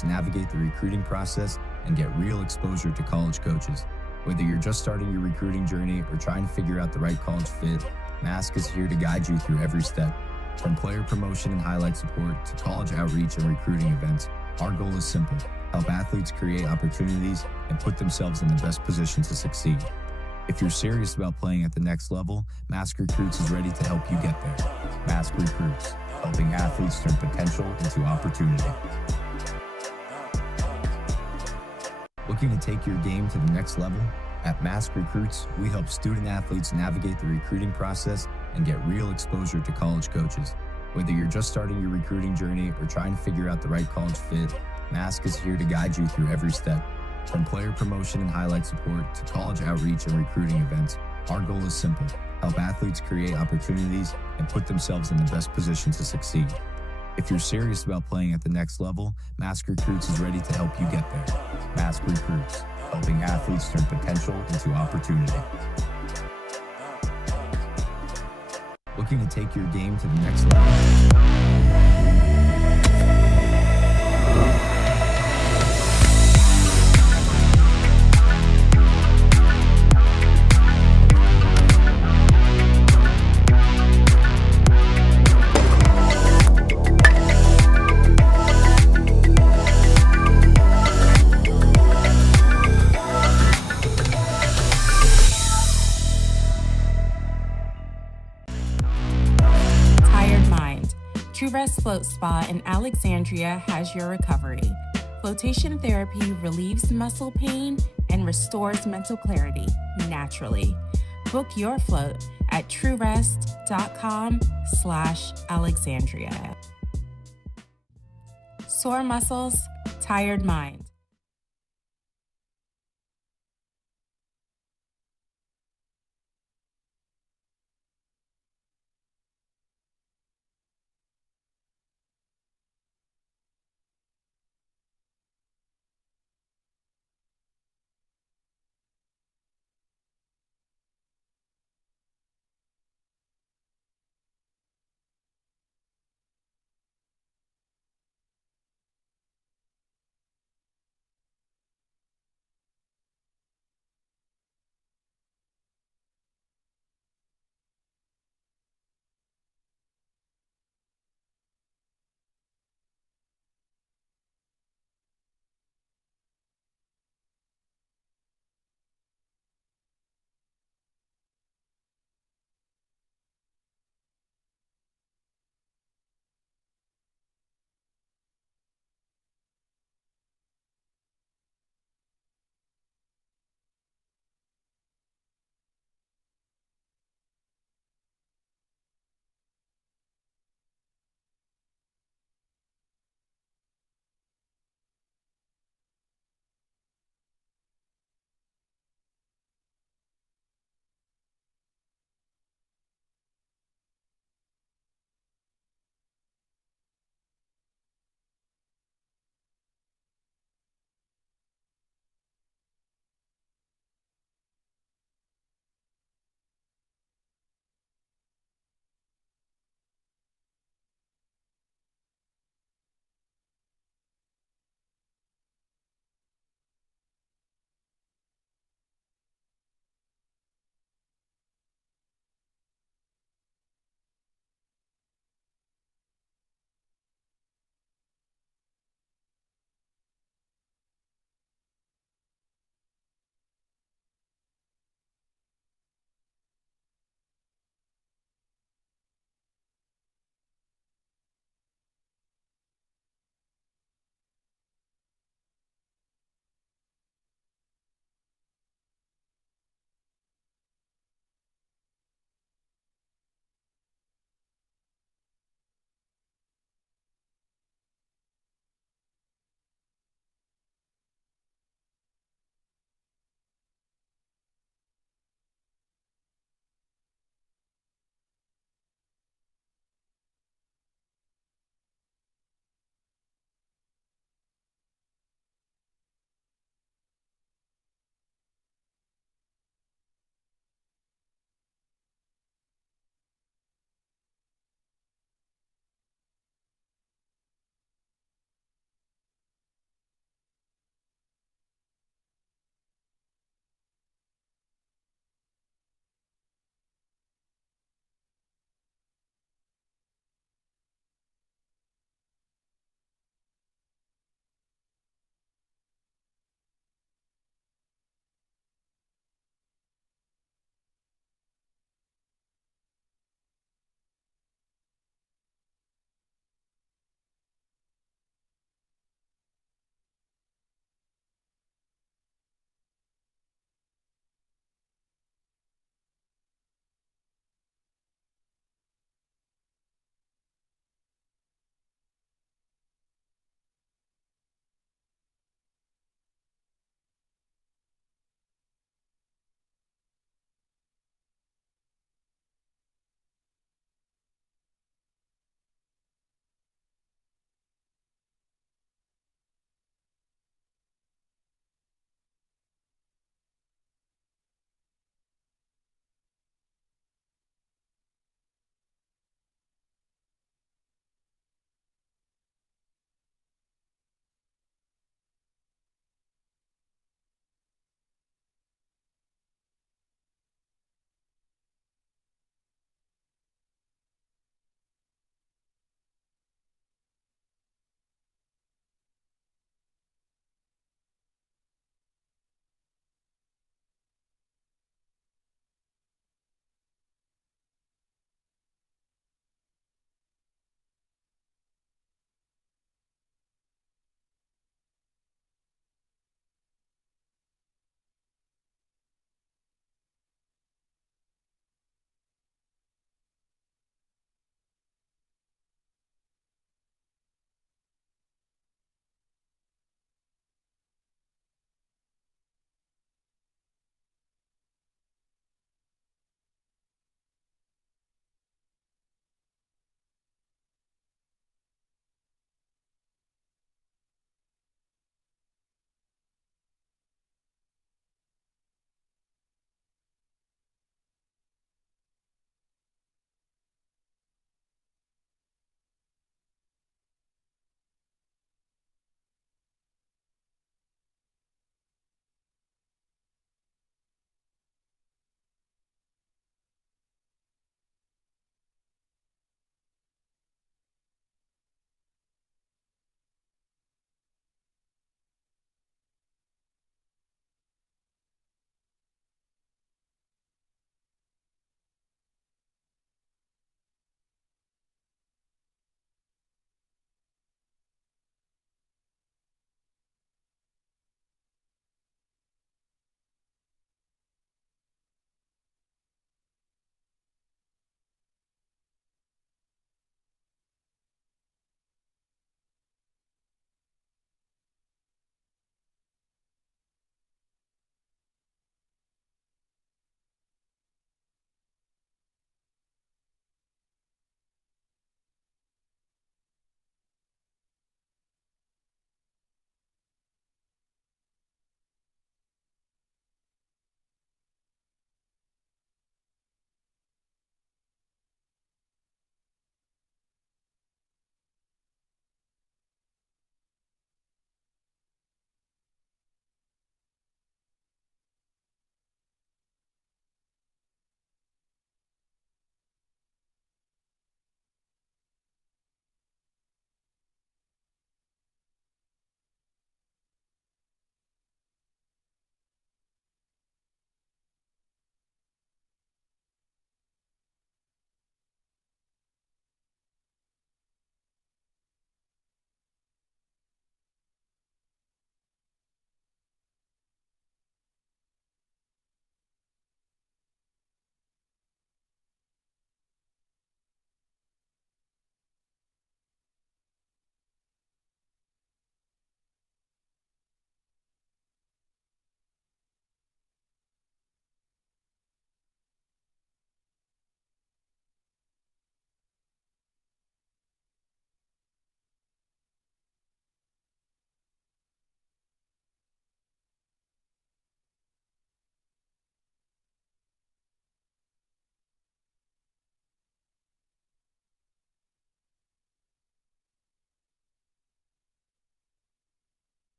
athletes navigate the recruiting process and get real exposure to college coaches. Whether you're just starting your recruiting journey or trying to figure out the right college fit, Mask is here to guide you through every step. From player promotion and highlight support to college outreach and recruiting events, our goal is simple: help athletes create opportunities and put themselves in the best position to succeed. If you're serious about playing at the next level, Mask Recruits is ready to help you get there. Mask Recruits, helping athletes turn potential into opportunity. Looking to take your game to the next level? At Mask Recruits, we help student athletes navigate the recruiting process and get real exposure to college coaches. Whether you're just starting your recruiting journey or trying to figure out the right college fit, Mask is here to guide you through every step. From player promotion and highlight support to college outreach and recruiting events, our goal is simple: help athletes create opportunities and put themselves in the best position to succeed. If you're serious about playing at the next level, Mask Recruits is ready to help you get there. Mask Recruits, helping athletes turn potential into opportunity. Looking to take your game to the next level? True Rest Float Spa in Alexandria has your recovery. Flotation therapy relieves muscle pain and restores mental clarity naturally. Book your float at truerest.com/Alexandria. Sore muscles, tired mind.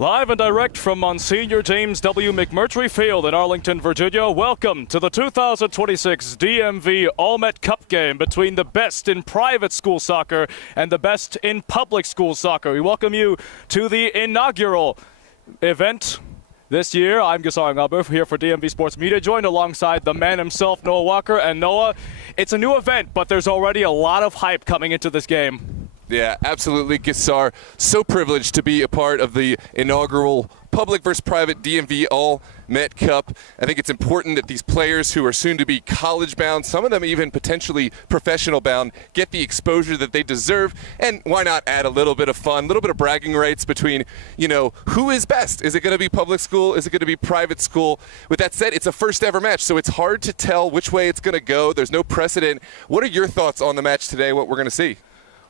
Live and direct from Monsignor James W. McMurtry Field in Arlington, Virginia, welcome to the 2026 DMV All-Met Cup game between the best in private school soccer and the best in public school soccer. We welcome you to the inaugural event this year. I'm Gasar Ngaber here for DMV Sports Media, joined alongside the man himself, Noah Walker. And Noah, it's a new event, but there's already a lot of hype coming into this game. Yeah, absolutely, Gasar. So privileged to be a part of the inaugural public versus private DMV All-Met Cup. I think it's important that these players who are soon to be college-bound, some of them even potentially professional-bound, get the exposure that they deserve. And why not add a little bit of fun, a little bit of bragging rights between, who is best? Is it going to be public school? Is it going to be private school? With that said, it's a first-ever match, so it's hard to tell which way it's going to go. There's no precedent. What are your thoughts on the match today, what we're going to see?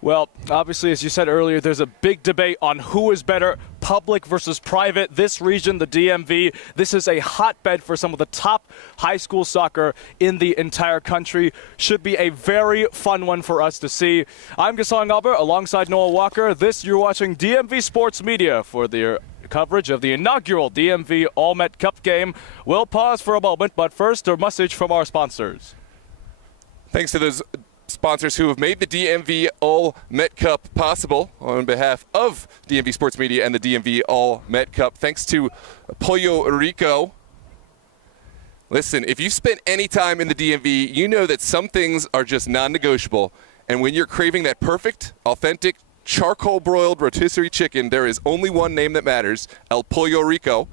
Well, obviously, as you said earlier, there's a big debate on who is better, public versus private. This region, the DMV, this is a hotbed for some of the top high school soccer in the entire country. Should be a very fun one for us to see. I'm Gasar Ngaber alongside Noah Walker. You're watching DMV Sports Media for the coverage of the inaugural DMV All-Met Cup game. We'll pause for a moment, but first, a message from our sponsors. Thanks to those sponsors who have made the DMV All-Met Cup possible on behalf of DMV Sports Media and the DMV All-Met Cup. Thanks to Pollo Rico. Listen, if you've spent any time in the DMV, you know that some things are just non-negotiable. And when you're craving that perfect, authentic, charcoal-broiled rotisserie chicken, there is only one name that matters, El Pollo Rico.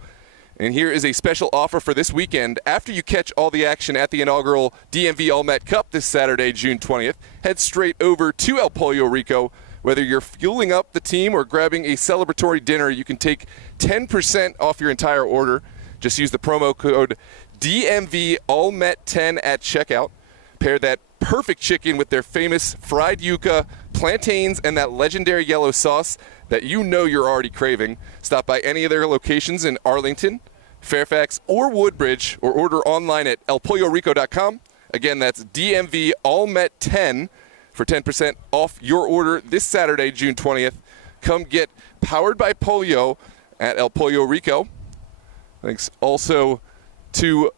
And here is a special offer for this weekend. After you catch all the action at the inaugural DMV All-Met Cup this Saturday, June 20th, head straight over to El Pollo Rico. Whether you're fueling up the team or grabbing a celebratory dinner, you can take 10% off your entire order. Just use the promo code DMV All-Met10 at checkout. Pair that perfect chicken with their famous fried yuca, plantains, and that legendary yellow sauce that you know you're already craving. Stop by any of their locations in Arlington, Fairfax, or Woodbridge, or order online at elpollorico.com. Again, that's DMV All-Met10 for 10% off your order this Saturday, June 20th. Come get powered by Pollo at El Pollo Rico. Thanks also to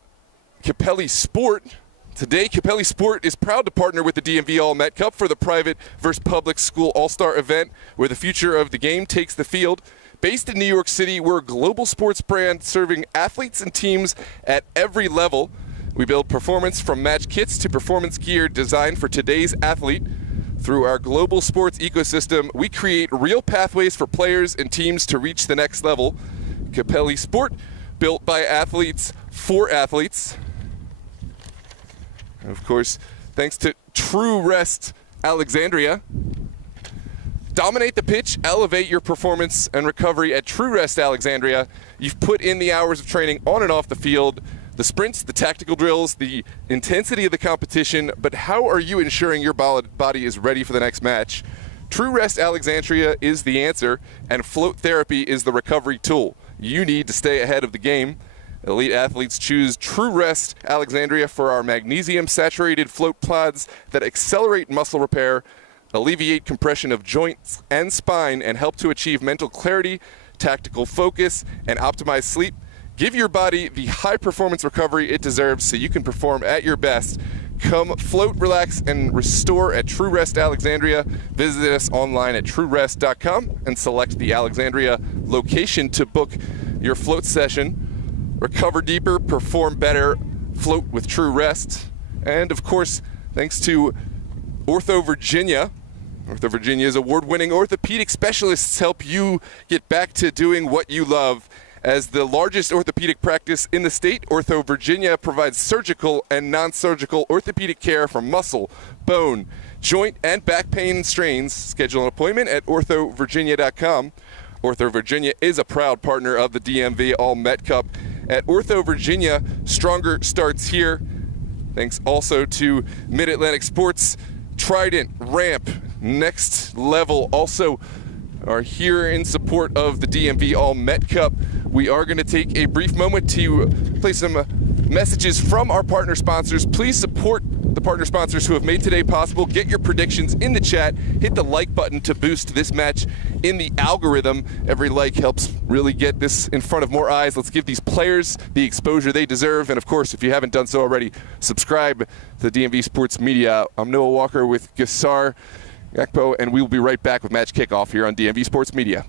Capelli Sport. Today, Capelli Sport is proud to partner with the DMV All-Met Cup for the private versus public school all-star event where the future of the game takes the field. Based in New York City, we're a global sports brand serving athletes and teams at every level. We build performance from match kits to performance gear designed for today's athlete. Through our global sports ecosystem, we create real pathways for players and teams to reach the next level. Capelli Sport, built by athletes for athletes. And of course, thanks to True Rest Alexandria. Dominate the pitch, elevate your performance and recovery at True Rest Alexandria. You've put in the hours of training on and off the field, the sprints, the tactical drills, the intensity of the competition, but how are you ensuring your body is ready for the next match? True Rest Alexandria is the answer, and float therapy is the recovery tool you need to stay ahead of the game. Elite athletes choose True Rest Alexandria for our magnesium-saturated float pods that accelerate muscle repair, alleviate compression of joints and spine, and help to achieve mental clarity, tactical focus, and optimize sleep. Give your body the high-performance recovery it deserves so you can perform at your best. Come float, relax, and restore at True Rest Alexandria. Visit us online at truerest.com and select the Alexandria location to book your float session. Recover deeper, perform better, float with True Rest. And of course, thanks to Ortho Virginia. Ortho Virginia's award-winning orthopedic specialists help you get back to doing what you love. As the largest orthopedic practice in the state, Ortho Virginia provides surgical and non-surgical orthopedic care for muscle, bone, joint, and back pain and strains. Schedule an appointment at orthovirginia.com. Ortho Virginia is a proud partner of the DMV All-Met Cup. At Ortho Virginia, stronger starts here. Thanks also to Mid-Atlantic Sports, Trident, Ramp, Next Level also are here in support of the DMV All-Met Cup. We are going to take a brief moment to play some messages from our partner sponsors. Please support the partner sponsors who have made today possible. Get your predictions in the chat. Hit the like button to boost this match in the algorithm. Every like helps really get this in front of more eyes. Let's give these players the exposure they deserve. And of course, if you haven't done so already, subscribe to the DMV Sports Media. I'm Noah Walker with Gassar Gakpo, and we will be right back with match kickoff here on DMV Sports Media.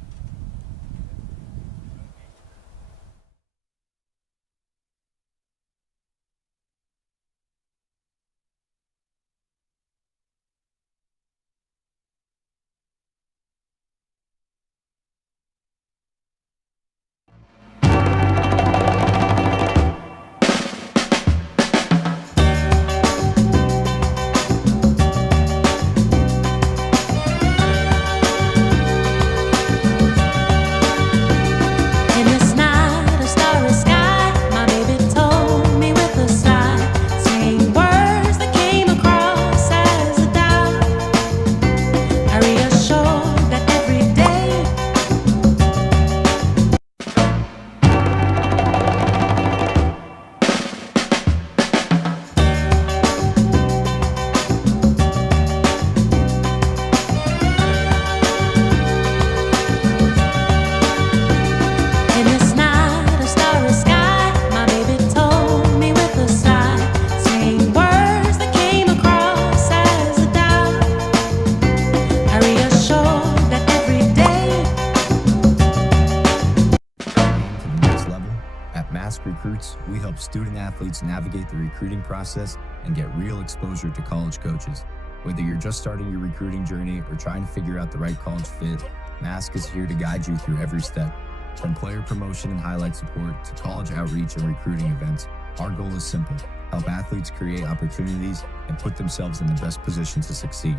Recruits, we help student athletes navigate the recruiting process and get real exposure to college coaches. Whether you're just starting your recruiting journey or trying to figure out the right college fit, Mask is here to guide you through every step. From player promotion and highlight support to college outreach and recruiting events, our goal is simple: help athletes create opportunities and put themselves in the best position to succeed.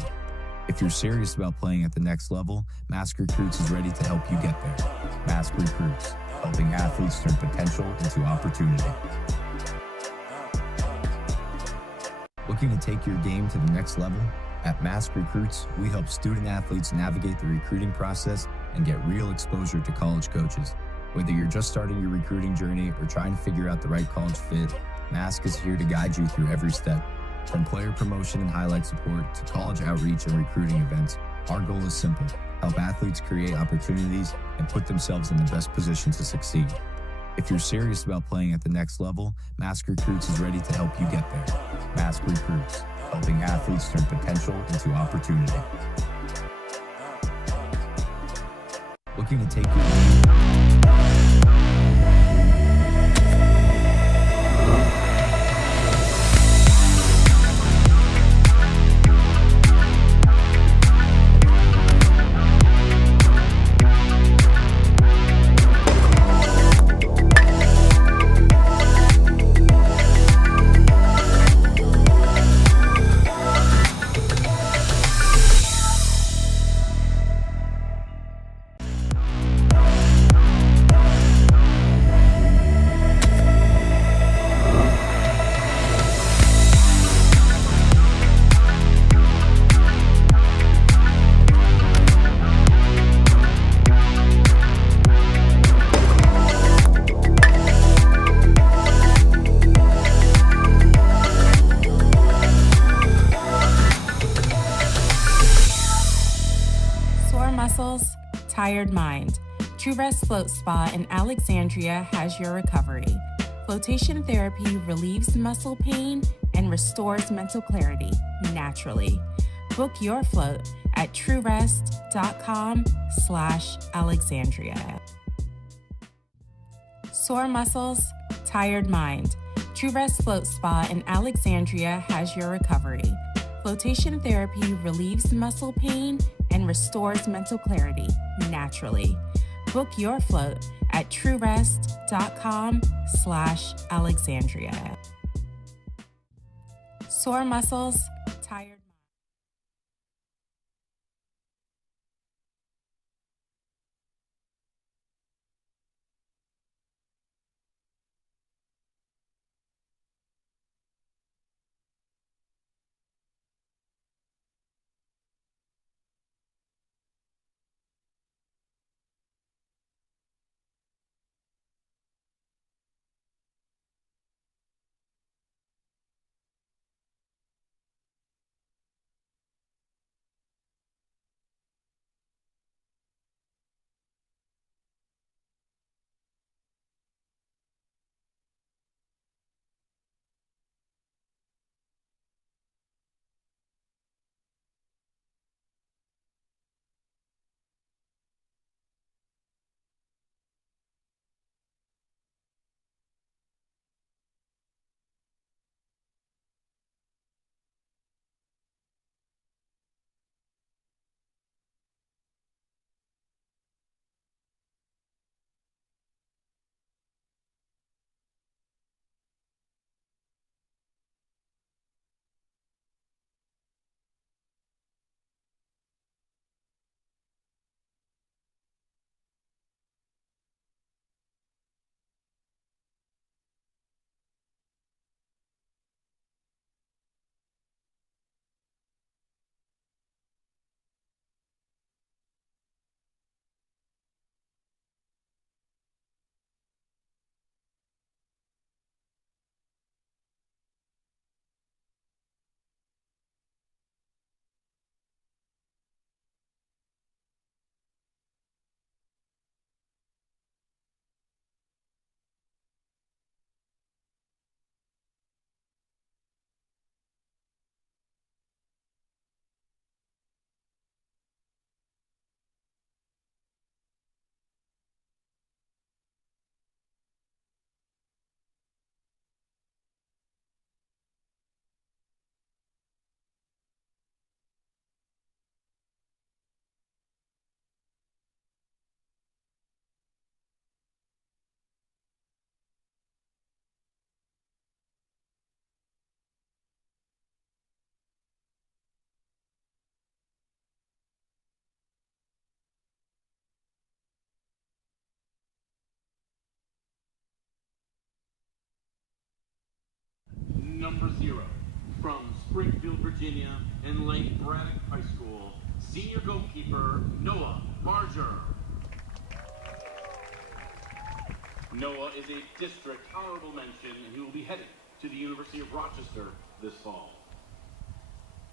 If you're serious about playing at the next level, Mask Recruits is ready to help you get there. Mask Recruits, helping athletes turn potential into opportunity. Looking to take your game to the next level? At Mask Recruits, we help student athletes navigate the recruiting process and get real exposure to college coaches. Whether you're just starting your recruiting journey or trying to figure out the right college fit, Mask is here to guide you through every step. From player promotion and highlight support to college outreach and recruiting events, our goal is simple: help athletes create opportunities and put themselves in the best position to succeed. If you're serious about playing at the next level, Mask Recruits is ready to help you get there. Mask Recruits, helping athletes turn potential into opportunity. Looking to take your muscles, tired mind. True Rest Float Spa in Alexandria has your recovery. Flotation therapy relieves muscle pain and restores mental clarity naturally. Book your float at truerest.com/Alexandria. Sore muscles, tired mind. True Rest Float Spa in Alexandria has your recovery. Flotation therapy relieves muscle pain and restores mental clarity naturally. Book your float at truerest.com/Alexandria. Sore muscles, tired Virginia, and Lake Braddock High School, senior goalkeeper Noah Marger. Noah is a district honorable mention, and he will be headed to the University of Rochester this fall.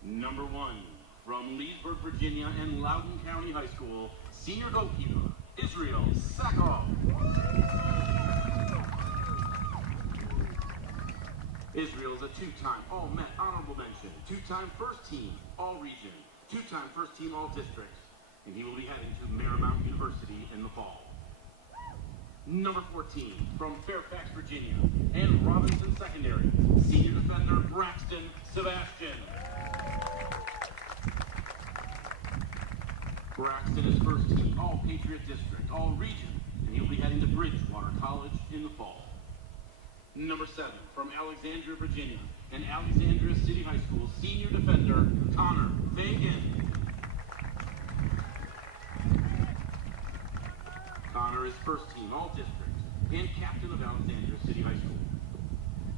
Number 1, from Leesburg, Virginia, and Loudoun County High School, senior goalkeeper Israel Sakov. Israel is a 2-time All-Met honorable mention, 2-time first team All-Region, 2-time first team All-District, and he will be heading to Marymount University in the fall. Number 14, from Fairfax, Virginia, and Robinson Secondary, senior defender Braxton Sebastian. Braxton is first team All-Patriot District, All-Region, and he'll be heading to Bridgewater College in the fall. Number 7, from Alexandria, Virginia, and Alexandria City High School, senior defender Connor Fagan. Connor is first team All-District and captain of Alexandria City High School.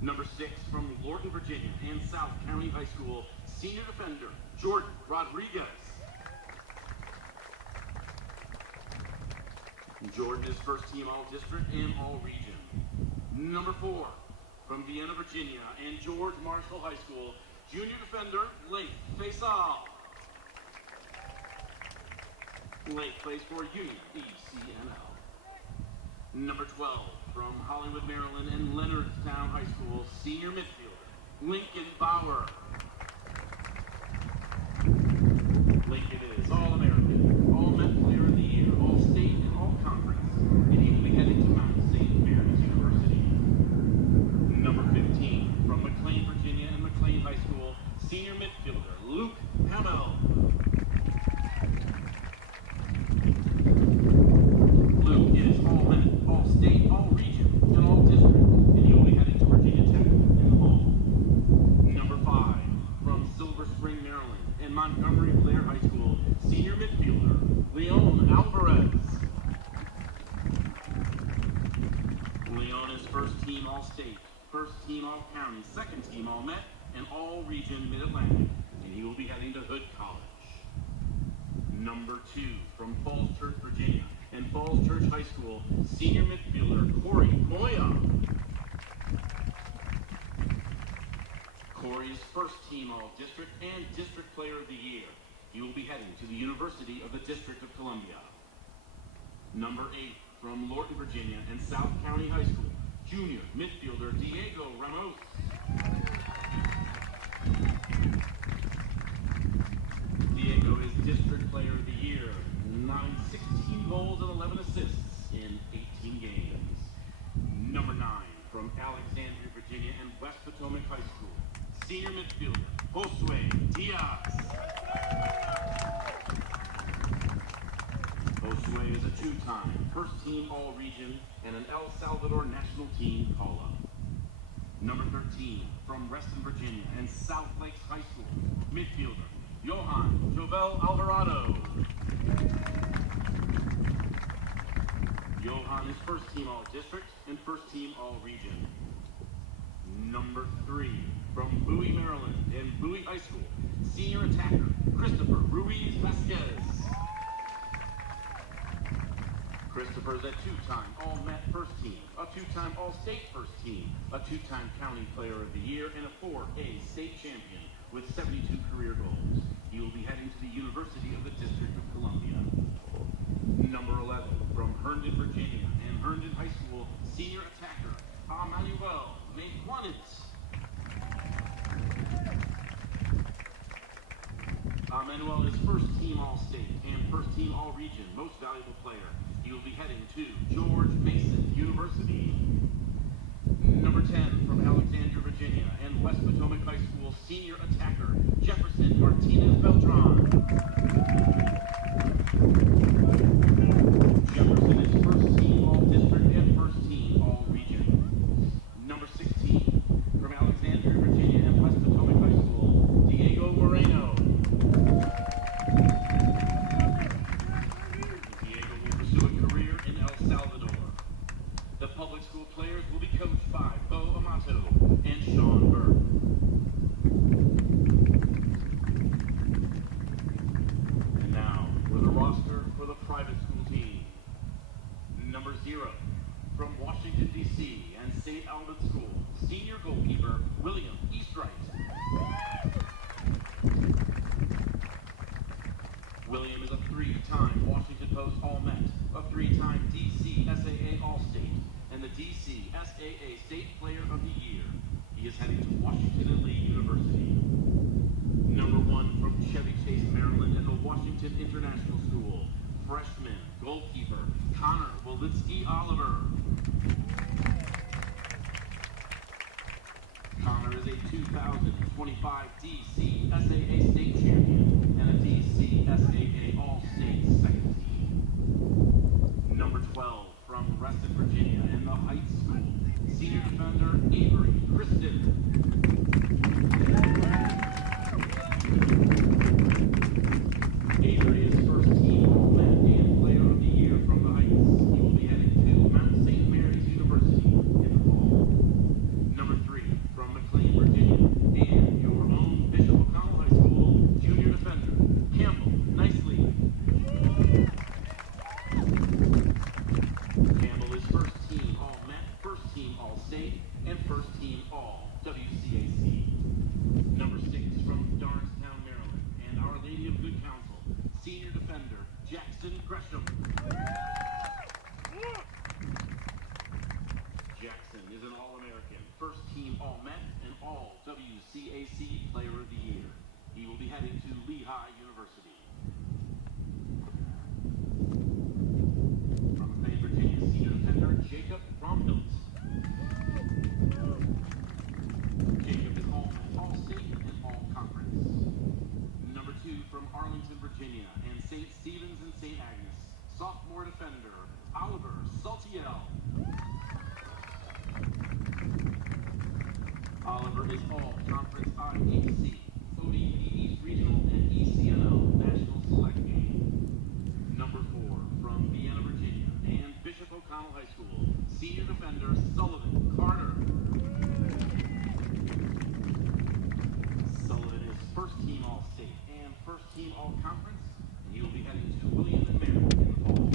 Number 6, from Lorton, Virginia, and South County High School, senior defender Jordan Rodriguez. Jordan is first team All-District and All-Region. Number 4, from Vienna, Virginia, and George Marshall High School, junior defender Lake Faisal. Lake plays for Union ECNL. Number 12, from Hollywood, Maryland, and Leonardstown High School, senior midfielder Lincoln Bauer. Lincoln is All-American, All-Met Player of the Year, All-State, and All-Conference, and he will be heading to Mount St. Mary's University. Number 15, from McLean, Virginia, and McLean High School, senior midfielder Luke Hamel. Luke is All-Met, All-State, All-Region, and All-District, and he will be heading to Virginia Tech in the fall. Number 5, from Silver Spring, Maryland, and Montgomery Blair High School, senior midfielder Leon Alvarez. Leon is first team All-State, first team All-County, second team All-Met, and All-Region Mid-Atlantic, and he will be heading to Hood College. Number 2, from Falls Church, Virginia, and Falls Church High School, senior midfielder Corey Moya. Corey is first team All-District and District Player of the Year. He will be heading to the University of the District of Columbia. Number 8, from Lorton, Virginia, and South County High School, junior midfielder Diego Ramos. Diego is District Player of the Year, 16 goals and 11 assists in 18 games. Number 9, from Alexandria, Virginia, and West Potomac High School, senior midfielder Josue Diaz. Josue is a 2-time first team All-Region and an El Salvador national team call-up. Number 13, from Reston, Virginia, and South Lakes High School, midfielder Johan Jovel Alvarado. Johan is first team All-District and first team All-Region. Number 3, from Bowie, Maryland, and Bowie High School, senior attacker Christopher Ruiz Vasquez. Christopher is a 2-time All-Met first team, a 2-time All-State first team, a 2-time County Player of the Year, and a 4A state champion with 72 career goals. He will be heading to the University of the District of Columbia. Number 11, from Herndon, Virginia, and Herndon High School, senior attacker Emmanuel Mejuanes. Emmanuel is first team All-State and first team All-Region most valuable player. He will be heading to George Mason University. Number 10, from Alexandria, Virginia, and West Potomac High School, senior attacker Jefferson Martinez Beltran. Jefferson is first team All-District and first team All-Region. Number 16, from Alexandria, Virginia, and West Potomac High School, Diego Moreno. Diego will pursue a career in El Salvador. The public school players will be coached by Bo Amato and Sean Burke. hero. From Washington, D.C. and St. Albert School, senior goalkeeper William Eastwright. William is a 3-time Washington Post All-Met, a 3-time DC SAA All-State, and the DC SAA State Player of the Year. He is heading to Washington and Lee University. Number 1 from Chevy Chase, Maryland, and the Washington International School, freshman goalkeeper Connor Wolitsky Oliver. Connor is a 2025 DC SAA State Champion and a DC SAA All-State second team. Number 12 from Reston, Virginia, and the Heights School, senior defender Avery Kristen. Avery is first team All-Met and Player of the Year from the Heights. He will be heading to Mount St. Mary's University in the fall. Number 3 from McLean, Virginia, and your own Bishop O'Connell High School junior defender Campbell Nicely. Campbell is first team All-Met, first team All-State, and first team All-WCAC. Number 6 from Darnestown, Maryland, and Our Lady of Good Counsel, senior defender Jackson Gresham. Jackson is an All-American, first team All-Met, and All-WCAC Player of the Year. He will be heading to Lehigh University. From McLean, Virginia, senior defender Jacob Bromhilt. Jacob is All-State and All-Conference. Number 2 from Arlington, Virginia, and St. Stephen's and St. Agnes, sophomore defender Oliver Saltiel. Oliver is All-Conference IAC, ODP East Regional, and ECNL National Select Game. Number 4 from Vienna, Virginia, and Bishop O'Connell High School, senior defender Sullivan Carter. Sullivan is first team All-State and first team All-Conference, and he will be heading to William and Mary in the fall.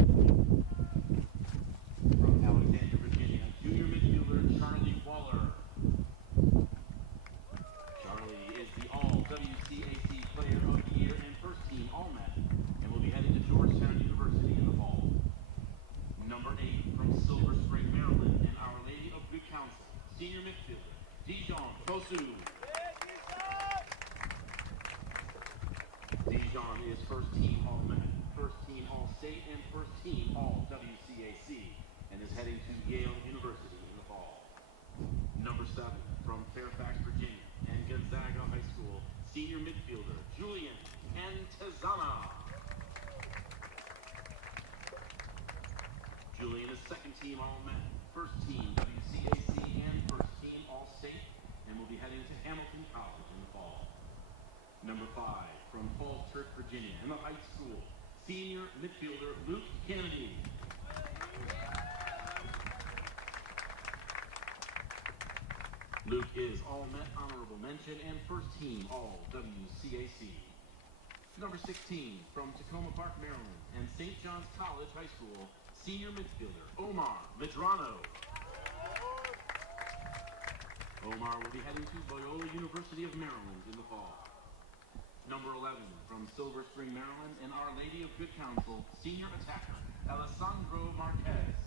From Alexandria, Virginia, junior midfielder Charlie Waller. Charlie is the All-WCAC Player of the Year and first team All-Met, and will be heading to Georgetown University in the fall. Number 8 from Silver Spring, Maryland, and Our Lady of Good Counsel, senior midfielder Dijon Fosu. Dijon is first team All-Met, first team All-State, and first team All-WCAC, and is heading to Yale University in the fall. Number 7 from Fairfax, Virginia, and Gonzaga High School, senior midfielder Julian Antezana. Julian is second team All-Met, first team WCAC, and first team All-State, and will be heading to Hamilton College in the fall. Number 5 from Falls Church, Virginia, and the Heights School, senior midfielder Luke Kennedy. Luke is All-Met honorable mention and first team All-WCAC. Number 16 from Tacoma Park, Maryland, and St. John's College High School, senior midfielder Omar Medrano. Omar will be heading to Loyola University of Maryland in the fall. Number 11 from Silver Spring, Maryland, and Our Lady of Good Counsel, senior attacker Alessandro Marquez.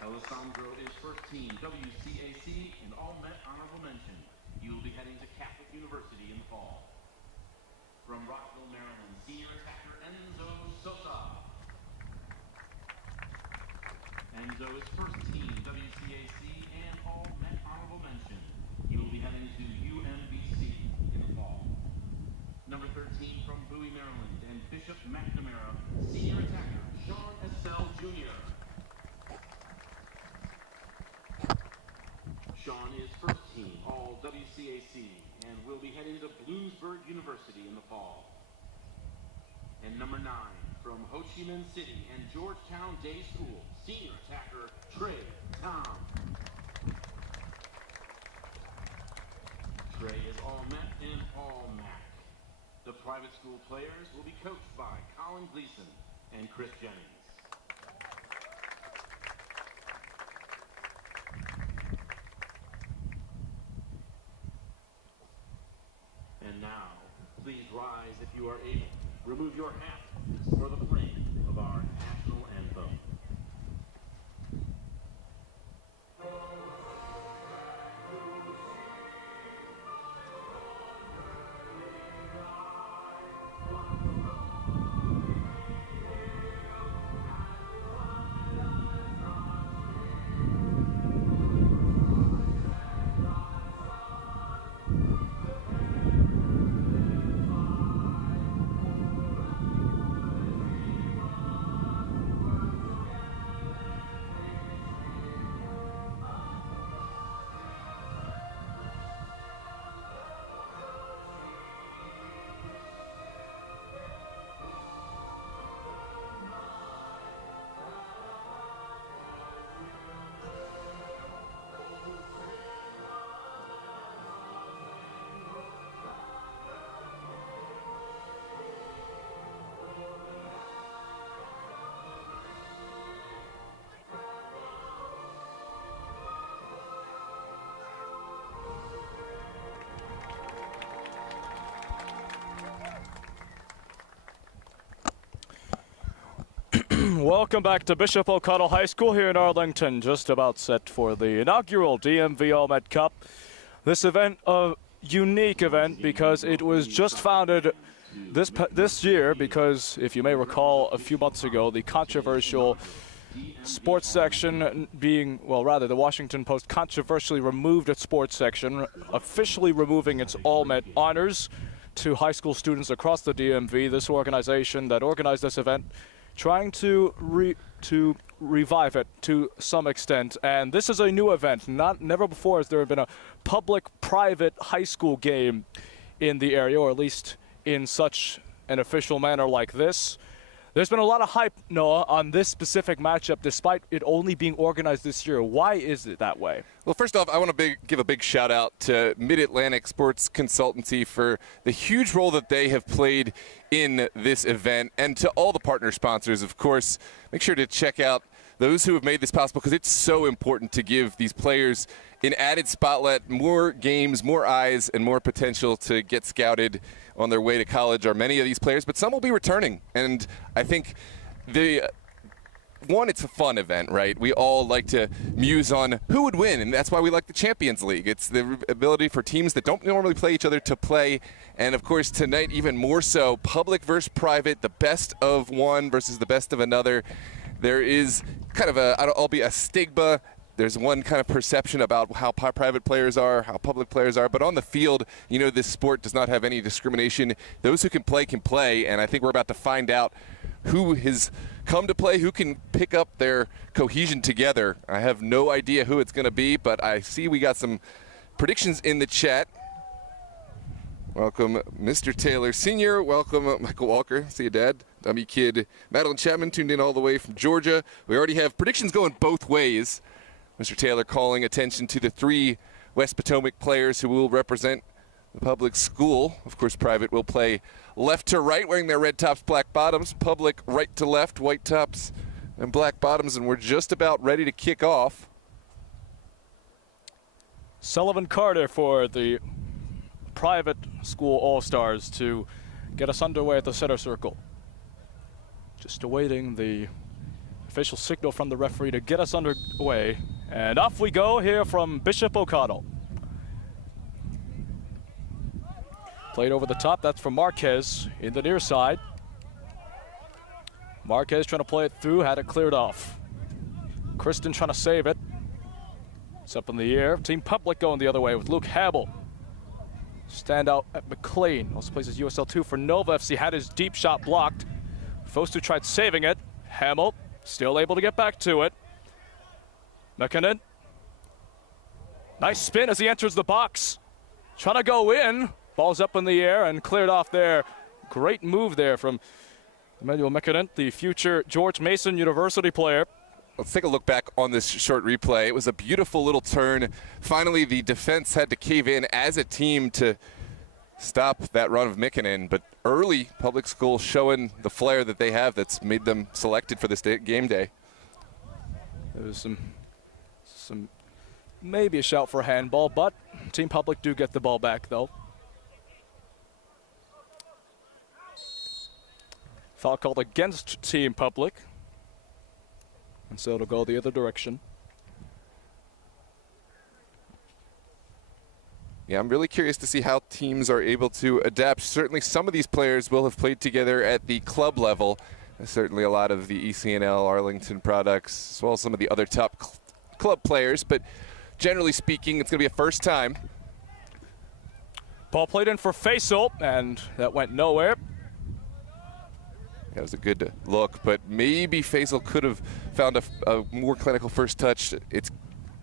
Alessandro is first team WCAC and All-Met honorable mention. He will be heading to Catholic University in the fall. From Rockville, Maryland, senior attacker Enzo Sosa. Enzo is first team WCAC and All-Met honorable mention. He will be heading to UMBC in the fall. Number 13 from Bowie, Maryland, and Bishop McNamara, senior attacker Sean Estelle Jr. Sean is first team All-WCAC and will be heading to Bloomsburg University in the fall. And number 9 from Ho Chi Minh City and Georgetown Day School, senior attacker Trey Tom. Trey is All-Met and All-MAC. The private school players will be coached by Colin Gleason, and Chris Jennings. And now, please rise if you are able. Remove your hat for the playing of our national anthem. Welcome back to Bishop O'Connell High School here in Arlington, just about set for the inaugural DMV All-Met Cup. This event, a unique event because it was just founded this year because, if you may recall, a few months ago, the controversial sports section being, well, rather, the Washington Post controversially removed its sports section, officially removing its All-Met honors to high school students across the DMV. This organization that organized this event trying to revive it to some extent, and this is a new event. Never before has there been a public-private high school game in the area, or at least in such an official manner like this. There's been a lot of hype, Noah, on this specific matchup, despite it only being organized this year. Why is it that way? Well, first off, I want to give a big shout out to Mid-Atlantic Sports Consultancy for the huge role that they have played in this event, and to all the partner sponsors, of course. Make sure to check out those who have made this possible, because it's so important to give these players an added spotlight, more games, more eyes, and more potential to get scouted on their way to college are many of these players, but some will be returning. And I think it's a fun event, right? We all like to muse on who would win, and that's why we like the Champions League. It's the ability for teams that don't normally play each other to play. And of course, tonight, even more so, public versus private, the best of one versus the best of another. There is kind of a stigma. There's one kind of perception about how private players are, how public players are. But on the field, you know, this sport does not have any discrimination. Those who can play. And I think we're about to find out who has come to play, who can pick up their cohesion together. I have no idea who it's going to be, but I see we got some predictions in the chat. Welcome, Mr. Taylor Sr. Welcome, Michael Walker. See you, Dad. Dummy Kid. Madeline Chapman tuned in all the way from Georgia. We already have predictions going both ways. Mr. Taylor calling attention to the 3 West Potomac players who will represent the public school. Of course, private will play left to right, wearing their red tops, black bottoms. Public right to left, white tops and black bottoms. And we're just about ready to kick off. Sullivan Carter for the private school All-Stars to get us underway at the center circle. Just awaiting the official signal from the referee to get us underway. And off we go here from Bishop O'Connell. Played over the top, that's from Marquez in the near side. Marquez trying to play it through, had it cleared off. Kristen trying to save it. It's up in the air. Team Public going the other way with Luke Hamill. Standout at McLean. Also plays his USL 2 for Nova FC. Had his deep shot blocked. Fostu tried saving it. Hamill still able to get back to it. McKinnon. Nice spin as he enters the box. Trying to go in. Ball's up in the air and cleared off there. Great move there from Emmanuel McKinnon, the future George Mason University player. Let's take a look back on this short replay. It was a beautiful little turn. Finally, the defense had to cave in as a team to stop that run of Mikkonen, but early public school showing the flair that they have that's made them selected for this game day. There was some maybe a shout for a handball, but Team Public do get the ball back though. Foul called against Team Public, and so it'll go the other direction. Yeah, I'm really curious to see how teams are able to adapt. Certainly some of these players will have played together at the club level. Certainly a lot of the ECNL, Arlington products, as well as some of the other top club players. But generally speaking, it's going to be a first time. Ball played in for Faisal, and that went nowhere. That was a good look, but maybe Faisal could have found a more clinical first touch. It's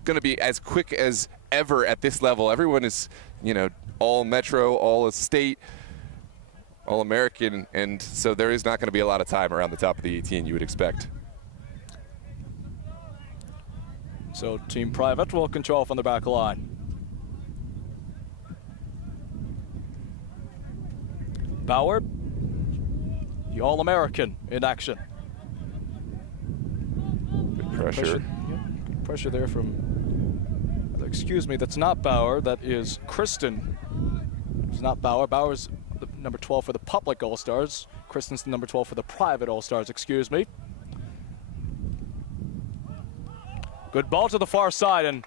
going to be as quick as ever at this level. Everyone is, you know, all Metro, all state, all American, and so there is not going to be a lot of time around the top of the 18 you would expect. So Team Private will control from the back line. Bauer, the All-American in action. Good pressure. Yeah, good pressure there from, excuse me, that's not Bauer, that is Kristen. It's not Bauer. Bauer's the number 12 for the Public All-Stars. Kristen's the number 12 for the Private All-Stars, excuse me. Good ball to the far side, and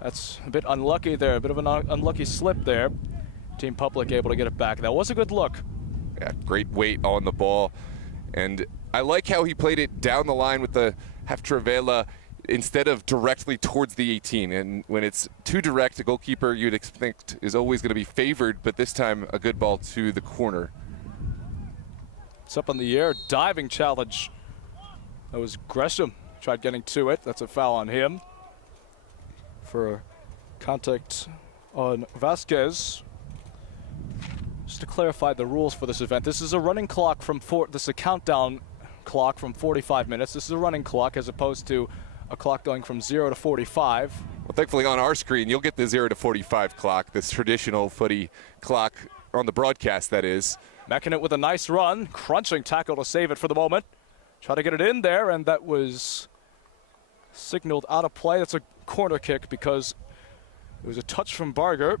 that's a bit unlucky there, a bit of an unlucky slip there. Team Public able to get it back. That was a good look. Yeah, great weight on the ball. And I like how he played it down the line with the half trivela instead of directly towards the 18. And when it's too direct, a goalkeeper you'd expect is always going to be favored, but this time a good ball to the corner. It's up in the air, diving challenge. That was Gresham. Tried getting to it. That's a foul on him for contact on Vasquez. Just to clarify the rules for this event, this is a running clock from this is a countdown clock from 45 minutes. This is a running clock as opposed to a clock going from 0 to 45. Well, thankfully on our screen, you'll get the 0 to 45 clock, this traditional footy clock on the broadcast, that is. Mikkonen with a nice run, crunching tackle to save it for the moment. Try to get it in there, and that was signaled out of play. That's a corner kick because it was a touch from Barger.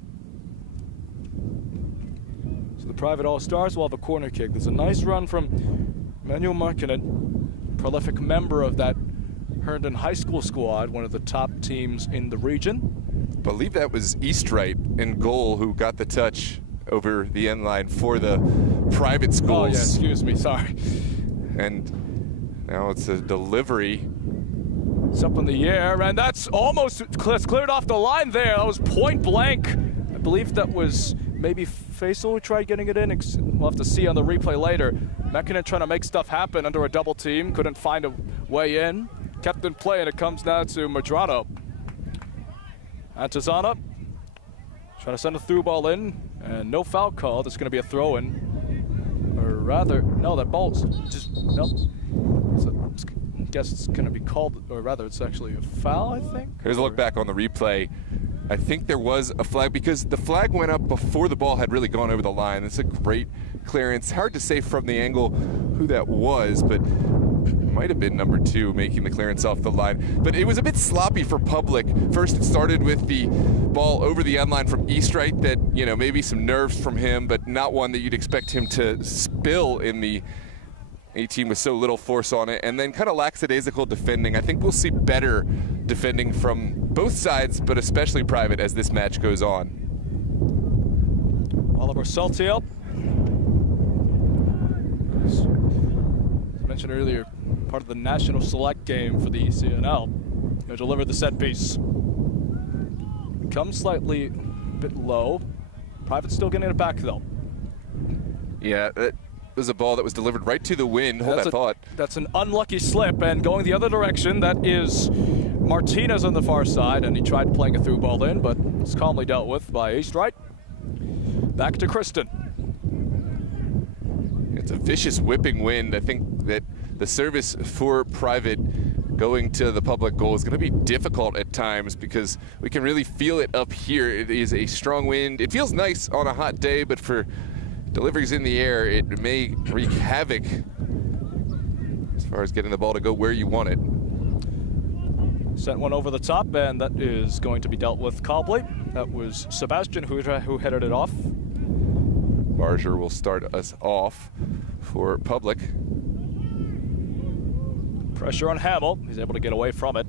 So the Private All-Stars will have a corner kick. There's a nice run from Manuel Mikkonen, prolific member of that Herndon High School squad, one of the top teams in the region. I believe that was Eastright in goal who got the touch over the end line for the private schools. Oh yeah, excuse me, sorry. And now it's a delivery. It's up in the air, and that's cleared off the line there. That was point blank. I believe that was maybe Faisal who tried getting it in. We'll have to see on the replay later. Mikkonen trying to make stuff happen under a double team. Couldn't find a way in. Kept in play, and it comes now to Madrano. Antizana trying to send a through ball in, and no foul call. It's going to be a throw in. Or rather, no, that ball's just, nope. I guess it's going to be called, or rather it's actually a foul, I think. Here's a look back on the replay. I think there was a flag because the flag went up before the ball had really gone over the line. It's a great clearance. Hard to say from the angle who that was, but it might have been number 2 making the clearance off the line. But it was a bit sloppy for Public. First it started with the ball over the end line from Eastright that, you know, maybe some nerves from him, but not one that you'd expect him to spill in the 18 with so little force on it, and then kind of lackadaisical defending. I think we'll see better defending from both sides, but especially Private as this match goes on. Oliver Saltiel, as mentioned earlier, part of the National Select game for the ECNL. They delivered the set piece. Comes slightly a bit low. Private still getting it back though. Yeah, that was a ball that was delivered right to the wind. Hold that thought. That's an unlucky slip, and going the other direction, that is Martinez on the far side, and he tried playing a through ball in, but it's calmly dealt with by Eastright. Back to Kristen. It's a vicious whipping wind. I think that the service for Private going to the public goal is going to be difficult at times because we can really feel it up here. It is a strong wind. It feels nice on a hot day, but for deliveries in the air, it may wreak havoc as far as getting the ball to go where you want it. Sent one over the top, and that is going to be dealt with calmly. That was Sebastian who headed it off. Barger will start us off for public. Pressure on Hamill. He's able to get away from it.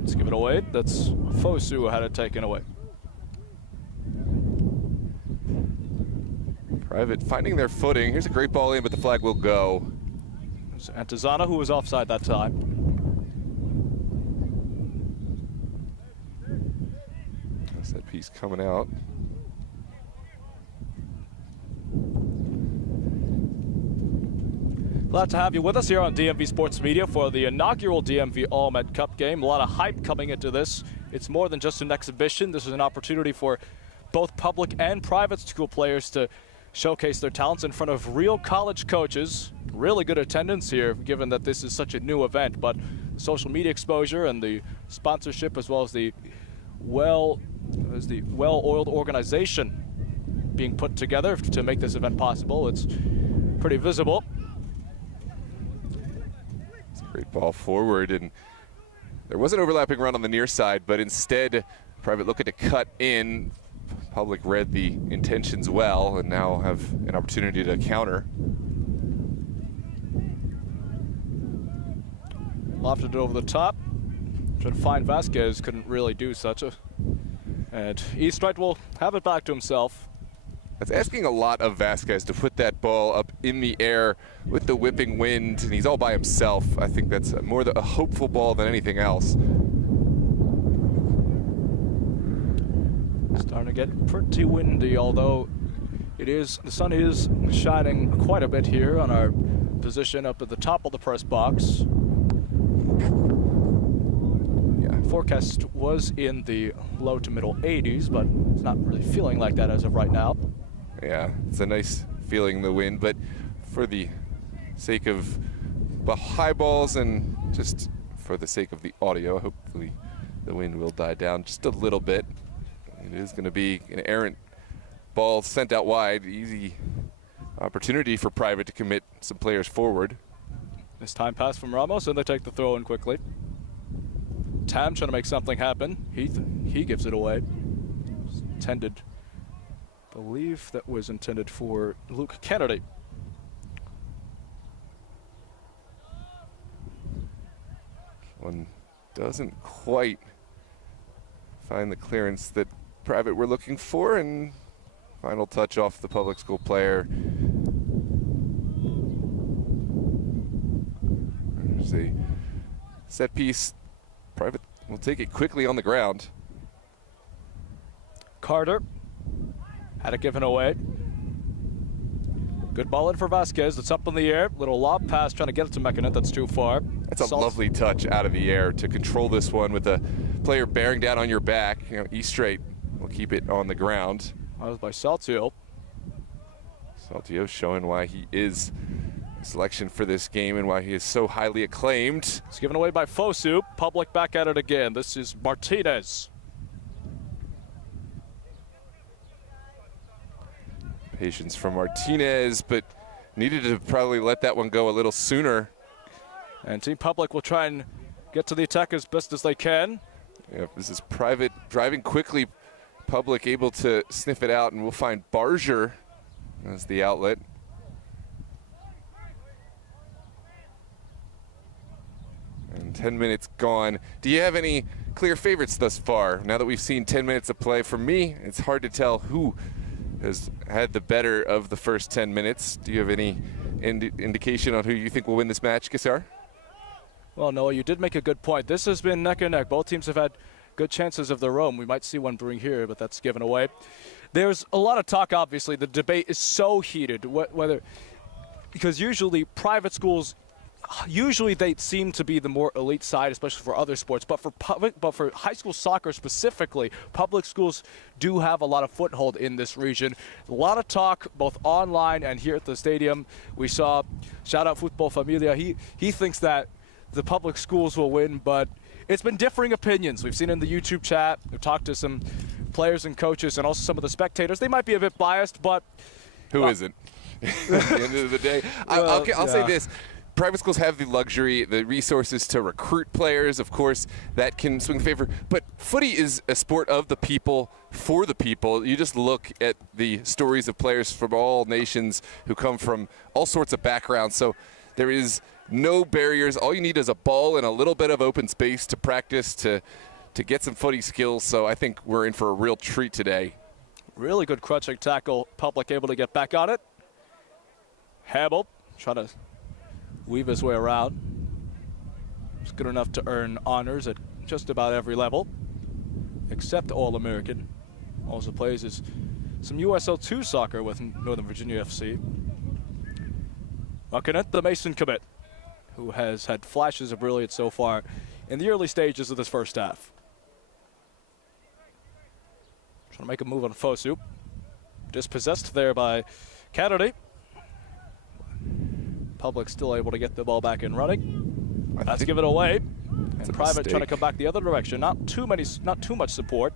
Let's give it away. That's Fosu who had it taken away. Private finding their footing. Here's a great ball in, but the flag will go. It's Antizana who was offside that time. That's that piece coming out. Glad to have you with us here on DMV Sports Media for the inaugural DMV All-Met Cup game. A lot of hype coming into this. It's more than just an exhibition. This is an opportunity for both public and private school players to showcase their talents in front of real college coaches. Really good attendance here, given that this is such a new event, but the social media exposure and the sponsorship, as well as the well-oiled organization being put together to make this event possible, it's pretty visible. It's a great ball forward, and there was an overlapping run on the near side, but instead, Private looking to cut in. Public read the intentions well and now have an opportunity to counter. Lofted it over the top. Tried to find Vasquez, couldn't really do such a. And Eastright will have it back to himself. That's asking a lot of Vasquez to put that ball up in the air with the whipping wind, and he's all by himself. I think that's more a hopeful ball than anything else. Starting to get pretty windy, although the sun is shining quite a bit here on our position up at the top of the press box. Yeah, forecast was in the low to middle 80s, but it's not really feeling like that as of right now. Yeah, it's a nice feeling, the wind, but for the sake of the high balls and just for the sake of the audio, hopefully the wind will die down just a little bit. It is going to be an errant ball sent out wide. Easy opportunity for Private to commit some players forward. This time pass from Ramos, and they take the throw in quickly. Tam trying to make something happen. He gives it away. Intended, I believe that was intended for Luke Kennedy. One doesn't quite find the clearance that Private we're looking for, and final touch off the public school player. There's a set piece. Private will take it quickly on the ground. Carter had it given away. Good ball in for Vasquez. It's up in the air. Little lob pass trying to get it to Mekanen. That's too far. That's a lovely touch out of the air to control this one with a player bearing down on your back. You know, Eastright will keep it on the ground. That was by Saltio. Saltio showing why he is a selection for this game and why he is so highly acclaimed. It's given away by Fosu. Public back at it again. This is Martinez. Patience from Martinez, but needed to probably let that one go a little sooner. And Team Public will try and get to the attack as best as they can. Yeah, this is Private driving quickly. Public able to sniff it out, and we'll find Barger as the outlet. And 10 minutes gone. Do you have any clear favorites thus far? Now that we've seen 10 minutes of play, for me, it's hard to tell who has had the better of the first 10 minutes. Do you have any indication on who you think will win this match, Kassar? Well, Noah, you did make a good point. This has been neck and neck. Both teams have had good chances of their own. We might see one brewing here, but that's given away. There's a lot of talk, obviously. The debate is so heated, whether because usually private schools usually they seem to be the more elite side, especially for other sports. But for high school soccer specifically, public schools do have a lot of foothold in this region. A lot of talk both online and here at the stadium. We saw, shout out Football Familia, he thinks that the public schools will win, but it's been differing opinions. We've seen in the YouTube chat, we've talked to some players and coaches and also some of the spectators. They might be a bit biased, but who isn't? At the end of the day, I'll say this. Private schools have the luxury, the resources to recruit players. Of course, that can swing favor. But footy is a sport of the people, for the people. You just look at the stories of players from all nations who come from all sorts of backgrounds. So there is no barriers. All you need is a ball and a little bit of open space to practice, to get some footy skills. So I think we're in for a real treat today. Really good crunching tackle. Public able to get back on it. Hamill trying to weave his way around. It's good enough to earn honors at just about every level, except All-American. Also plays some USL2 soccer with Northern Virginia FC. Looking at the Mason commit, who has had flashes of brilliance so far in the early stages of this first half. Trying to make a move on Fosu. Dispossessed there by Kennedy. Public still able to get the ball back and running. That's give it away. And Private trying to come back the other direction. Not too much support.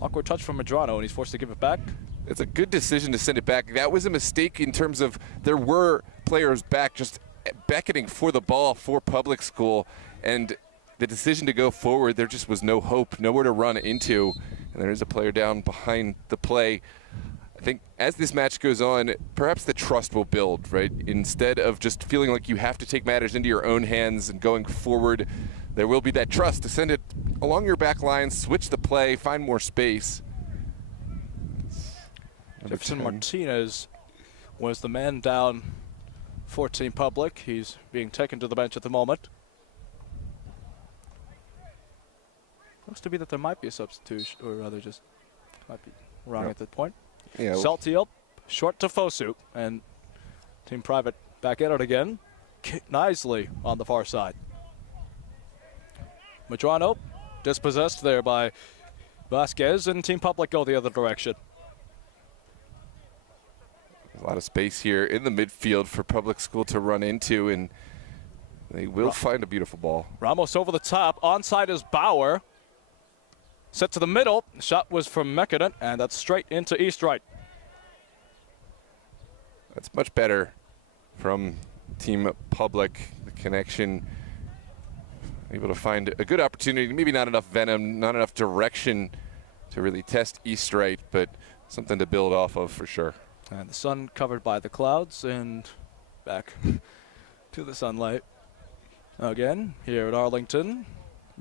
Awkward touch from Medrano, and he's forced to give it back. It's a good decision to send it back. That was a mistake in terms of there were players back just beckoning for the ball for public school, and the decision to go forward, there just was no hope, nowhere to run into, and there is a player down behind the play. I think as this match goes on, perhaps the trust will build, right? Instead of just feeling like you have to take matters into your own hands and going forward, there will be that trust to send it along your back line, switch the play, find more space. Jefferson Martinez was the man down 14 Public. He's being taken to the bench at the moment. Looks to be that there might be a substitution, or rather just might be wrong at that point. Yeah. Saltiel, short to Fosu, and Team Private back at it again. Nicely on the far side. Medrano dispossessed there by Vasquez, and Team Public go the other direction. A lot of space here in the midfield for public school to run into, and they will find a beautiful ball. Ramos over the top. Onside is Bauer. Set to the middle. Shot was from Mekinen, and that's straight into East right. That's much better from Team Public. The connection, able to find a good opportunity. Maybe not enough venom, not enough direction to really test East right, but something to build off of for sure. And the sun covered by the clouds, and back to the sunlight again here at Arlington.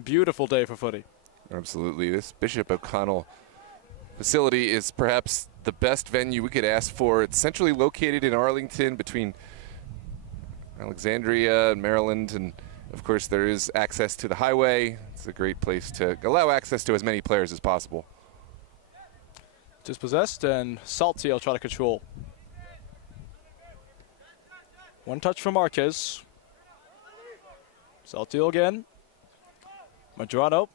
Beautiful day for footy. Absolutely. This Bishop O'Connell facility is perhaps the best venue we could ask for. It's centrally located in Arlington between Alexandria and Maryland, and of course there is access to the highway. It's a great place to allow access to as many players as possible. Dispossessed, and Saltiel try to control. One touch from Marquez. Saltiel again. Medrano.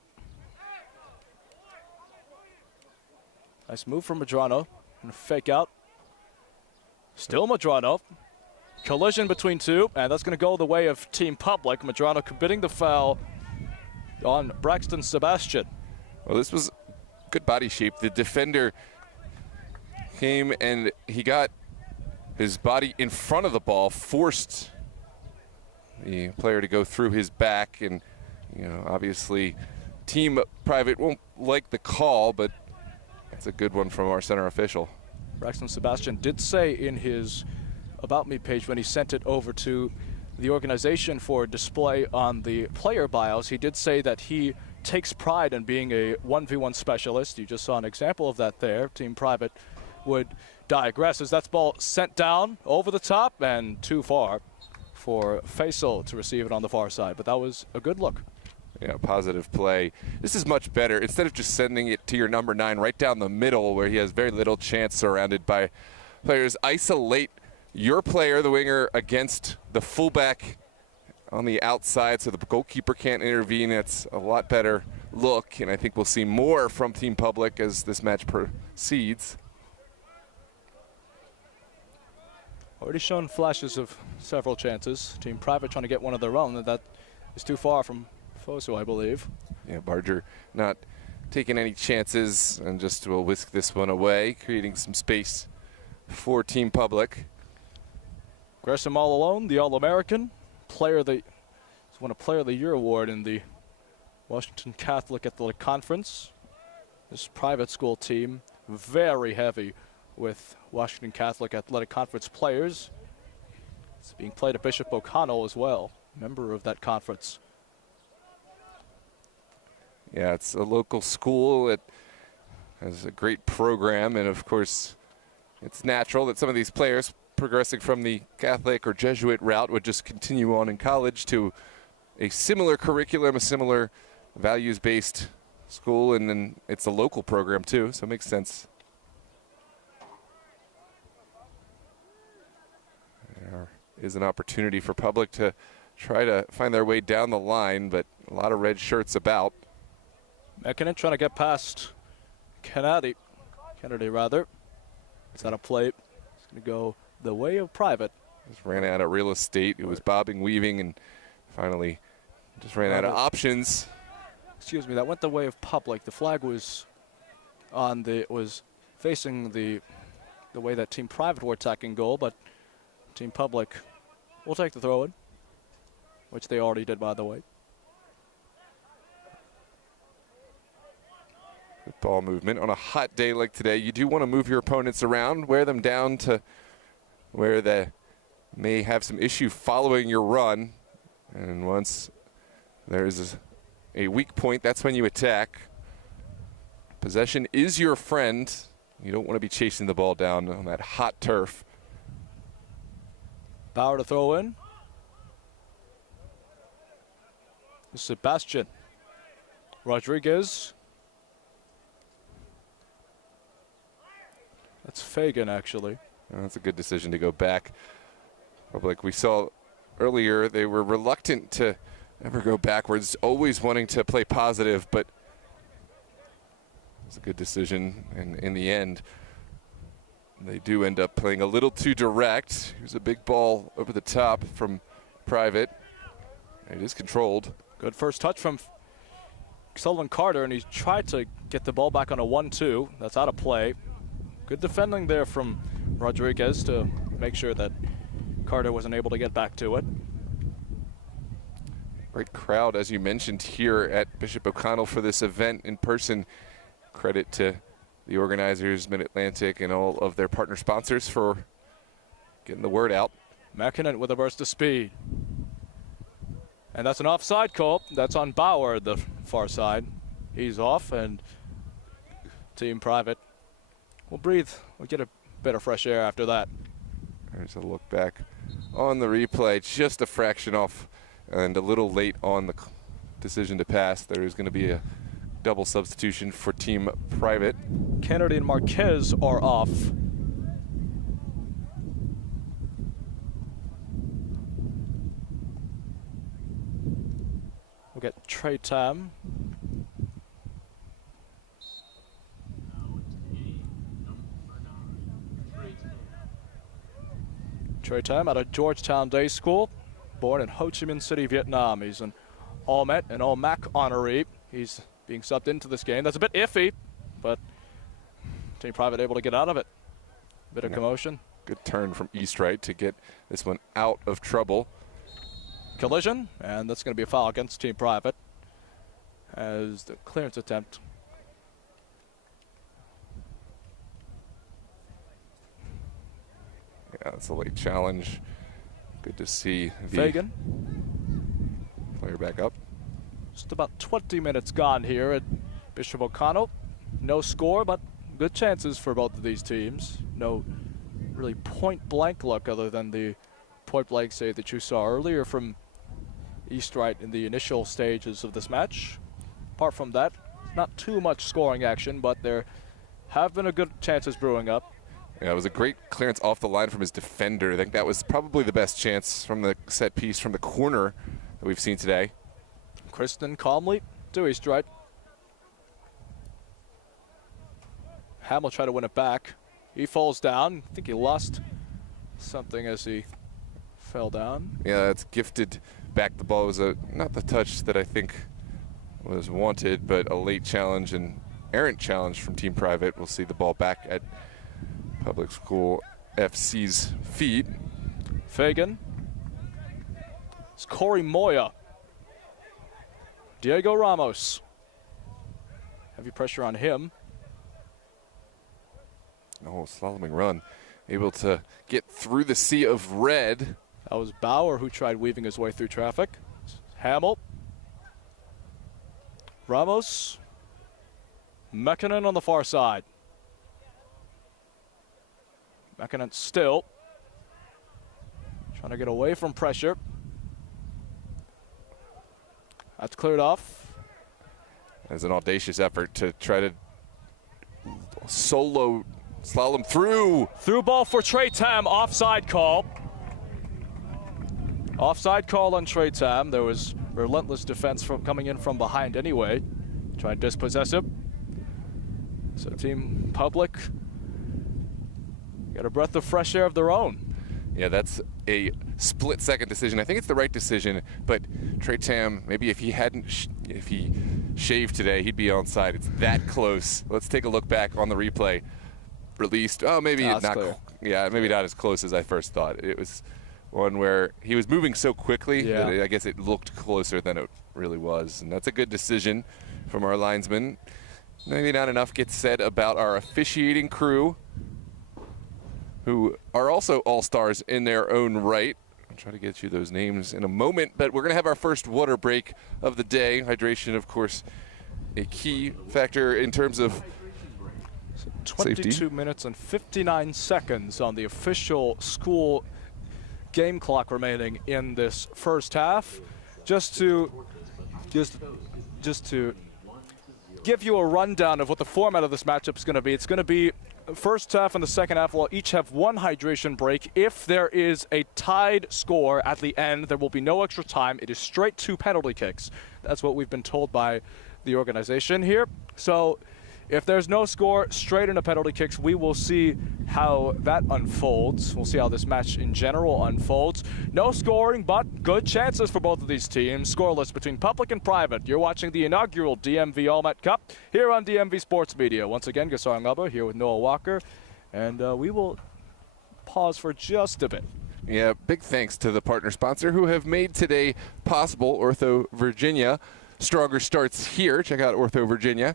Nice move from Medrano. And a fake out. Still Medrano. Collision between two, and that's going to go the way of Team Public. Medrano committing the foul on Braxton Sebastian. Well, this was good body shape. The defender came and he got his body in front of the ball, forced the player to go through his back, and obviously Team Private won't like the call, but it's a good one from our center official. Braxton Sebastian did say in his About Me page when he sent it over to the organization for display on the player bios, he did say that he takes pride in being a 1v1 specialist. You just saw an example of that there. Team Private would digress as that ball sent down over the top and too far for Faisal to receive it on the far side. But that was a good look. Yeah, positive play. This is much better. Instead of just sending it to your number 9 right down the middle where he has very little chance surrounded by players, isolate your player, the winger, against the fullback on the outside, so the goalkeeper can't intervene. It's a lot better look, and I think we'll see more from Team Public as this match proceeds. Already shown flashes of several chances. Team Private trying to get one of their own. That is too far from Fosu, I believe. Yeah, Barger not taking any chances and just will whisk this one away, creating some space for Team Public. Gresham all alone, the All-American. He's won a Player of the Year award in the Washington Catholic Athletic Conference. This private school team, very heavy with Washington Catholic Athletic Conference players. It's being played at Bishop O'Connell as well, member of that conference. Yeah, it's a local school. It has a great program, and of course, it's natural that some of these players progressing from the Catholic or Jesuit route would just continue on in college to a similar curriculum, a similar values-based school, and then it's a local program too, so it makes sense. There is an opportunity for Public to try to find their way down the line, but a lot of red shirts about. Mekinen trying to get past Kennedy rather. It's on a plate. It's going to go the way of Private. Just ran out of real estate. It was bobbing, weaving, and finally just ran out of options. Excuse me, that went the way of Public. The flag was facing the way that Team Private were attacking goal, but Team Public will take the throw-in, which they already did, by the way. Good ball movement. On a hot day like today, you do want to move your opponents around, wear them down to where they may have some issue following your run. And once there's a weak point, that's when you attack. Possession is your friend. You don't want to be chasing the ball down on that hot turf. Bauer to throw in. Sebastian Rodriguez. That's Fagan, actually. That's a good decision to go back. Like we saw earlier, they were reluctant to never go backwards, always wanting to play positive, but it's a good decision. And in the end, they do end up playing a little too direct. Here's a big ball over the top from Private. It is controlled. Good first touch from Sullivan Carter, and he tried to get the ball back on a 1-2. That's out of play. Good defending there from Rodriguez to make sure that Carter wasn't able to get back to it. Great crowd, as you mentioned, here at Bishop O'Connell for this event in person. Credit to the organizers, Mid-Atlantic, and all of their partner sponsors for getting the word out. Mekinen with a burst of speed. And that's an offside call. That's on Bauer, the far side. He's off, and Team Private will breathe. We'll get a bit of fresh air after that. There's a look back on the replay. Just a fraction off and a little late on the decision to pass. There is going to be a double substitution for Team Private. Kennedy and Marquez are off. We'll get Trey Tam. Trey Tam out of Georgetown Day School, born in Ho Chi Minh City, Vietnam. He's an All-Met and All-MAC honoree. He's being subbed into this game. That's a bit iffy, but Team Private able to get out of it. Bit of commotion. Good turn from East Right to get this one out of trouble. Collision, and that's going to be a foul against Team Private as the clearance attempt. Yeah, that's a late challenge. Good to see the Fagan. Player back up. Just about 20 minutes gone here at Bishop O'Connell. No score, but good chances for both of these teams. No really point-blank look other than the point-blank save that you saw earlier from East Right in the initial stages of this match. Apart from that, not too much scoring action, but there have been a good chances brewing up. Yeah, it was a great clearance off the line from his defender. I think that was probably the best chance from the set piece from the corner that we've seen today. Kristen calmly to his strike. Ham will try to win it back. He falls down. I think he lost something as he fell down. Yeah, it's gifted back. The ball was not the touch that I think was wanted, but a late challenge and errant challenge from Team Private. We'll see the ball back at Public School FC's feet. Fagan. It's Corey Moya. Diego Ramos. Heavy pressure on him. Oh, slaloming run. Able to get through the sea of red. That was Bauer who tried weaving his way through traffic. Hamill. Ramos. Mekinen on the far side. Mekinen still trying to get away from pressure. That's cleared off. As an audacious effort to try to solo slalom through. Through ball for Trey Tam, offside call. Offside call on Trey Tam. There was relentless defense from coming in from behind anyway. Tried to dispossess him. So Team Public got a breath of fresh air of their own. Yeah, that's a split-second decision. I think it's the right decision, but Trey Tam, maybe if he hadn't, if he shaved today, he'd be onside. It's that close. Let's take a look back on the replay. Released. Oh, maybe not. Yeah, maybe not as close as I first thought. It was one where he was moving so quickly that I guess it looked closer than it really was, and that's a good decision from our linesman. Maybe not enough gets said about our officiating crew, who are also all-stars in their own right. I'll try to get you those names in a moment, but we're going to have our first water break of the day. Hydration, of course, a key factor in terms of 22 safety. minutes and 59 seconds on the official school game clock remaining in this first half. Just to give you a rundown of what the format of this matchup is going to be. It's going to be first half and the second half will each have one hydration break. If there is a tied score at the end, there will be no extra time. It is straight to penalty kicks. That's what we've been told by the organization here. So if there's no score, straight into penalty kicks. We will see how that unfolds. We'll see how this match in general unfolds. No scoring, but good chances for both of these teams. Scoreless between Public and Private. You're watching the inaugural DMV All-Met Cup here on DMV Sports Media. Once again, Gasar Ngaba here with Noah Walker. And we will pause for just a bit. Yeah, big thanks to the partner sponsor who have made today possible. Ortho Virginia. Stronger starts here. Check out Ortho Virginia.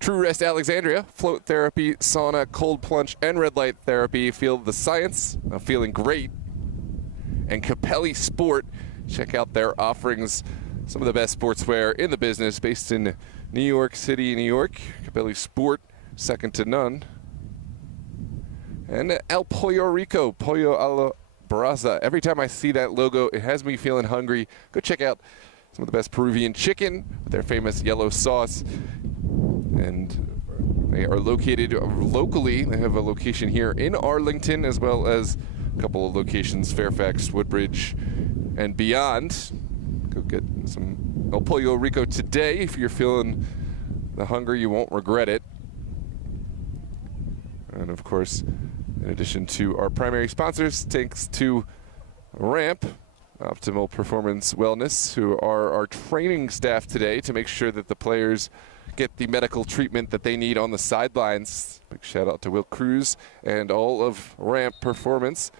True Rest Alexandria, float therapy, sauna, cold plunge, and red light therapy. Feel the science of feeling great. And Capelli Sport, check out their offerings. Some of the best sportswear in the business, based in New York City, New York. Capelli Sport, second to none. And El Pollo Rico, Pollo a la Brasa. Every time I see that logo, it has me feeling hungry. Go check out some of the best Peruvian chicken with their famous yellow sauce. And they are located locally. They have a location here in Arlington, as well as a couple of locations, Fairfax, Woodbridge, and beyond. Go get some El Pollo Rico today. If you're feeling the hunger, you won't regret it. And of course, in addition to our primary sponsors, thanks to Ramp, Optimal Performance Wellness, who are our training staff today to make sure that the players get the medical treatment that they need on the sidelines. Big shout out to Will Cruz and all of Ramp Performance.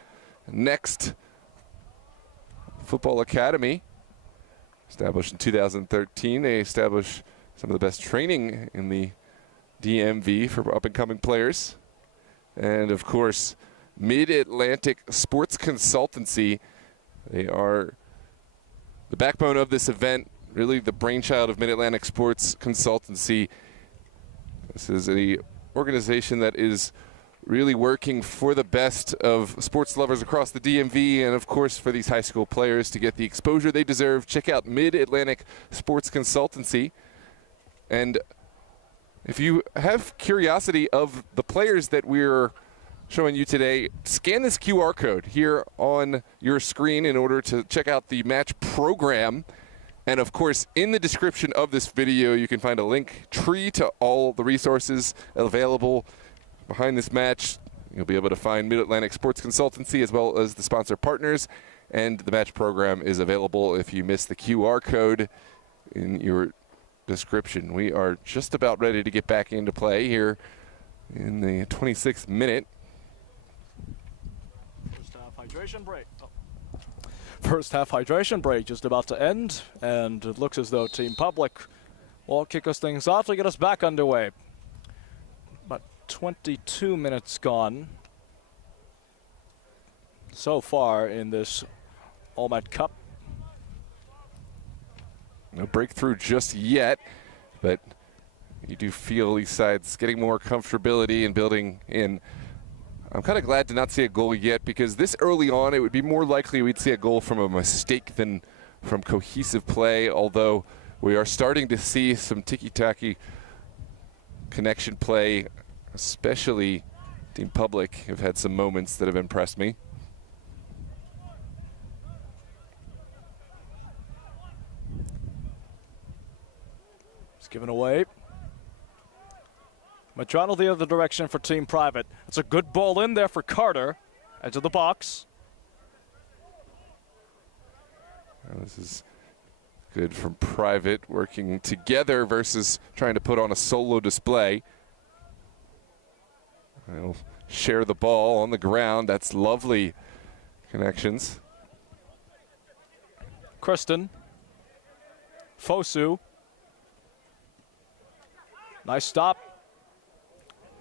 Next, Football Academy, established in 2013. They establish some of the best training in the DMV for up-and-coming players. And of course, Mid-Atlantic Sports Consultancy. They are the backbone of this event, really the brainchild of Mid-Atlantic Sports Consultancy. This is an organization that is really working for the best of sports lovers across the DMV, and of course for these high school players to get the exposure they deserve. Check out Mid-Atlantic Sports Consultancy. And if you have curiosity of the players that we're showing you today. Scan this QR code here on your screen in order to check out the match program. And of course, in the description of this video, you can find a link tree to all the resources available behind this match. You'll be able to find Mid-Atlantic Sports Consultancy as well as the sponsor partners. And the match program is available if you miss the QR code in your description. We are just about ready to get back into play here in the 26th minute. First half hydration break. First half hydration break just about to end, and it looks as though Team Public will kick us things off to get us back underway. About 22 minutes gone so far in this All-Met Cup. No breakthrough just yet, but you do feel these sides getting more comfortability and building in. I'm kind of glad to not see a goal yet, because this early on it would be more likely we'd see a goal from a mistake than from cohesive play, although we are starting to see some tiki-taki connection play, especially Team Public have had some moments that have impressed me. It's given away. Madrano the other direction for Team Private. It's a good ball in there for Carter. Edge of the box. Well, this is good from Private, working together versus trying to put on a solo display. They'll share the ball on the ground. That's lovely connections. Kristen. Fosu. Nice stop.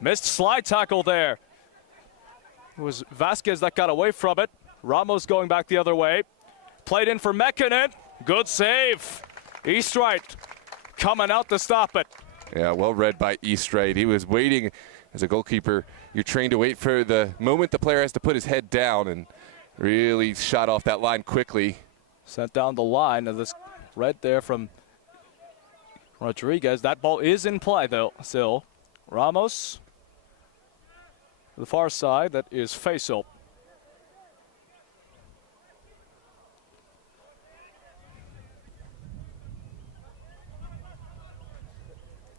Missed slide tackle there. It was Vasquez that got away from it. Ramos going back the other way. Played in for Mekinen. Good save. Eastright coming out to stop it. Yeah, well read by Eastright. He was waiting. As a goalkeeper, you're trained to wait for the moment the player has to put his head down, and really shot off that line quickly. Sent down the line, and this red there from Rodriguez. That ball is in play, though, still. Ramos. To the far side, that is Faisal.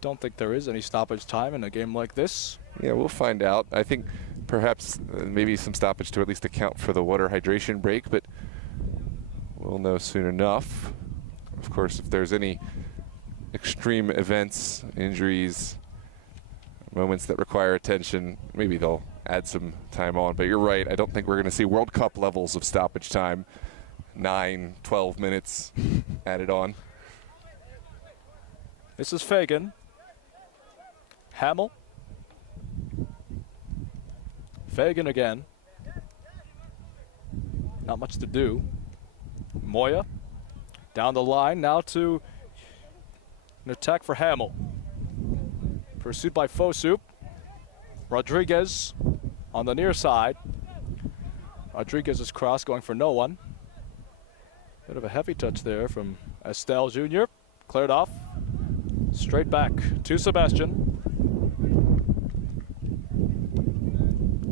Don't think there is any stoppage time in a game like this. Yeah, we'll find out. I think perhaps maybe some stoppage to at least account for the water hydration break, but we'll know soon enough. Of course, if there's any extreme events, injuries, moments that require attention, maybe they'll add some time on. But you're right, I don't think we're going to see World Cup levels of stoppage time. 9, 12 minutes added on. This is Fagan. Hamill. Fagan again. Not much to do. Moya down the line now to an attack for Hamill. Pursued by Fosu. Rodriguez on the near side. Rodriguez's cross going for no one. Bit of a heavy touch there from Estelle Jr. Cleared off. Straight back to Sebastian.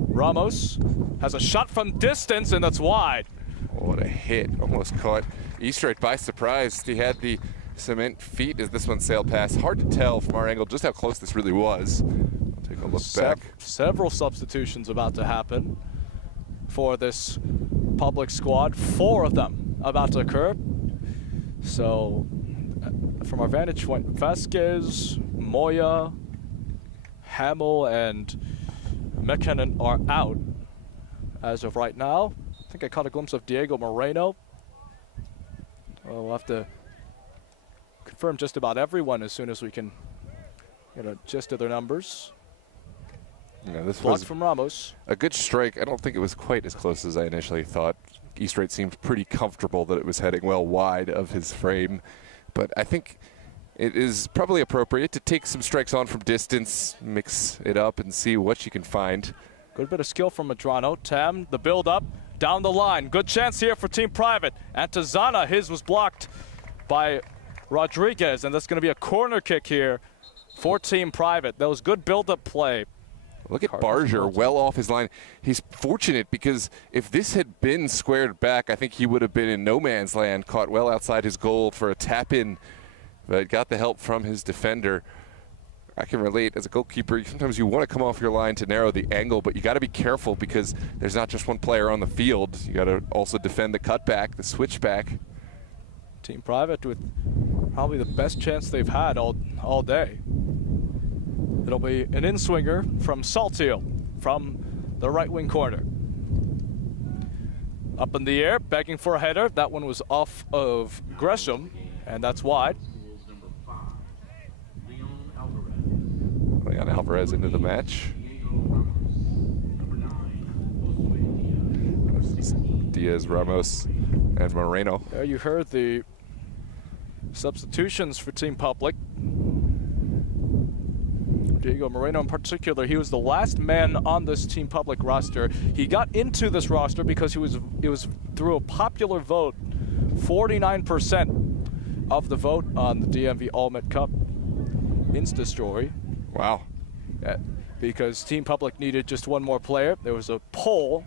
Ramos has a shot from distance, and that's wide. What a hit. Almost caught Eastright by surprise. He had the cement feet as this one sailed past. Hard to tell from our angle just how close this really was. I'll take a look back. Several substitutions about to happen for this Public squad. 4 of them about to occur. So from our vantage point, Vasquez, Moya, Hamill, and Mekinen are out as of right now. I think I caught a glimpse of Diego Moreno. We'll have to confirm just about everyone as soon as we can get a gist of their numbers. Yeah, this Blocked was from Ramos. a good strike. I don't think it was quite as close as I initially thought. Eastright seemed pretty comfortable that it was heading well wide of his frame. But I think it is probably appropriate to take some strikes on from distance, mix it up, and see what you can find. Good bit of skill from Madrano. Tam, the build-up, down the line. Good chance here for Team Private. Antizana, his was blocked by Rodriguez, and that's going to be a corner kick here for Team Private. That was good build-up play Look at Barger, well off his line. He's fortunate because if this had been squared back, I think he would have been in no man's land, caught well outside his goal for a tap-in, but got the help from his defender. I can relate as a goalkeeper. Sometimes you want to come off your line to narrow the angle, but you got to be careful because there's not just one player on the field. You got to also defend the cutback, the switchback. Team Private with probably the best chance they've had all day. It'll be an in-swinger from Saltiel from the right wing corner. Up in the air, begging for a header. That one was off of Gresham, and that's wide. Leon Alvarez into the match. Diaz, Ramos, and Moreno. There you heard the substitutions for Team Public. Diego Moreno in particular, he was the last man on this Team Public roster. He got into this roster because it was through a popular vote. 49% of the vote on the DMV All-Met Cup Insta story. Wow. Because Team Public needed just one more player. There was a poll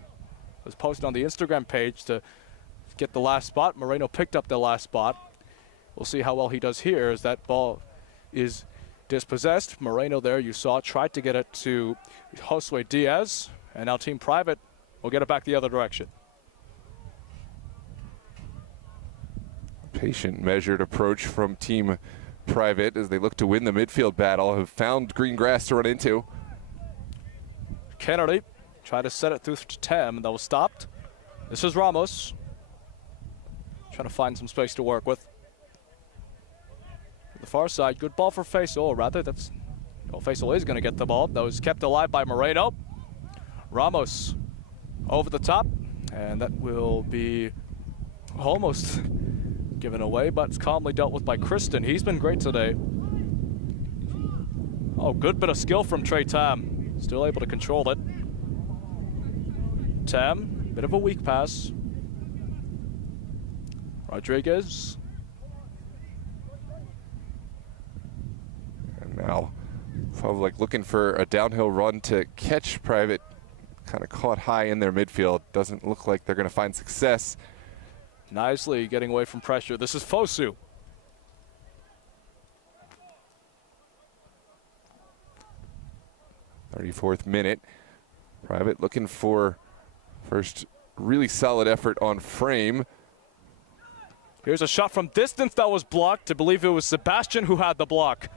that was posted on the Instagram page to get the last spot. Moreno picked up the last spot. We'll see how well he does here as that ball is dispossessed. Moreno there, you saw, tried to get it to Josue Diaz, and now Team Private will get it back the other direction. Patient, measured approach from Team Private as they look to win the midfield battle. Have found green grass to run into. Kennedy tried to set it through to Tem, and that was stopped. This is Ramos trying to find some space to work with. The far side, good ball for Faisal, rather that's, well, Faisal is going to get the ball. That was kept alive by Moreno. Ramos over the top, and that will be almost given away, but it's calmly dealt with by Kristen. He's been great today. Oh, good bit of skill from Trey Tam. Still able to control it. Tam, bit of a weak pass. Rodriguez. Now, probably like looking for a downhill run to catch Private. Kind of caught high in their midfield. Doesn't look like they're going to find success. Nicely getting away from pressure. This is Fosu. '34th minute. Private looking for first really solid effort on frame. Here's a shot from distance that was blocked. I believe it was Sebastian who had the block.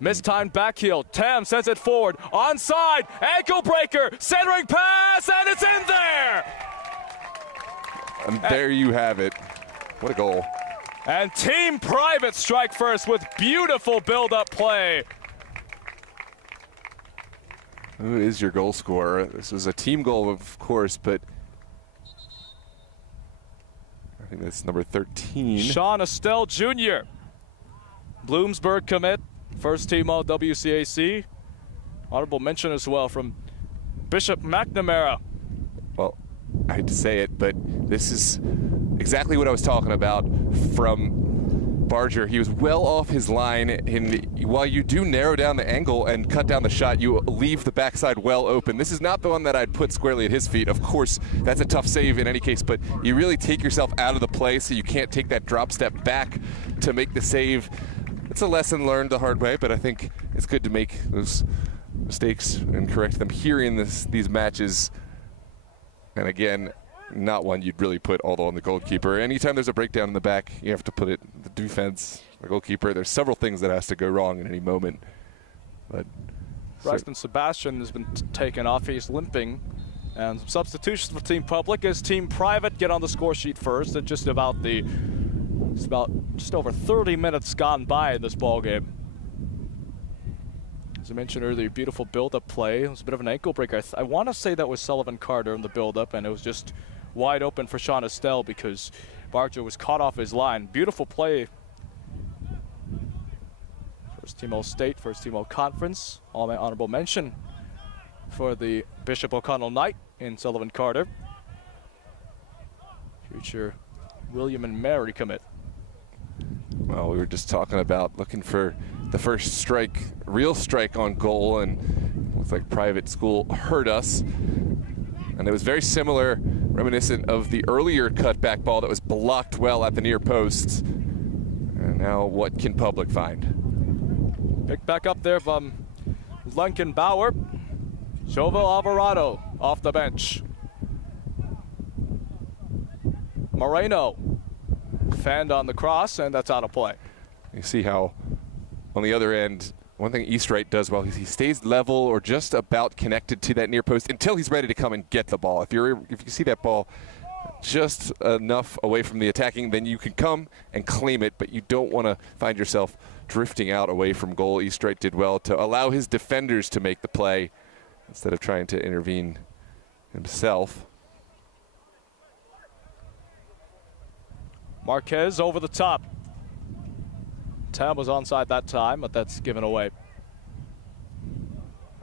Mistimed back heel. Tam sends it forward. Onside. Ankle breaker. Centering pass. And it's in there. And there you have it. What a goal. And Team Private strike first with beautiful build-up play. Who is your goal scorer? This is a team goal, of course, but I think that's number 13. Sean Estelle Jr. Bloomsburg commit. First team all WCAC. Honorable mention as well from Bishop McNamara. Well, I hate to say it, but this is exactly what I was talking about from Barger. He was well off his line, and while you do narrow down the angle and cut down the shot, you leave the backside well open. This is not the one that I'd put squarely at his feet. Of course, that's a tough save in any case, but you really take yourself out of the play so you can't take that drop step back to make the save. It's a lesson learned the hard way, but I think it's good to make those mistakes and correct them here in these matches. And again, not one you'd really put all on the goalkeeper. Anytime there's a breakdown in the back, you have to put it the defense, the goalkeeper. There's several things that has to go wrong in any moment. But Braxton Sebastian has been taken off. He's limping. And some substitutions for Team Public as Team Private get on the score sheet first. At just about just over 30 minutes gone by in this ball game. As I mentioned earlier, beautiful build-up play. It was a bit of an ankle breaker. I want to say that was Sullivan Carter in the build-up, and it was just wide open for Sean Estelle because Barger was caught off his line. Beautiful play. First team All-State, first team All-Conference. All my honorable mention for the Bishop O'Connell Knight in Sullivan Carter. Future William and Mary commit. Well, we were just talking about looking for the first strike, real strike on goal, and Looks like private school heard us. And it was very similar, reminiscent of the earlier cutback ball that was blocked well at the near post. And now what can public find? Picked back up there from Lincoln Bauer. Jovel Alvarado off the bench. Moreno fanned on the cross, and that's out of play. You see how on the other end, one thing East Wright does well is he stays level or just about connected to that near post until he's ready to come and get the ball. If you see that ball just enough away from the attacking, then you can come and claim it, but you don't want to find yourself drifting out away from goal. East Wright did well to allow his defenders to make the play instead of trying to intervene himself. Marquez over the top. Tam was onside that time, but that's given away.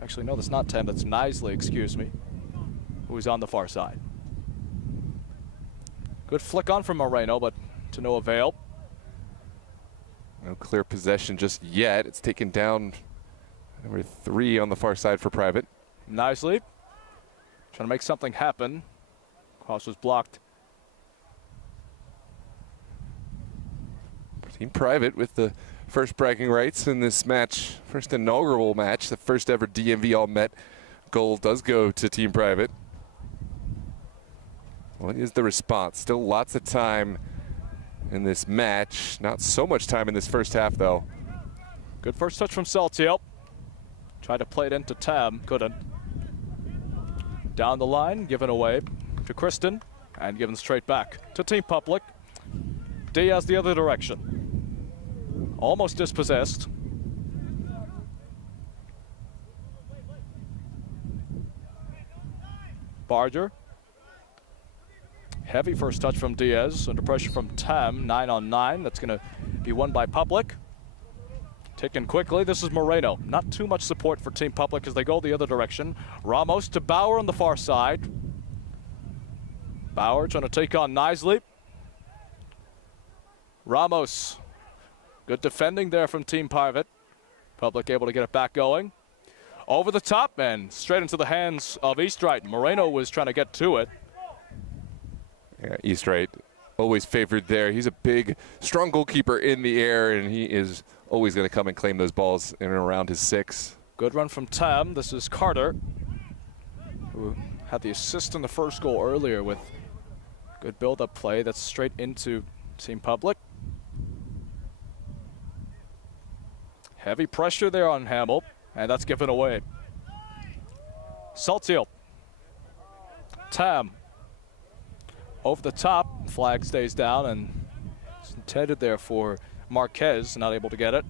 Actually, no, that's not Tam. That's Nisley, excuse me, who's on the far side. Good flick on from Moreno, but to no avail. No clear possession just yet. It's taken down number 3 on the far side for private. Nisley trying to make something happen. Cross was blocked. Team Private with the first bragging rights in this match, first inaugural match. The first ever DMV All-Met goal does go to Team Private. What is the response? Still lots of time in this match. Not so much time in this first half, though. Good first touch from Saltiel. Tried to play it into Tam, couldn't. Down the line, given away to Kristen, and given straight back to Team Public. Diaz the other direction. Almost dispossessed. Barger. Heavy first touch from Diaz, under pressure from Tam, 9-on-9. That's going to be won by Public. Taken quickly, this is Moreno. Not too much support for Team Public as they go the other direction. Ramos to Bauer on the far side. Bauer trying to take on Nisley. Ramos. Good defending there from Team Private. Public able to get it back going. Over the top and straight into the hands of East Wright. Moreno was trying to get to it. Yeah, East Wright always favored there. He's a big, strong goalkeeper in the air, and he is always going to come and claim those balls in and around his 6. Good run from Tam. This is Carter, who had the assist in the first goal earlier with good build-up play. That's straight into Team Public. Heavy pressure there on Hamill, and that's given away. Saltiel. Tam. Over the top, flag stays down, and it's intended there for Marquez, not able to get it.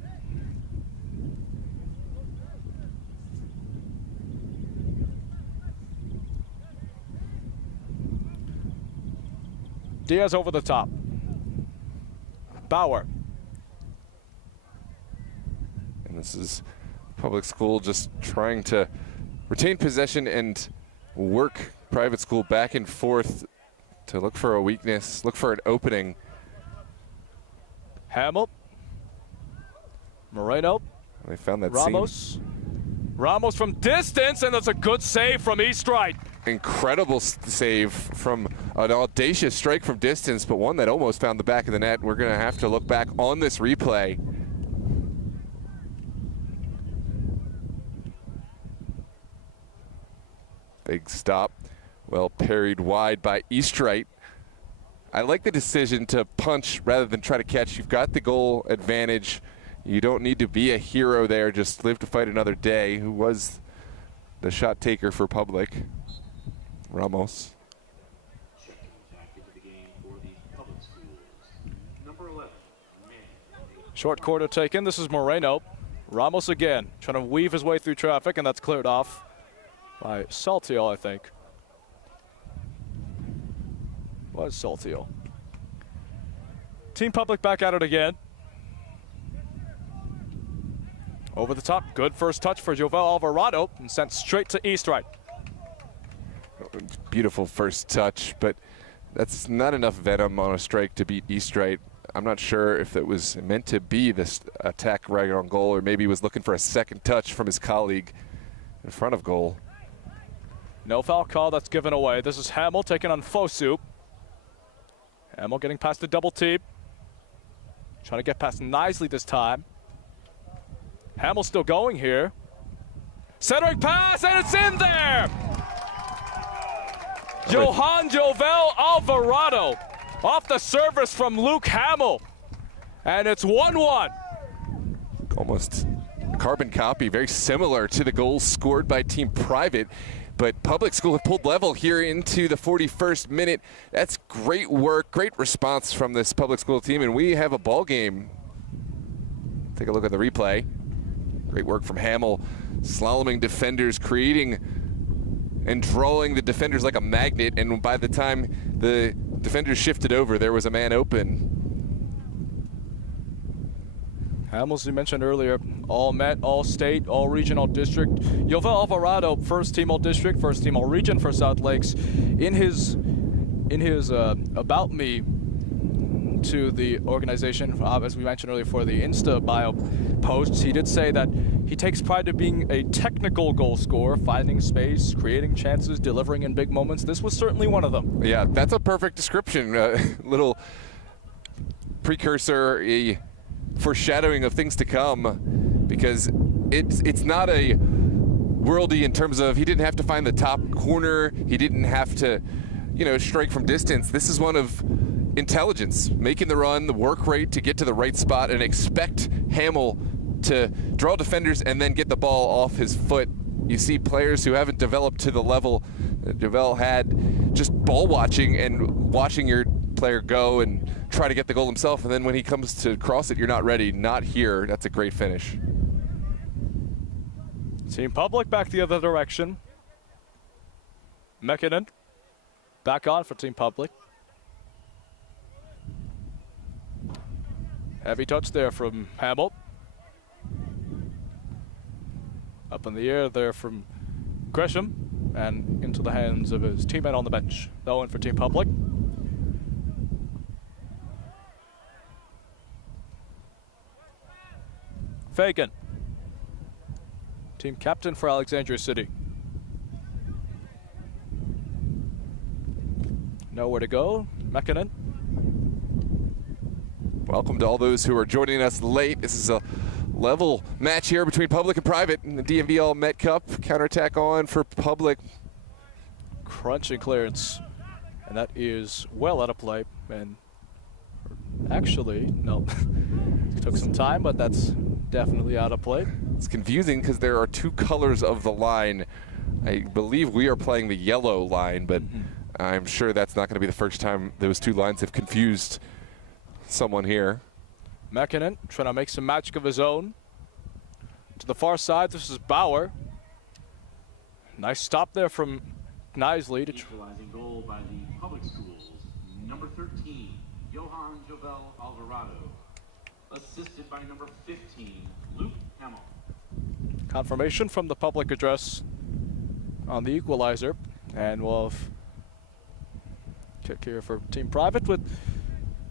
Diaz over the top. Bauer. And this is public school just trying to retain possession and work private school back and forth to look for a weakness, look for an opening. Hamill. Moreno. They found that Ramos. seam. Ramos from distance, and that's a good save from East Wright. Incredible save from an audacious strike from distance, but one that almost found the back of the net. We're going to have to look back on this replay. Big stop. Well parried wide by East Wright. I like the decision to punch rather than try to catch. You've got the goal advantage. You don't need to be a hero there. Just live to fight another day. Who was the shot taker for Public? Ramos. Short corner taken. This is Moreno. Ramos again, trying to weave his way through traffic, and that's cleared off by Saltiel, I think. Was Saltiel. Team Public back at it again. Over the top, good first touch for Jovel Alvarado, and sent straight to East Wright. Beautiful first touch, but that's not enough venom on a strike to beat East Wright. I'm not sure if it was meant to be this attack right on goal, or maybe he was looking for a second touch from his colleague. in front of goal. No foul call, that's given away. This is Hamill taking on Fosu. Hamill getting past the double team. Trying to get past nicely this time. Hamill still going here. Centering pass, and it's in there! Johan Jovel Alvarado off the service from Luke Hamill. And it's 1-1. Almost a carbon copy, very similar to the goals scored by Team Private. But Public School have pulled level here into the 41st minute. That's great work, great response from this Public School team, and we have a ball game. Take a look at the replay. Great work from Hamill, slaloming defenders, creating and drawing the defenders like a magnet, and by the time the defenders shifted over, there was a man open. Hamill, as you mentioned earlier, all Met, all state, all region, all district. Jovel Alvarado, first team all district, first team all region for South Lakes. In his about me to the organization, as we mentioned earlier for the Insta bio posts, he did say that he takes pride in being a technical goal scorer, finding space, creating chances, delivering in big moments. This was certainly one of them. Yeah, that's a perfect description. Little precursor, a foreshadowing of things to come, because it's not a worldie in terms of he didn't have to find the top corner, he didn't have to, strike from distance. This is one of intelligence, making the run, the work rate to get to the right spot, and expect Hamill to draw defenders and then get the ball off his foot. You see players who haven't developed to the level that Jovel had, just ball watching and watching your player go and try to get the goal himself, and then when he comes to cross it, you're not ready. Not here. That's a great finish. Team Public back the other direction. Mekinen back on for Team Public. Heavy touch there from Hamill. Up in the air there from Gresham, and into the hands of his teammate on the bench. Owen for Team Public. Fagan, team captain for Alexandria City. Nowhere to go. Mekinen. Welcome to all those who are joining us late. This is a level match here between Public and Private in the DMV All-Met Cup. Counterattack on for Public. Crunching clearance, and that is well out of play. And actually, no, it took some time, but that's definitely out of play. It's confusing because there are two colors of the line. I believe we are playing the yellow line, but I'm sure that's not going to be the first time those two lines have confused someone here. Mekinen trying to make some magic of his own. To the far side, this is Bauer. Nice stop there from Knisley. Equalizing goal by the Public Schools, number 13, Johan Jovel Alvarado. Assisted by number 15, Luke Hamill. Confirmation from the public address on the equalizer, and we'll have kick here for Team Private with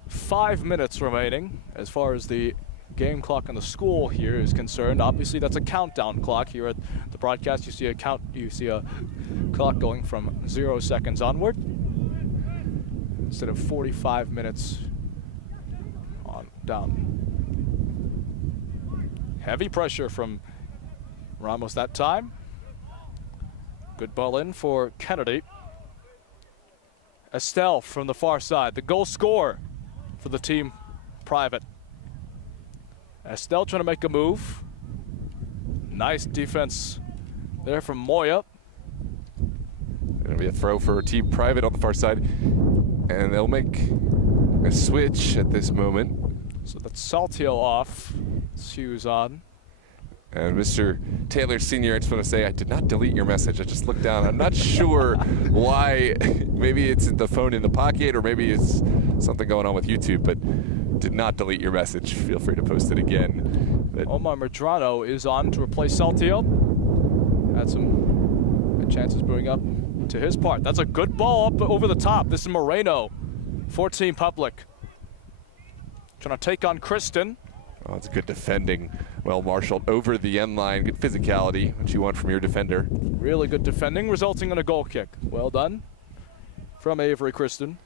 5 minutes remaining as far as the game clock on the school here is concerned. Obviously, that's a countdown clock. Here at the broadcast, you see a clock going from 0 seconds onward instead of 45 minutes on down. Heavy pressure from Ramos that time. Good ball in for Kennedy. Estelle from the far side, the goal scorer for the Team Private. Estelle trying to make a move. Nice defense there from Moya. Going to be a throw for Team Private on the far side, and they'll make a switch at this moment. So that's Saltio off. Hughes on. And Mr. Taylor Sr., I just want to say I did not delete your message. I just looked down. I'm not sure why. Maybe it's the phone in the pocket, or maybe it's something going on with YouTube, but did not delete your message. Feel free to post it again. But Omar Medrano is on to replace Saltio. Had some good chances brewing up to his part. That's a good ball up over the top. This is Moreno for Team Public. Trying to take on Kristen. Oh, it's good defending. Well marshaled over the end line. Good physicality, what you want from your defender. Really good defending, resulting in a goal kick. Well done from Avery Kristen.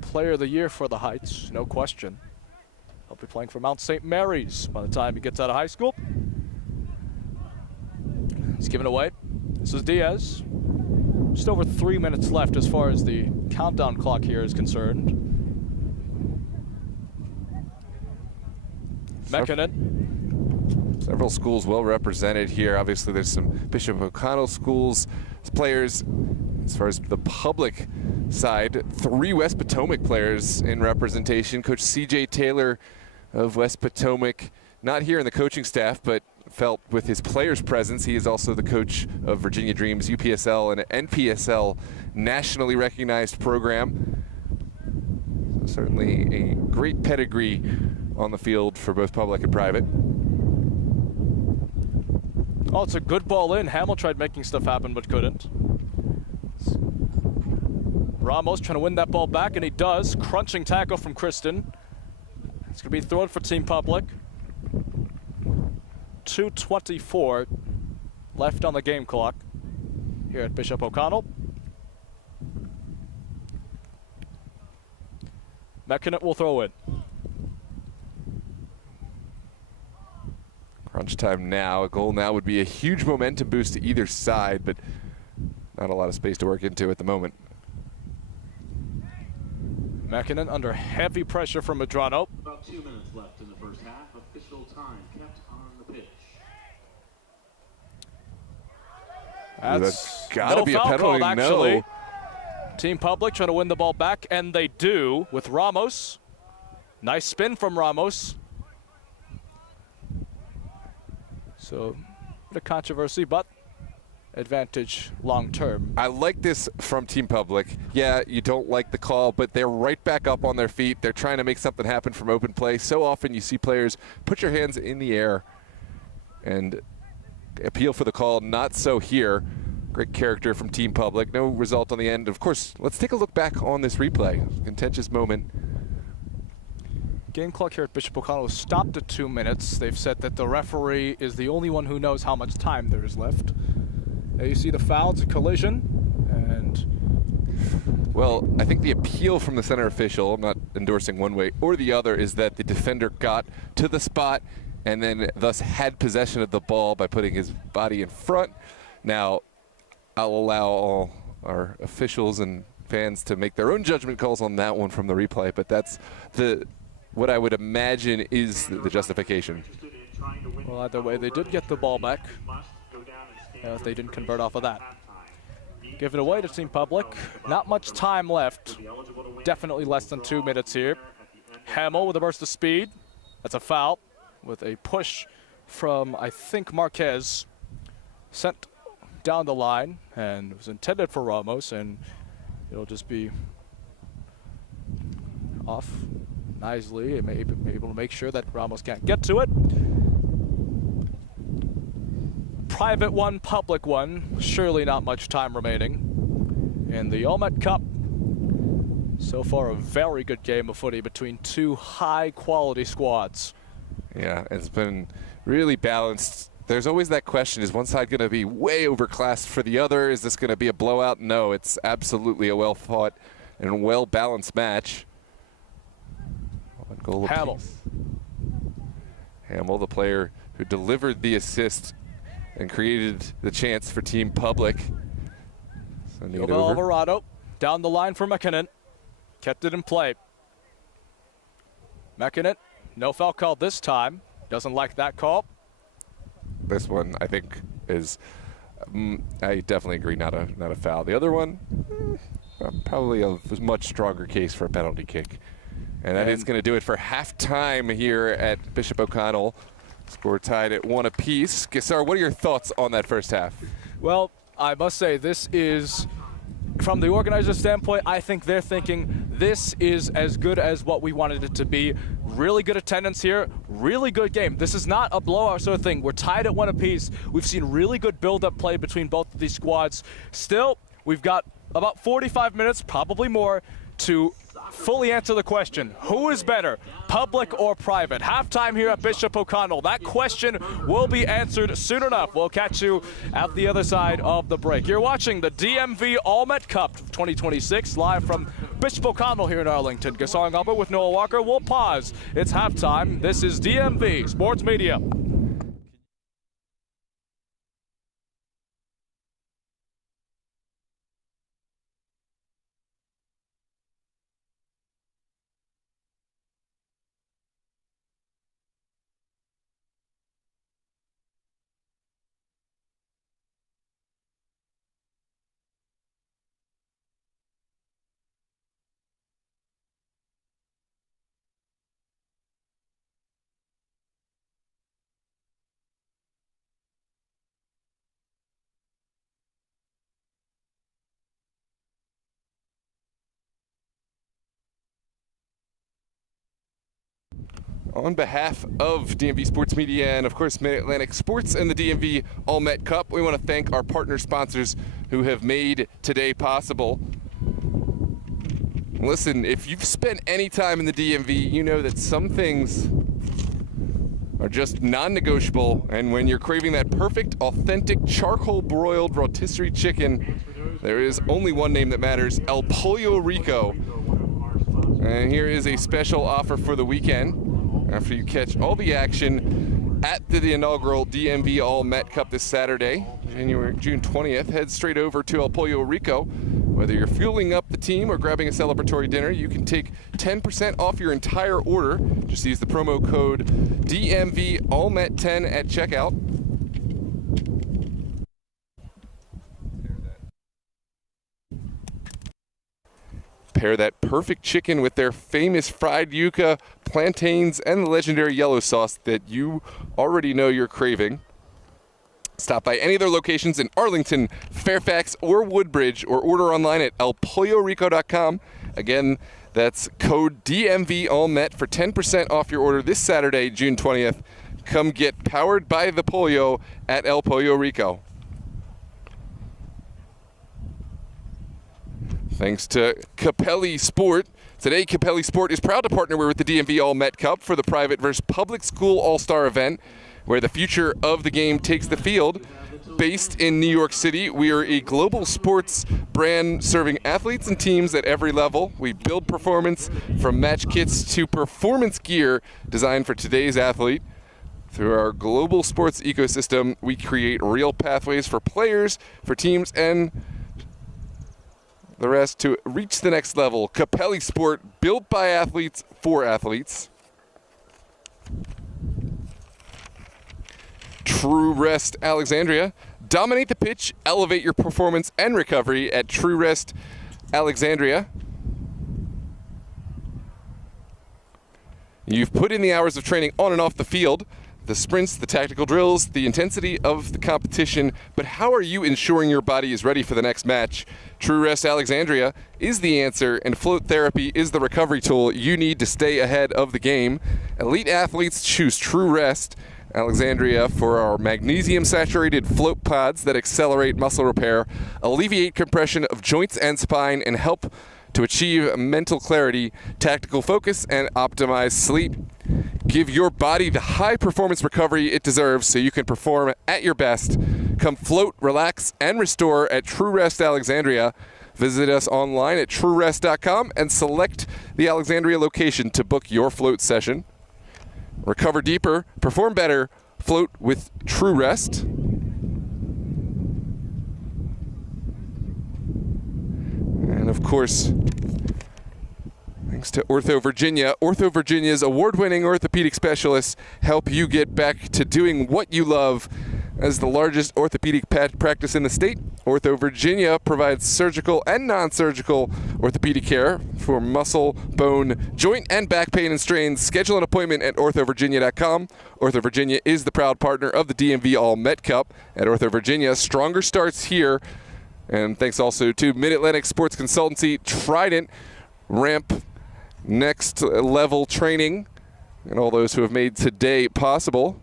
Player of the year for the Heights, no question. He'll be playing for Mount St. Mary's by the time he gets out of high school. He's given away. This is Diaz. Just over 3 minutes left as far as the countdown clock here is concerned. Mekinen. Several schools well represented here. Obviously, there's some Bishop O'Connell schools players. As far as the public side, 3 West Potomac players in representation. Coach C.J. Taylor of West Potomac, not here in the coaching staff, but felt with his players' presence. He is also the coach of Virginia Dreams UPSL and NPSL nationally recognized program. So certainly a great pedigree on the field for both public and private. Oh, it's a good ball in. Hamill tried making stuff happen but couldn't. Ramos trying to win that ball back, and he does. Crunching tackle from Kristen. It's going to be thrown for Team Public. 2:24 left on the game clock here at Bishop O'Connell. Mekinen will throw it. Crunch time now. A goal now would be a huge momentum boost to either side, but not a lot of space to work into at the moment. Mekinen under heavy pressure from Medrano. About 2 minutes left in the first half. Official time kept on the pitch. That's gotta be a foul penalty, called, actually. no. Team Public trying to win the ball back, and they do with Ramos. Nice spin from Ramos. So, bit of controversy, but advantage long term. I like this from Team Public. Yeah, you don't like the call, but they're right back up on their feet. They're trying to make something happen from open play. So often you see players put your hands in the air and appeal for the call. Not so here. Great character from Team Public. No result on the end. Of course, let's take a look back on this replay. Contentious moment. Game clock here at Bishop O'Connell is stopped at 2 minutes. They've said that the referee is the only one who knows how much time there is left. There you see the foul, it's a collision, and... Well, I think the appeal from the center official, I'm not endorsing one way or the other, is that the defender got to the spot and then thus had possession of the ball by putting his body in front. Now, I'll allow all our officials and fans to make their own judgment calls on that one from the replay, but that's what I would imagine is the justification. Well, either way, they did get the ball back. If they didn't convert off of that. Give it away to Team Public. Not much time left. Definitely less than 2 minutes here. Hamill with a burst of speed. That's a foul with a push from, I think, Marquez. Sent down the line, and it was intended for Ramos, and it'll just be off nicely. It may be able to make sure that Ramos can't get to it. Private one, public one. Surely not much time remaining in the All-Met Cup. So far, a very good game of footy between 2 high-quality squads. Yeah, it's been really balanced. There's always that question, is one side going to be way overclassed for the other? Is this going to be a blowout? No, it's absolutely a well-fought and well-balanced match. One goal Hamill. apiece. Hamill, the player who delivered the assist and created the chance for Team Public. Alvarado down the line for Mekinen. Kept it in play. Mekinen, no foul called this time. Doesn't like that call. This one, I think, is, I definitely agree, not a foul. The other one, probably a much stronger case for a penalty kick. And that is going to do it for halftime here at Bishop O'Connell. Score tied at 1 apiece. Gassar, what are your thoughts on that first half? Well, I must say this is, from the organizer standpoint, I think they're thinking this is as good as what we wanted it to be. Really good attendance here, really good game. This is not a blowout sort of thing. We're tied at 1 apiece. We've seen really good build-up play between both of these squads. Still, we've got about 45 minutes, probably more, to fully answer the question, who is better, public or private? Halftime here at Bishop O'Connell. That question will be answered soon enough. We'll catch you at the other side of the break. You're watching the DMV All-Met Cup 2026 live from Bishop O'Connell here in Arlington. Gasong Albert with Noah Walker. We'll pause. It's halftime. This is DMV Sports Media. On behalf of DMV Sports Media and, of course, Mid-Atlantic Sports and the DMV All-Met Cup, we want to thank our partner sponsors who have made today possible. Listen, if you've spent any time in the DMV, you know that some things are just non-negotiable, and when you're craving that perfect, authentic, charcoal-broiled rotisserie chicken, there is only one name that matters, El Pollo Rico. And here is a special offer for the weekend. After you catch all the action at the inaugural DMV All-Met Cup this Saturday, June 20th, head straight over to El Pollo Rico. Whether you're fueling up the team or grabbing a celebratory dinner, you can take 10% off your entire order. Just use the promo code DMV All-Met10 at checkout. Pair that perfect chicken with their famous fried yuca, plantains, and the legendary yellow sauce that you already know you're craving. Stop by any of their locations in Arlington, Fairfax, or Woodbridge, or order online at elpollorico.com. Again, that's code DMV All-Met for 10% off your order this Saturday, June 20th. Come get powered by the pollo at El Pollo Rico. Thanks to Capelli Sport. Today, Capelli Sport is proud to partner with the DMV All-Met Cup for the private versus public school all-star event, where the future of the game takes the field. Based in New York City, we are a global sports brand serving athletes and teams at every level. We build performance from match kits to performance gear designed for today's athlete. Through our global sports ecosystem, we create real pathways for players, for teams, and the rest to reach the next level. Capelli Sport, built by athletes for athletes. True Rest Alexandria. Dominate the pitch, elevate your performance and recovery at True Rest Alexandria. You've put in the hours of training on and off the field, the sprints, the tactical drills, the intensity of the competition, but how are you ensuring your body is ready for the next match? True Rest Alexandria is the answer, and float therapy is the recovery tool you need to stay ahead of the game. Elite athletes choose True Rest Alexandria for our magnesium-saturated float pods that accelerate muscle repair, alleviate compression of joints and spine, and help to achieve mental clarity, tactical focus, and optimize sleep. Give your body the high-performance recovery it deserves so you can perform at your best. Come float, relax, and restore at True Rest Alexandria. Visit us online at truerest.com and select the Alexandria location to book your float session. Recover deeper, perform better, float with True Rest. And of course, thanks to Ortho Virginia. Ortho Virginia's award-winning orthopedic specialists help you get back to doing what you love. As the largest orthopedic practice in the state, Ortho Virginia provides surgical and non-surgical orthopedic care for muscle, bone, joint, and back pain and strains. Schedule an appointment at orthovirginia.com. Ortho Virginia is the proud partner of the DMV All-Met Cup. At Ortho Virginia, stronger starts here. And thanks also to Mid-Atlantic Sports Consultancy, Trident, Ramp, Next Level Training, and all those who have made today possible.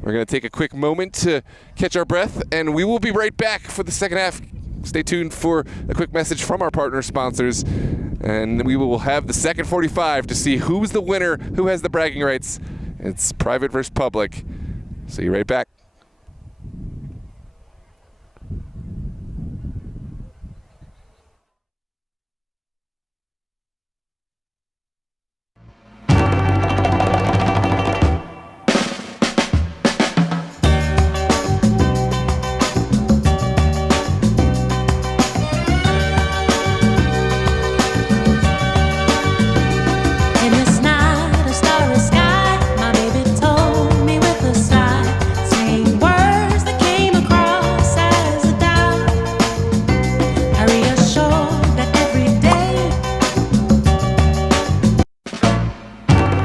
We're going to take a quick moment to catch our breath, and we will be right back for the second half. Stay tuned for a quick message from our partner sponsors, and we will have the second 45 to see who's the winner, who has the bragging rights. It's private versus public. See you right back. In this night, a starry sky, my baby told me with a sigh, saying words that came across as a doubt. I reassured that every day.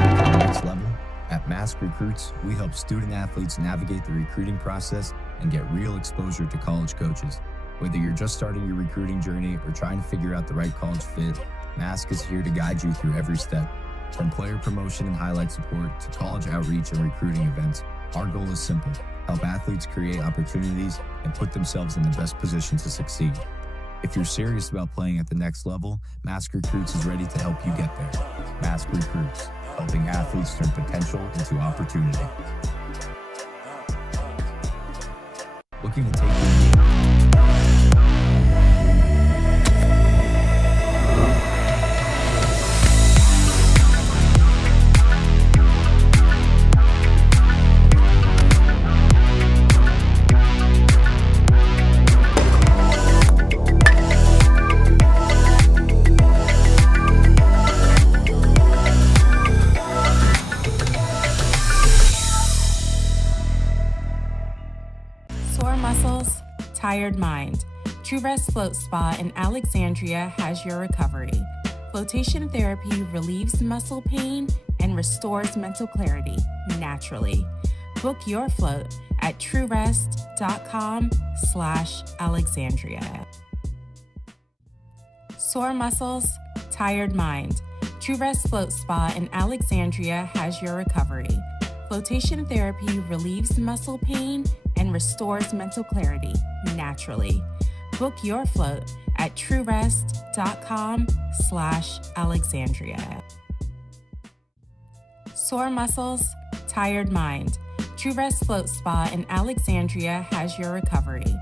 To the next level, at Mask Recruits, we help student athletes navigate the recruiting process and get real exposure to college coaches. Whether you're just starting your recruiting journey or trying to figure out the right college fit, Mask is here to guide you through every step. From player promotion and highlight support to college outreach and recruiting events, our goal is simple: help athletes create opportunities and put themselves in the best position to succeed. If you're serious about playing at the next level, Mask Recruits is ready to help you get there. Mask Recruits, helping athletes turn potential into opportunity. Looking to take your Sore muscles, tired mind. True Rest Float Spa in Alexandria has your recovery. Flotation therapy relieves muscle pain and restores mental clarity naturally. Book your float at truerest.com/Alexandria. Sore muscles, tired mind. True Rest Float Spa in Alexandria has your recovery. Flotation therapy relieves muscle pain and restores mental clarity naturally. Book your float at truerest.com/Alexandria. Sore muscles, tired mind. True Rest Float Spa in Alexandria has your recovery.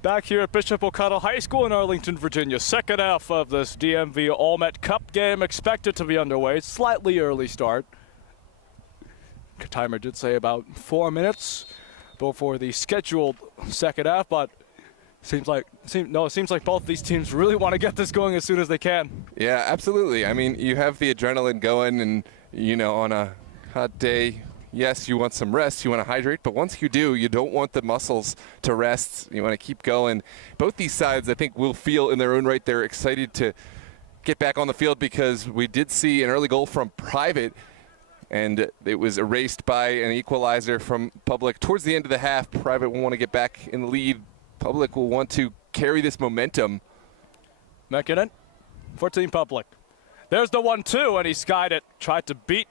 Back here at Bishop O'Connell High School in Arlington, Virginia. Second half of this DMV All-Met Cup game expected to be underway. Slightly early start. Timer did say about 4 minutes before the scheduled second half, but it seems like both these teams really want to get this going as soon as they can. Yeah, absolutely. I mean, you have the adrenaline going, and, you know, on a hot day, yes, you want some rest, you want to hydrate, but once you do, you don't want the muscles to rest. You want to keep going. Both these sides, I think, will feel in their own right they're excited to get back on the field, because we did see an early goal from Private, and it was erased by an equalizer from Public. Towards the end of the half, Private will want to get back in the lead. Public will want to carry this momentum. McKinnon for Team Public. There's the 1-2, and he skied it. Tried to beat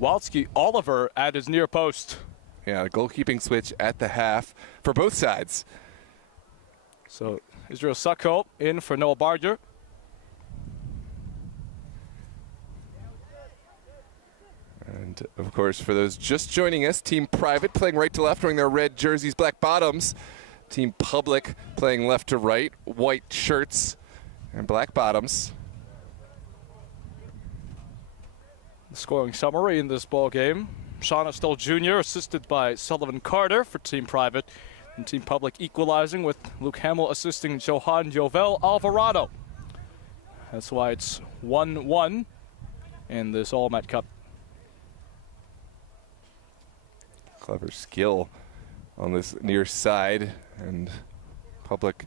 Walski Oliver at his near post. Yeah, a goalkeeping switch at the half for both sides. So Israel Sucko in for Noah Barger. And, of course, for those just joining us, Team Private playing right to left, wearing their red jerseys, black bottoms. Team Public playing left to right, white shirts and black bottoms. The scoring summary in this ball game. Shauna Stoll Jr. assisted by Sullivan Carter for Team Private, and Team Public equalizing with Luke Hamill assisting Johan Jovel Alvarado. That's why it's 1-1 in this All-Met Cup. Clever skill on this near side, and Public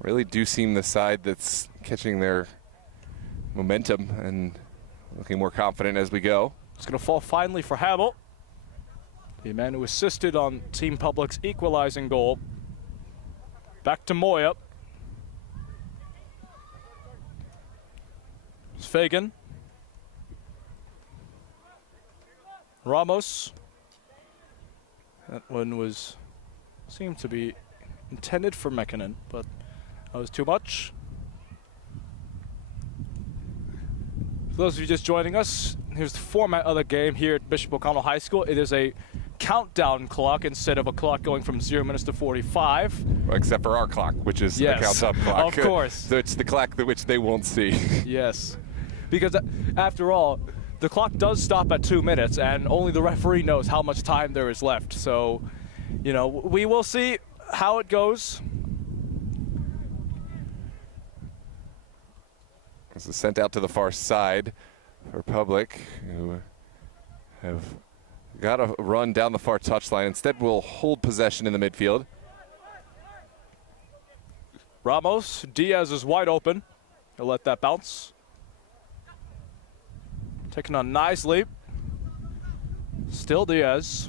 really do seem the side that's catching their momentum and looking more confident as we go. It's going to fall finally for Hamill, the man who assisted on Team Public's equalizing goal. Back to Moya. It's Fagan. Ramos. That one seemed to be intended for McKinnon, but that was too much. For those of you just joining us, here's the format of the game here at Bishop O'Connell High School. It is a countdown clock instead of a clock going from 0 minutes to 45. Except for our clock, which is yes, the count-up clock. Of course. So it's the clock which they won't see. Yes, because after all, the clock does stop at 2 minutes, and only the referee knows how much time there is left. So, you know, we will see how it goes. This is sent out to the far side for Public, who have got to run down the far touchline. Instead, we'll hold possession in the midfield. Ramos, Diaz is wide open. He'll let that bounce. Taking on nicely. Still Diaz.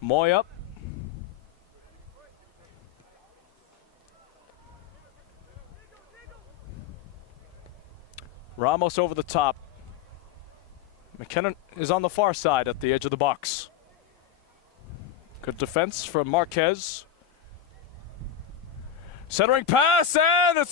Moy up. Ramos over the top. McKinnon is on the far side at the edge of the box. Good defense from Marquez. Centering pass, and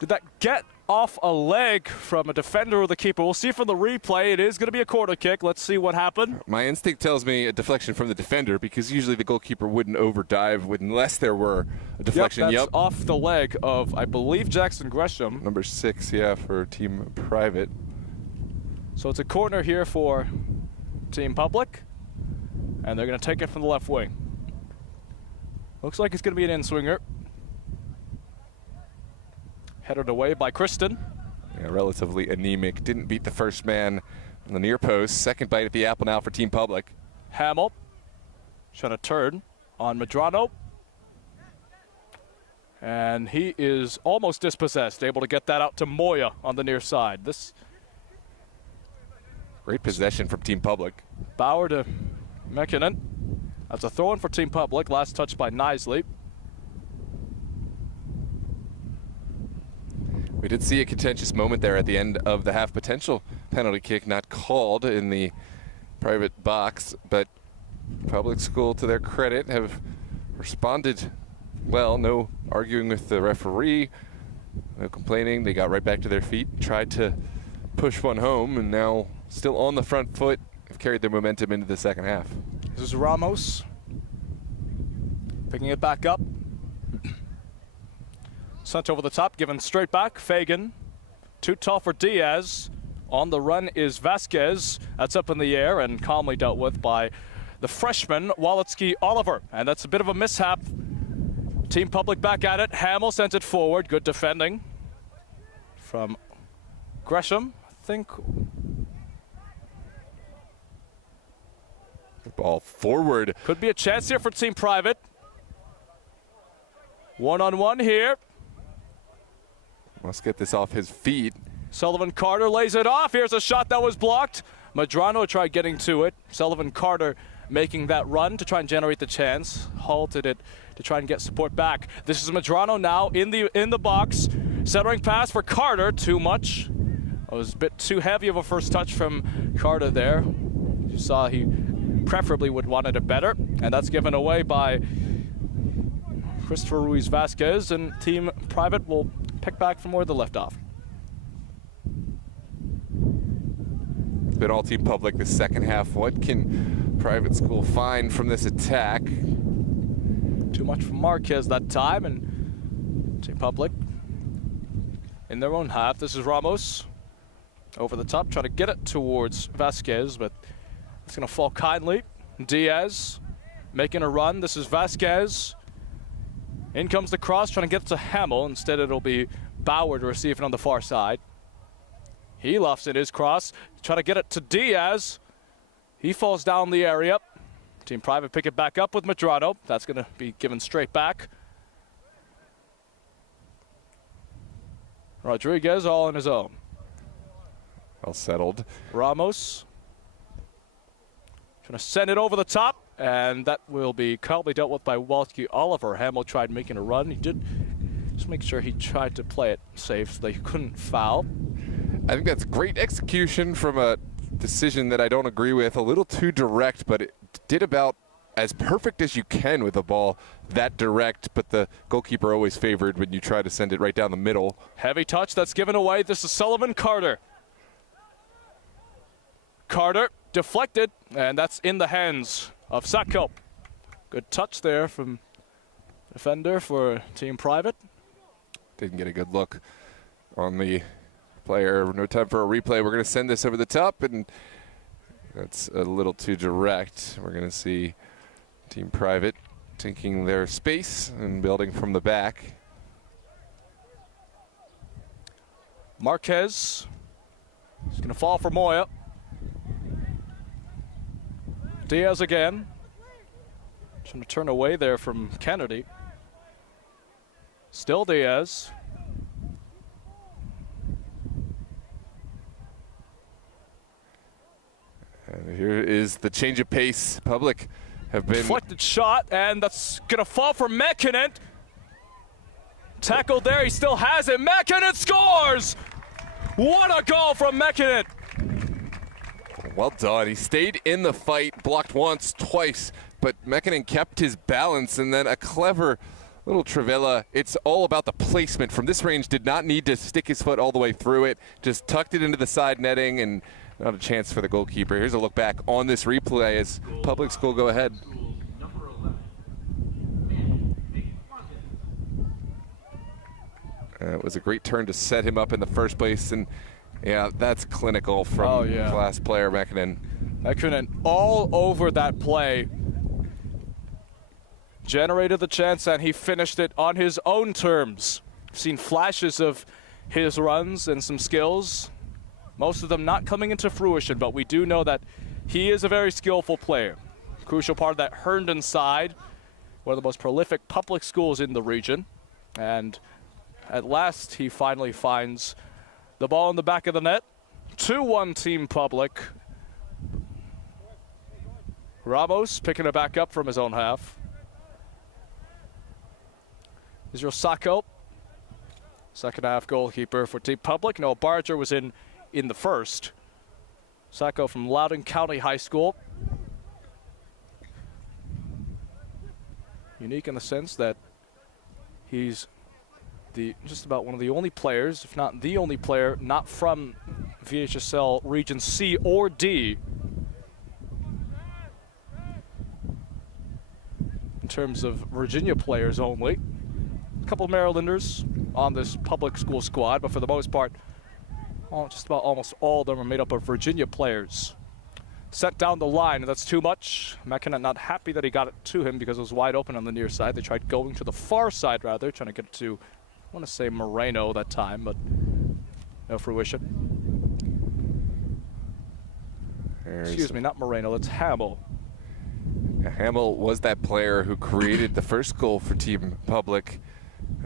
did that get off a leg from a defender or the keeper? We'll see from the replay. It is going to be a corner kick. Let's see what happened. My instinct tells me a deflection from the defender, because usually the goalkeeper wouldn't overdive unless there were a deflection. That's off the leg of, I believe, Jackson Gresham. Number 6, yeah, for Team Private. So it's a corner here for Team Public, and they're going to take it from the left wing. Looks like it's going to be an in-swinger. Headed away by Kristen. Yeah, relatively anemic. Didn't beat the first man on the near post. Second bite at the apple now for Team Public. Hamill trying to turn on Medrano. And he is almost dispossessed, able to get that out to Moya on the near side. This great possession from Team Public. Bauer to McKinnon. That's a throw-in for Team Public. Last touch by Nisley. We did see a contentious moment there at the end of the half. Potential penalty kick not called in the Private box, but Public School, to their credit, have responded well. No arguing with the referee, no complaining. They got right back to their feet, tried to push one home, and now still on the front foot, have carried their momentum into the second half. This is Ramos. Picking it back up. Sent over the top, given straight back. Fagan. Too tall for Diaz. On the run is Vasquez. That's up in the air and calmly dealt with by the freshman, Waletzki Oliver. And that's a bit of a mishap. Team Public back at it. Hamill sent it forward. Good defending from Gresham, I think. Ball forward. Could be a chance here for Team Private. One-on-one here. Must get this off his feet. Sullivan Carter lays it off. Here's a shot that was blocked. Medrano tried getting to it. Sullivan Carter making that run to try and generate the chance. Halted it to try and get support back. This is Medrano now in the box. Centering pass for Carter. Too much. It was a bit too heavy of a first touch from Carter there. You saw he preferably would wanted it better. And that's given away by Christopher Ruiz Vasquez. And Team Private will pick back from where they left off. Been all Team Public the second half. What can Private School find from this attack? Too much from Marquez that time, and Team Public in their own half. This is Ramos over the top, trying to get it towards Vasquez, but it's going to fall kindly. Diaz making a run. This is Vasquez. In comes the cross, trying to get it to Hamill. Instead, it'll be Bauer to receive it on the far side. He lofts it his cross, trying to get it to Diaz. He falls down the area. Team Private pick it back up with Medrano. That's going to be given straight back. Rodriguez all on his own. Well settled. Ramos trying to send it over the top, and that will be calmly dealt with by Waletzki Oliver. Hamill tried making a run. He did just make sure he tried to play it safe so that he couldn't foul. I think that's great execution from a decision that I don't agree with. A little too direct, but it did about as perfect as you can with a ball that direct, but the goalkeeper always favored when you try to send it right down the middle. Heavy touch that's given away. This is Sullivan Carter. Carter deflected, and that's in the hands of Sacco. Good touch there from defender for Team Private. Didn't get a good look on the player. No time for a replay. We're going to send this over the top, and that's a little too direct. We're going to see Team Private taking their space and building from the back. Marquez is going to fall for Moya. Diaz again. Trying to turn away there from Kennedy. Still Diaz. And here is the change of pace. Public have been... Deflected shot, and that's going to fall for Mäkinen. Tackled there, he still has it. Mäkinen scores! What a goal from Mäkinen! Well done. He stayed in the fight, blocked once, twice, but Mäkinen kept his balance, and then a clever little Trivela. It's all about the placement. From this range, did not need to stick his foot all the way through it. Just tucked it into the side netting, and not a chance for the goalkeeper. Here's a look back on this replay as Public School go ahead. It was a great turn to set him up in the first place, and yeah, that's clinical from class player Mäkinen. Mäkinen all over that play. Generated the chance, and he finished it on his own terms. I've seen flashes of his runs and some skills. Most of them not coming into fruition, but we do know that he is a very skillful player. Crucial part of that Herndon side, one of the most prolific public schools in the region. And at last, he finally finds the ball in the back of the net. 2-1 Team Public. Ramos picking it back up from his own half. Israel Sacco, second half goalkeeper for Team Public. Noah Barger was in the first. Sacco from Loudoun County High School. Unique in the sense that he's just about one of the only players, if not the only player, not from VHSL Region C or D terms of Virginia players only. A couple Marylanders on this public school squad, but for the most part, just about almost all of them are made up of Virginia players. Set down the line, and that's too much. McKenna not happy that he got it to him because it was wide open on the near side. They tried going to the far side rather, trying to get it to, I want to say Moreno that time, but no fruition. Excuse me, not Moreno, that's Hamill. Hamill was that player who created the first goal for Team Public.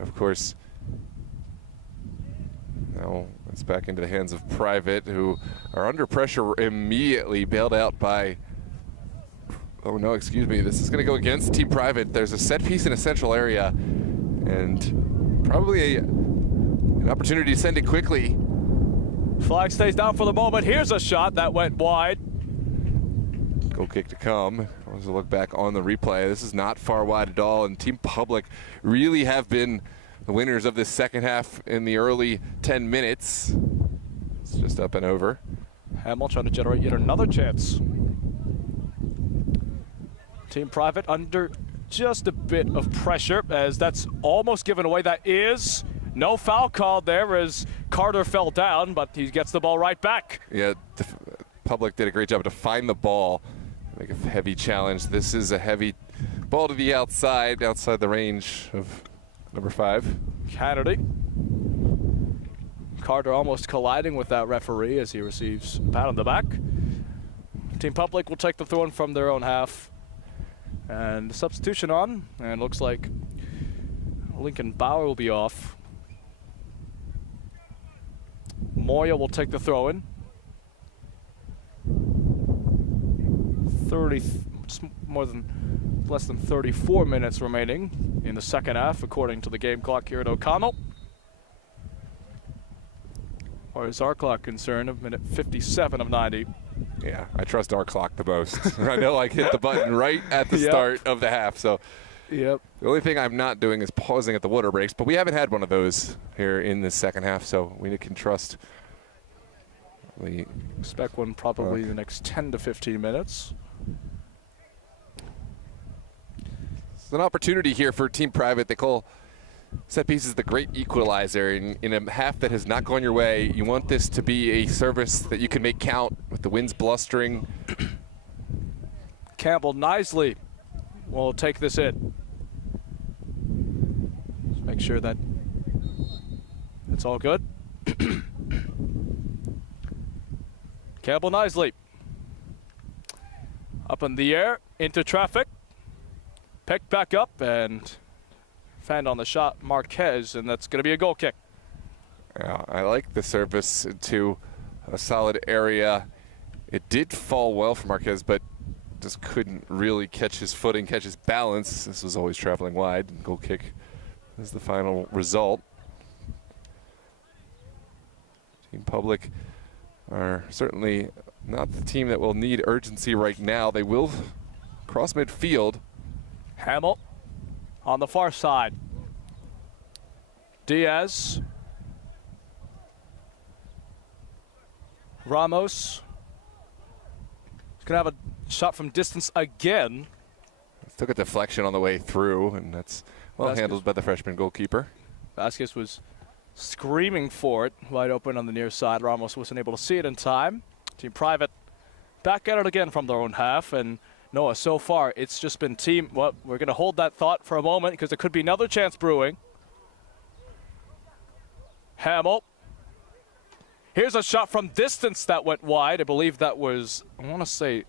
Of course, now it's back into the hands of Private, who are under pressure immediately, bailed out by, oh no, excuse me, this is going to go against Team Private. There's a set piece in a central area, and probably an opportunity to send it quickly. Flag stays down for the moment. Here's a shot that went wide. Goal kick to come. As a look back on the replay, this is not far wide at all, and Team Public really have been the winners of this second half in the early 10 minutes. It's just up and over. Hamill trying to generate yet another chance. Team Private under just a bit of pressure, as that's almost given away. That is no foul called there as Carter fell down, but he gets the ball right back. Yeah, the Public did a great job to find the ball, make a heavy challenge. This is a heavy ball to the outside the range of number 5. Kennedy. Carter almost colliding with that referee as he receives a pat on the back. Team Public will take the throw-in from their own half. And substitution on, and looks like Lincoln Bauer will be off. Moya will take the throw-in. Less than 34 minutes remaining in the second half, according to the game clock here at O'Connell. Or is our clock concerned, of minute 57 of 90. Yeah, I trust our clock the most. I know I hit the button right at the start of the half, so the only thing I'm not doing is pausing at the water breaks, but we haven't had one of those here in the second half, so we can trust. We expect one probably in the next 10 to 15 minutes. It's an opportunity here for Team Private. They call set pieces the great equalizer. In a half that has not gone your way, you want this to be a service that you can make count with the winds blustering. Campbell Nisley will take this in. Just make sure that it's all good. Campbell Nisley up in the air, into traffic, picked back up, and fanned on the shot Marquez, and that's going to be a goal kick. Yeah, I like the service to a solid area. It did fall well for Marquez, but just couldn't really catch his footing, catch his balance. This was always traveling wide. Goal kick is the final result. Team Public are certainly not the team that will need urgency right now. They will cross midfield. Hamill on the far side. Diaz. Ramos. He's going to have a shot from distance again. Took a deflection on the way through, and that's well handled by the freshman goalkeeper. Vasquez was screaming for it, wide open on the near side. Ramos wasn't able to see it in time. Team Private back at it again from their own half, and Noah, so far it's just been team. Well, we're going to hold that thought for a moment because there could be another chance brewing. Hamill. Here's a shot from distance that went wide. I believe that was, I want to say,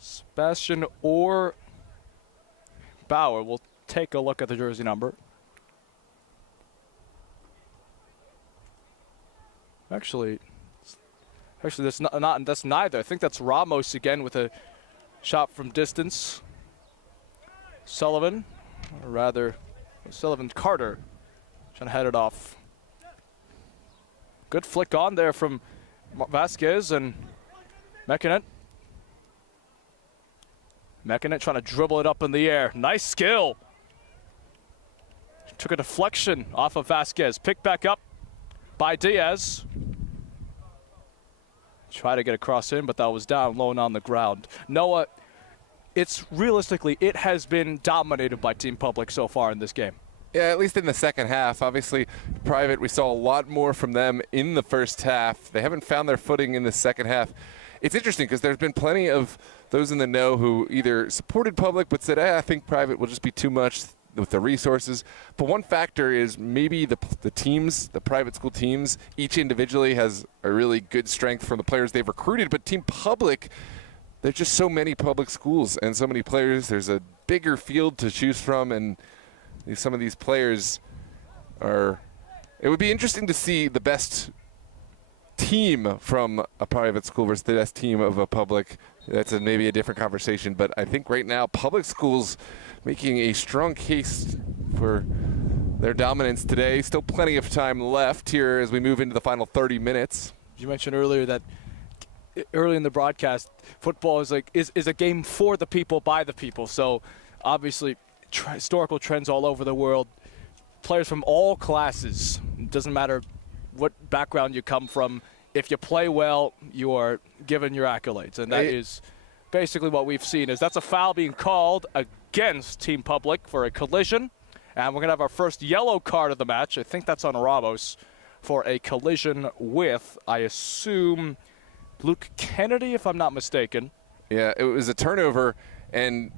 Sebastian or Bauer. We'll take a look at the jersey number. Actually, that's that's neither. I think that's Ramos again with a shot from distance. Sullivan, or rather, Sullivan Carter, trying to head it off. Good flick on there from Vasquez and Mekinen. Mekinen trying to dribble it up in the air. Nice skill. Took a deflection off of Vasquez. Picked back up by Diaz. Try to get a cross in, but that was down low and on the ground. Noah, it's realistically, it has been dominated by Team Public so far in this game. Yeah, at least in the second half. Obviously, Private, we saw a lot more from them in the first half. They haven't found their footing in the second half. It's interesting because there's been plenty of those in the know who either supported Public but said, I think Private will just be too much with the resources. But one factor is maybe the teams, the private school teams, each individually has a really good strength from the players they've recruited. But Team Public, there's just so many public schools and so many players. There's a bigger field to choose from, and some of these players are – it would be interesting to see the best team from a private school versus the best team of a public. That's maybe a different conversation. But I think right now public schools making a strong case for their dominance today. Still plenty of time left here as we move into the final 30 minutes. You mentioned earlier that early in the broadcast, football is a game for the people, by the people. So obviously – historical trends all over the world. Players from all classes. It doesn't matter what background you come from. If you play well, you are given your accolades. And that is basically what we've seen. Is that's a foul being called against Team Public for a collision. And we're going to have our first yellow card of the match. I think that's on Ramos for a collision with, I assume, Luke Kennedy, if I'm not mistaken. Yeah, it was a turnover, and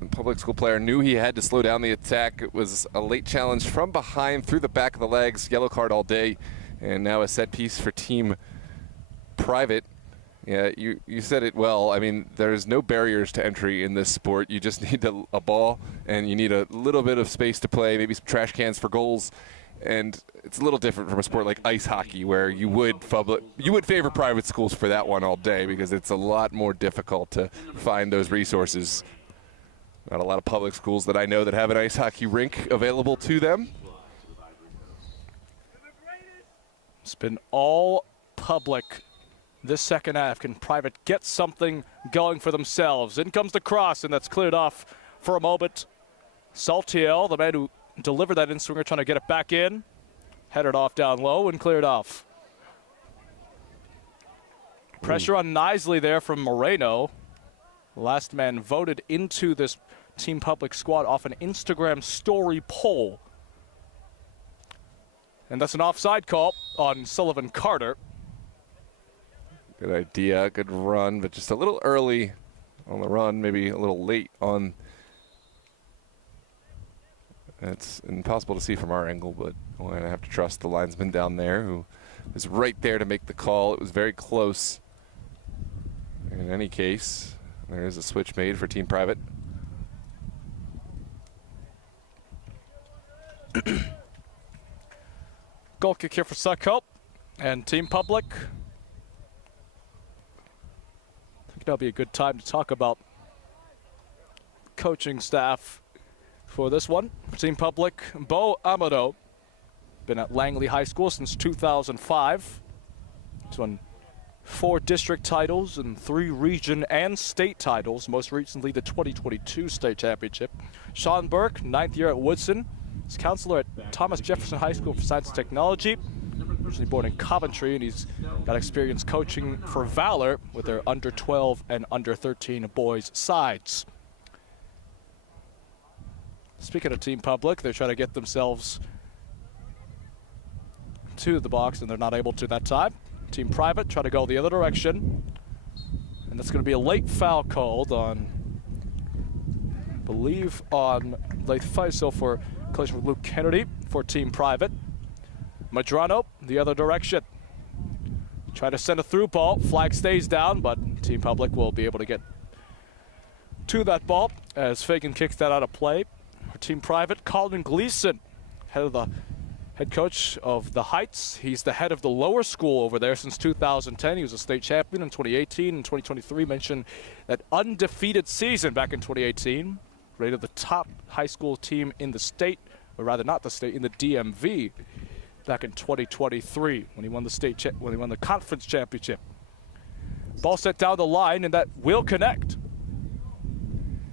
the public school player knew he had to slow down the attack. It was a late challenge from behind through the back of the legs, yellow card all day, and now a set piece for Team Private. Yeah, you said it well. I mean, there's no barriers to entry in this sport. You just need a ball, and you need a little bit of space to play, maybe some trash cans for goals. And it's a little different from a sport like ice hockey, where you would favor private schools for that one all day because it's a lot more difficult to find those resources. Not a lot of public schools that I know that have an ice hockey rink available to them. It's been all public this second half. Can Private get something going for themselves? In comes the cross, and that's cleared off for a moment. Saltiel, the man who delivered that in-swinger, trying to get it back in. Headed off down low and cleared off. Pressure on Nisley there from Moreno. Last man voted into this Team Public squad off an Instagram story poll. And that's an offside call on Sullivan Carter. Good idea, good run, but just a little early on the run, maybe a little late on. It's impossible to see from our angle, but we're going to have to trust the linesman down there who is right there to make the call. It was very close. In any case, there is a switch made for Team Private. Goal kick here for Succope and Team Public. I think that'll be a good time to talk about coaching staff for this one. For Team Public, Bo Amado, been at Langley High School since 2005. He's won 4 district titles and 3 region and state titles, most recently the 2022 state championship. Sean Burke, 9th year at Woodson. He's counselor at Thomas Jefferson High School for Science and Technology. Originally born in Coventry, and he's got experience coaching for Valor with their under 12 and under 13 boys sides. Speaking of Team Public, they're trying to get themselves to the box, and they're not able to that time. Team Private try to go the other direction, and that's going to be a late foul called on, I believe, on Laith Faisal for collision with Luke Kennedy for Team Private. Madrano the other direction. Try to send a through ball. Flag stays down, but Team Public will be able to get to that ball as Fagan kicks that out of play. For Team Private, Colin Gleason, head coach of the Heights. He's the head of the lower school over there since 2010. He was a state champion in 2018 and 2023. Mentioned that undefeated season back in 2018. Rated the top high school team in the state, or rather not the state, in the DMV back in 2023 when he won the conference championship. Ball set down the line, and that will connect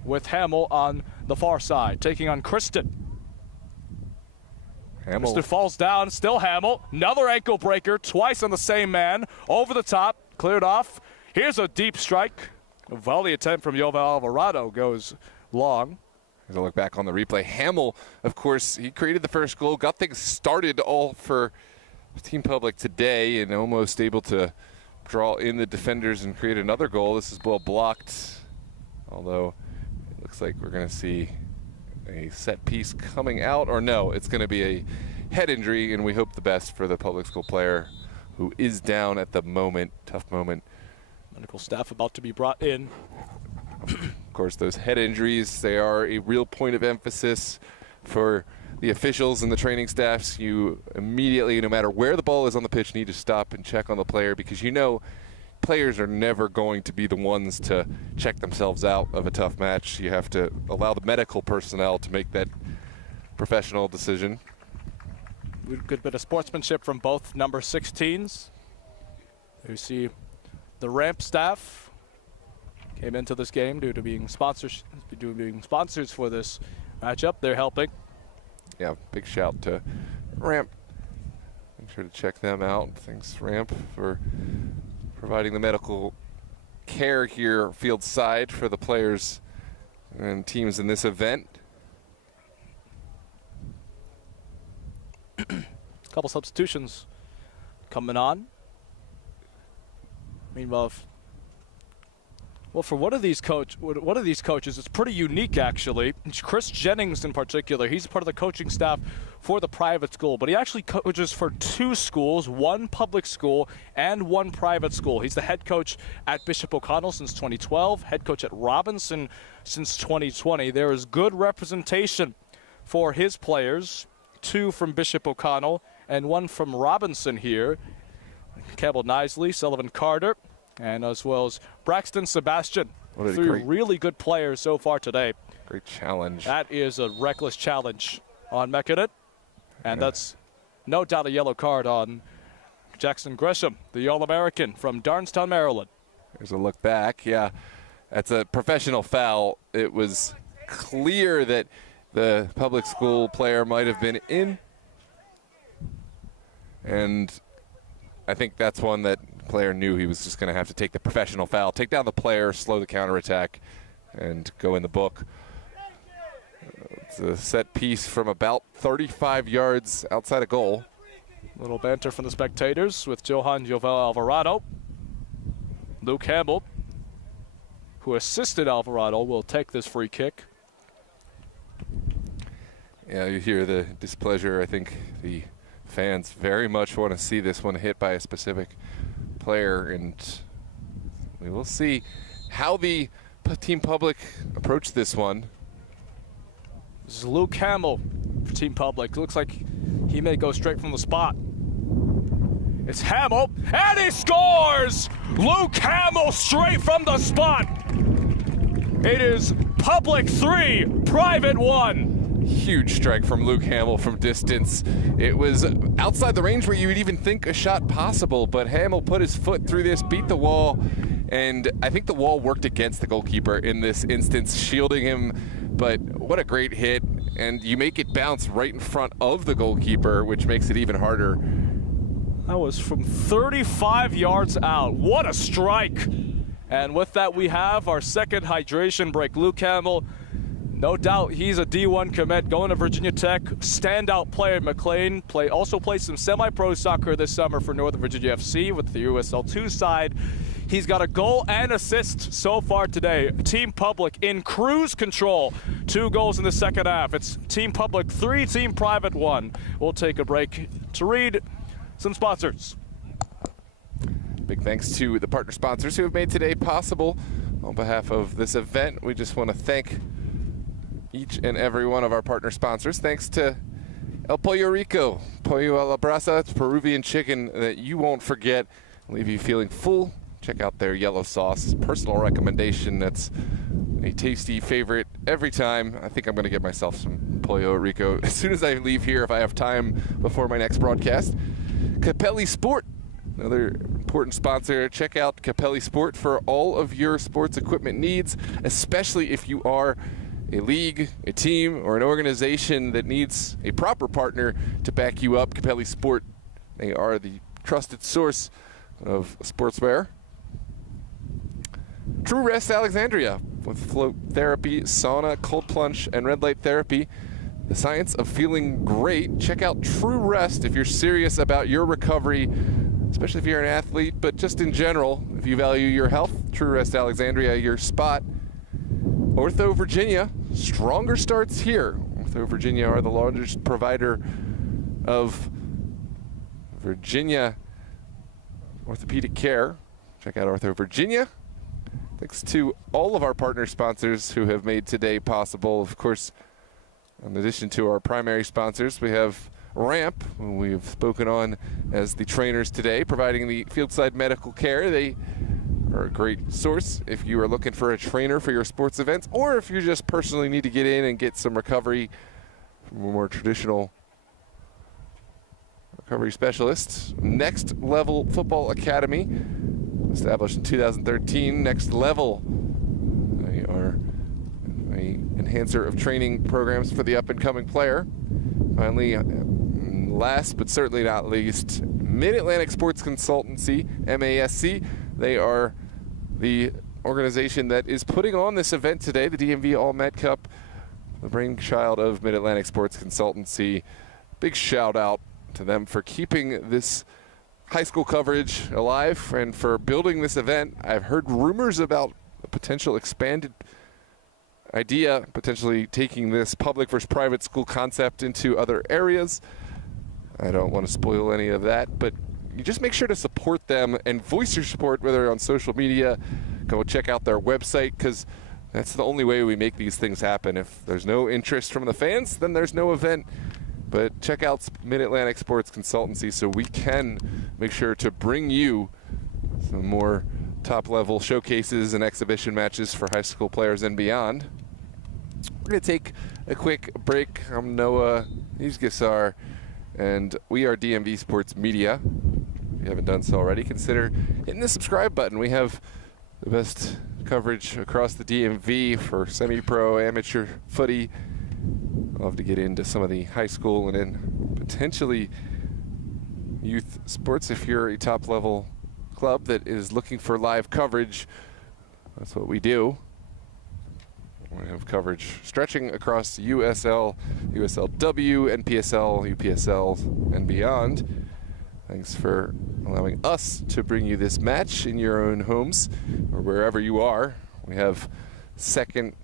with Hamill on the far side, taking on Kristen. Hamill. Kristen falls down, still Hamill. Another ankle breaker, twice on the same man. Over the top, cleared off. Here's a deep strike. A volley attempt from Yovel Alvarado goes long. As I look back on the replay, Hamill, of course, he created the first goal, got things started all for Team Public today, and almost able to draw in the defenders and create another goal. This is well blocked, although it looks like we're going to see a set piece coming out, or no, it's going to be a head injury, and we hope the best for the public school player who is down at the moment. Tough moment. Medical staff about to be brought in. Of course, those head injuries, they are a real point of emphasis for the officials and the training staffs. You immediately, no matter where the ball is on the pitch, need to stop and check on the player, because you know players are never going to be the ones to check themselves out of a tough match. You have to allow the medical personnel to make that professional decision. Good bit of sportsmanship from both number 16s. You see the ramp staff came into this game due to being sponsors for this matchup. They're helping. Yeah, big shout to Ramp. Make sure to check them out. Thanks, Ramp, for providing the medical care here field side for the players and teams in this event. Couple substitutions coming on. Meanwhile, for one of these coaches, it's pretty unique actually. Chris Jennings in particular, he's part of the coaching staff for the private school, but he actually coaches for 2 schools, 1 public school and 1 private school. He's the head coach at Bishop O'Connell since 2012, head coach at Robinson since 2020. There is good representation for his players, 2 from Bishop O'Connell and 1 from Robinson here. Campbell Nisley, Sullivan Carter, and as well as Braxton Sebastian. 3 really good players so far today. Great challenge. That is a reckless challenge on Mekanet. And that's no doubt a yellow card on Jackson Gresham, the All-American from Darnestown, Maryland. There's a look back. Yeah, that's a professional foul. It was clear that the public school player might have been in. And I think that's one that player knew he was just going to have to take the professional foul, take down the player, slow the counterattack, and go in the book. It's a set piece from about 35 yards outside of goal. Little banter from the spectators with Johan Yovel Alvarado. Luke Campbell, who assisted Alvarado, will take this free kick. Yeah, you hear the displeasure. I think the fans very much want to see this one hit by a specific player, and we will see how the Team Public approach this one. This is Luke Hamill for Team Public. Looks like he may go straight from the spot. It's Hamill, and he scores! Luke Hamill straight from the spot. It is Public 3, Private 1. Huge strike from Luke Hamill from distance. It was outside the range where you would even think a shot possible, but Hamill put his foot through this, beat the wall, and I think the wall worked against the goalkeeper in this instance, shielding him, but what a great hit, and you make it bounce right in front of the goalkeeper, which makes it even harder. That was from 35 yards out. What a strike! And with that, we have our second hydration break. Luke Hamill, no doubt he's a D1 commit going to Virginia Tech. Standout player at McLean. Also played some semi-pro soccer this summer for Northern Virginia FC with the USL2 side. He's got a goal and assist so far today. Team Public in cruise control. 2 goals in the second half. It's Team Public 3, Team Private 1. We'll take a break to read some sponsors. Big thanks to the partner sponsors who have made today possible. On behalf of this event, we just want to thank each and every one of our partner sponsors. Thanks to El Pollo Rico, Pollo a la Brasa. It's Peruvian chicken that you won't forget. Leave you feeling full. Check out their yellow sauce. Personal recommendation. That's a tasty favorite every time. I think I'm going to get myself some Pollo Rico as soon as I leave here if I have time before my next broadcast. Capelli Sport, another important sponsor. Check out Capelli Sport for all of your sports equipment needs, especially if you are a league, a team, or an organization that needs a proper partner to back you up. Capelli Sport, they are the trusted source of sportswear. True Rest Alexandria with float therapy, sauna, cold plunge, and red light therapy. The science of feeling great. Check out True Rest if you're serious about your recovery, especially if you're an athlete, but just in general, if you value your health. True Rest Alexandria, your spot. Ortho Virginia, stronger starts here. Ortho Virginia are the largest provider of Virginia orthopedic care. Check out Ortho Virginia. Thanks to all of our partner sponsors who have made today possible. Of course, in addition to our primary sponsors, we have Ramp, who we've spoken on as the trainers today, providing the fieldside medical care. They are a great source if you are looking for a trainer for your sports events, or if you just personally need to get in and get some recovery from a more traditional recovery specialist. Next Level Football Academy, established in 2013. Next Level, they are an enhancer of training programs for the up-and-coming player. Finally, last but certainly not least, Mid-Atlantic Sports Consultancy, MASC. They are the organization that is putting on this event today, the DMV All-Met Cup, the brainchild of Mid-Atlantic Sports Consultancy. Big shout out to them for keeping this high school coverage alive and for building this event. I've heard rumors about a potential expanded idea, potentially taking this public versus private school concept into other areas. I don't want to spoil any of that, but you just make sure to support them and voice your support, whether on social media. Go check out their website, because that's the only way we make these things happen. If there's no interest from the fans, then there's no event. But check out Mid-Atlantic Sports Consultancy so we can make sure to bring you some more top-level showcases and exhibition matches for high school players and beyond. We're going to take a quick break. I'm Noah, he's Gassar, and we are DMV Sports Media. If you haven't done so already, consider hitting the subscribe button. We have the best coverage across the DMV for semi-pro, amateur footy. Love to get into some of the high school and then potentially youth sports if you're a top-level club that is looking for live coverage. That's what we do. We have coverage stretching across USL, USLW, NPSL, UPSL, and beyond. Thanks for allowing us to bring you this match in your own homes or wherever you are. We have second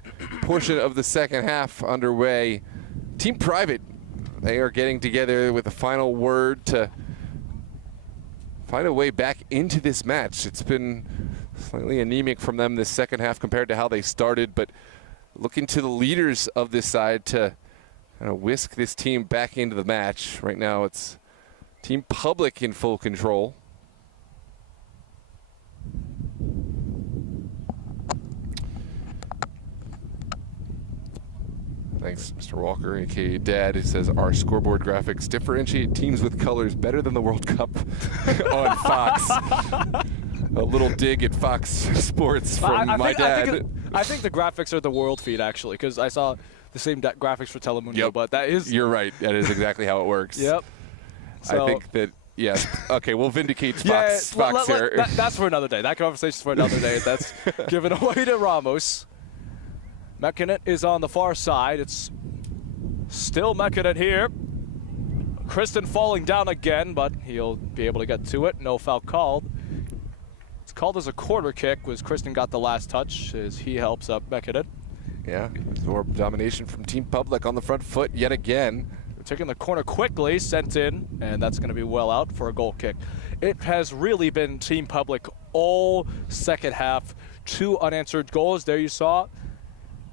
portion of the second half underway. Team Private, they are getting together with a final word to find a way back into this match. It's been slightly anemic from them this second half compared to how they started, but looking to the leaders of this side to kind of whisk this team back into the match. Right now it's Team Public in full control. Thanks, Mr. Walker, aka Dad, who says our scoreboard graphics differentiate teams with colors better than the World Cup on Fox. A little dig at Fox Sports from my dad. I think the graphics are the world feed, actually, because I saw the same graphics for Telemundo, yep. But that is... You're right. That is exactly how it works. Yep. So, I think that, yes. Okay, we'll vindicate Fox, here. That's for another day. That conversation's for another day. That's given away to Ramos. Mekinen is on the far side. It's still Mekinen here. Kristen falling down again, but he'll be able to get to it. No foul called. It's called as a corner kick, was Kristen got the last touch as he helps up Mekinen. Yeah, absorb domination from Team Public on the front foot yet again. They're taking the corner quickly, sent in, and that's going to be well out for a goal kick. It has really been Team Public all second half. 2 unanswered goals. There you saw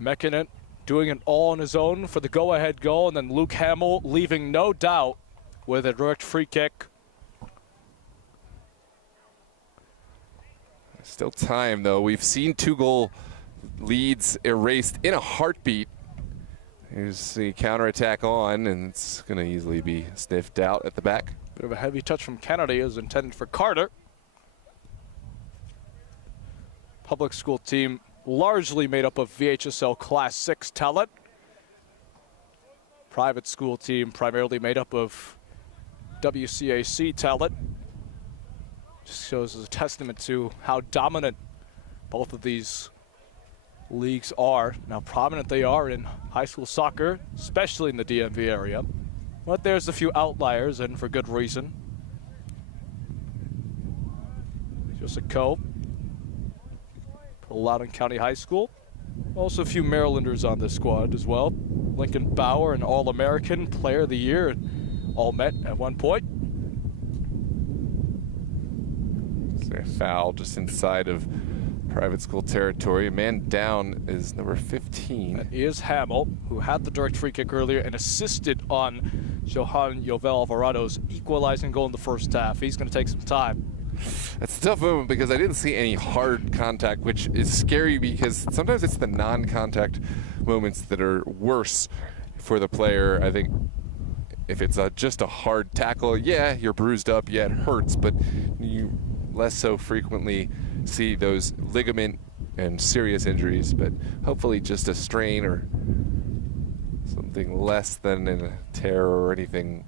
Mekinen doing it all on his own for the go-ahead goal, and then Luke Hamill leaving no doubt with a direct free kick. Still time, though. We've seen 2-goal leads erased in a heartbeat. Here's the counterattack on, and it's going to easily be sniffed out at the back. Bit of a heavy touch from Kennedy is intended for Carter. Public school team largely made up of VHSL Class 6 talent. Private school team primarily made up of WCAC talent. Just shows as a testament to how dominant Both of these leagues are now prominent. They are in high school soccer, especially in the DMV area. But there's a few outliers, and for good reason. Joseph Coe, Loudoun County High School. Also a few Marylanders on this squad as well. Lincoln Bauer, an All-American Player of the Year at All-Met at one point. Is there a foul just inside of private school territory? A man down is number 15. That is Hamill, who had the direct free kick earlier and assisted on Johan Yovel Alvarado's equalizing goal in the first half. He's going to take some time. That's a tough moment because I didn't see any hard contact, which is scary because sometimes it's the non-contact moments that are worse for the player. I think if it's just a hard tackle, yeah, you're bruised up, yeah, it hurts, but you less so frequently see those ligament and serious injuries, but hopefully just a strain or something less than a tear or anything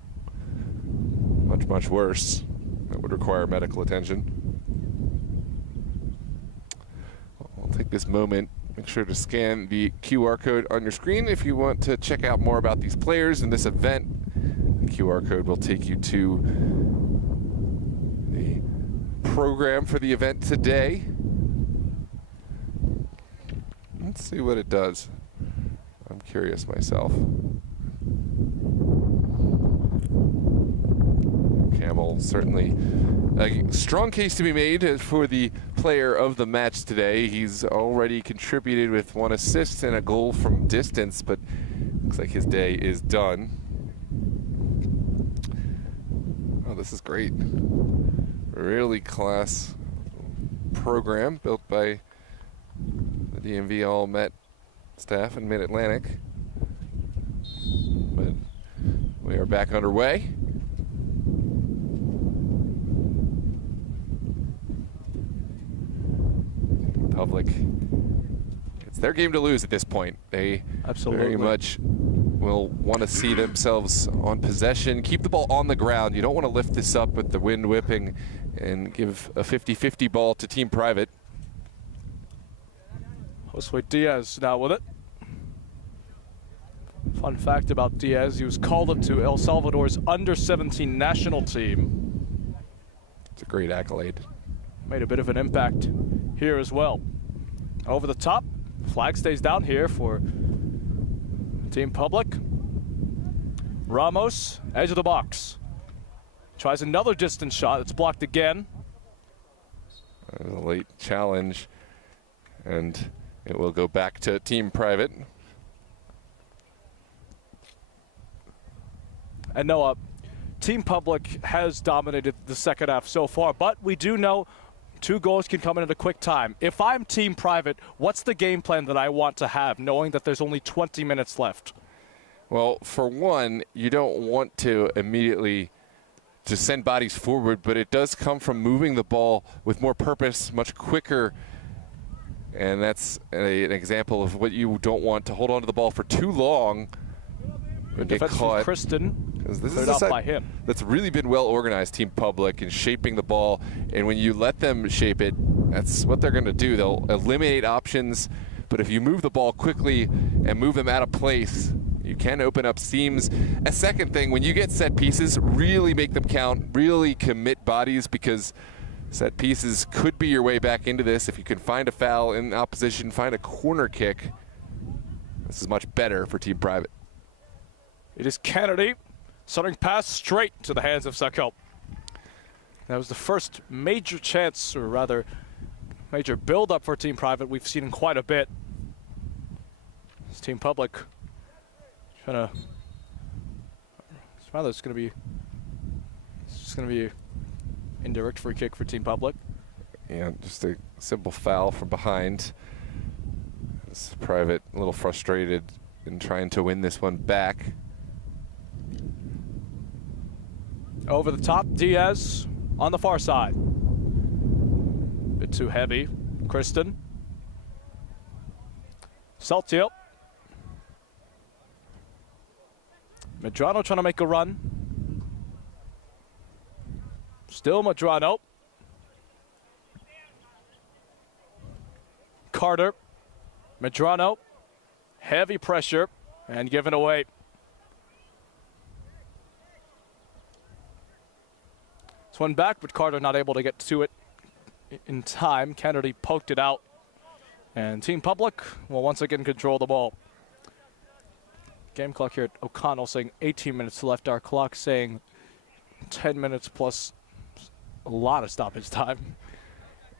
much, much worse that would require medical attention. I'll take this moment. Make sure to scan the QR code on your screen if you want to check out more about these players and this event. The QR code will take you to the program for the event today. Let's see what it does. I'm curious myself. Camel, certainly a strong case to be made for the player of the match today. He's already contributed with 1 assist and a goal from distance, but looks like his day is done. Oh, this is great. Really class program built by the DMV All-Met staff in Mid-Atlantic. But we are back underway. Public, it's their game to lose at this point. They absolutely very much will want to see themselves on possession, keep the ball on the ground. You don't want to lift this up with the wind whipping and give a 50-50 ball to Team Private. Josue Diaz now with it. Fun fact about Diaz, he was called up to El Salvador's under-17 national team. It's a great accolade. Made a bit of an impact here as well. Over the top, flag stays down here for Team Public. Ramos, edge of the box. Tries another distance shot, it's blocked again. A late challenge, and it will go back to Team Private. And Noah, Team Public has dominated the second half so far, but we do know 2 goals can come in at a quick time. If I'm Team Private, what's the game plan that I want to have, knowing that there's only 20 minutes left? Well, for one, you don't want to immediately just send bodies forward, but it does come from moving the ball with more purpose, much quicker. And that's an example of what you don't want, to hold on to the ball for too long and get caught. Kristen. This is a side that's really been well organized, Team Public, in shaping the ball. And when you let them shape it, that's what they're going to do. They'll eliminate options. But if you move the ball quickly and move them out of place, you can open up seams. A second thing, when you get set pieces, really make them count, really commit bodies, because set pieces could be your way back into this. If you can find a foul in opposition, find a corner kick, this is much better for Team Private. It is Kennedy. Centering pass straight to the hands of Sako. That was the first major chance, or rather major build-up for Team Private we've seen in quite a bit. This Team Public trying to. It's going to be an indirect free kick for Team Public. Yeah, just a simple foul from behind. This Private a little frustrated in trying to win this one back. Over the top, Diaz on the far side. Bit too heavy. Kristen. Saltiel. Medrano trying to make a run. Still Medrano. Carter. Medrano, heavy pressure, and given away. This one back, but Carter not able to get to it in time. Kennedy poked it out, and Team Public will once again control the ball. Game clock here at O'Connell saying 18 minutes left. Our clock saying 10 minutes plus a lot of stoppage time.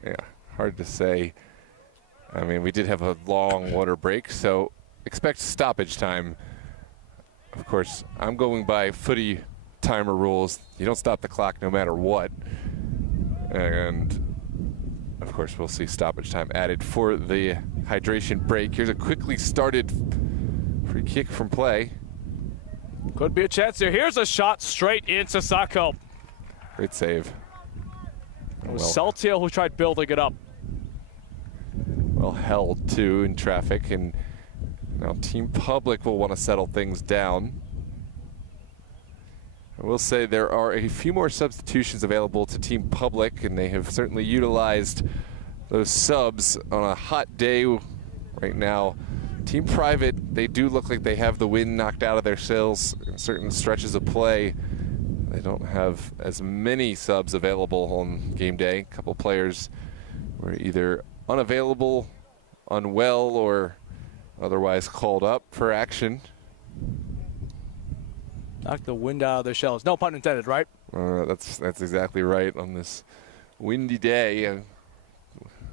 Yeah, hard to say. I mean, we did have a long water break, so expect stoppage time. Of course, I'm going by footy timer rules. You don't stop the clock no matter what. And, of course, we'll see stoppage time added for the hydration break. Here's a quickly started free kick from play. Could be a chance here. Here's a shot straight into Sacco. Great save. It was Saltiel who tried building it up. Well held, too, in traffic. And now Team Public will want to settle things down. I will say there are a few more substitutions available to Team Public, and they have certainly utilized those subs on a hot day right now. Team Private, they do look like they have the wind knocked out of their sails in certain stretches of play. They don't have as many subs available on game day. A couple players were either unavailable, unwell, or otherwise called up for action. Knock the wind out of their shells. No pun intended, right? That's exactly right. On this windy day, I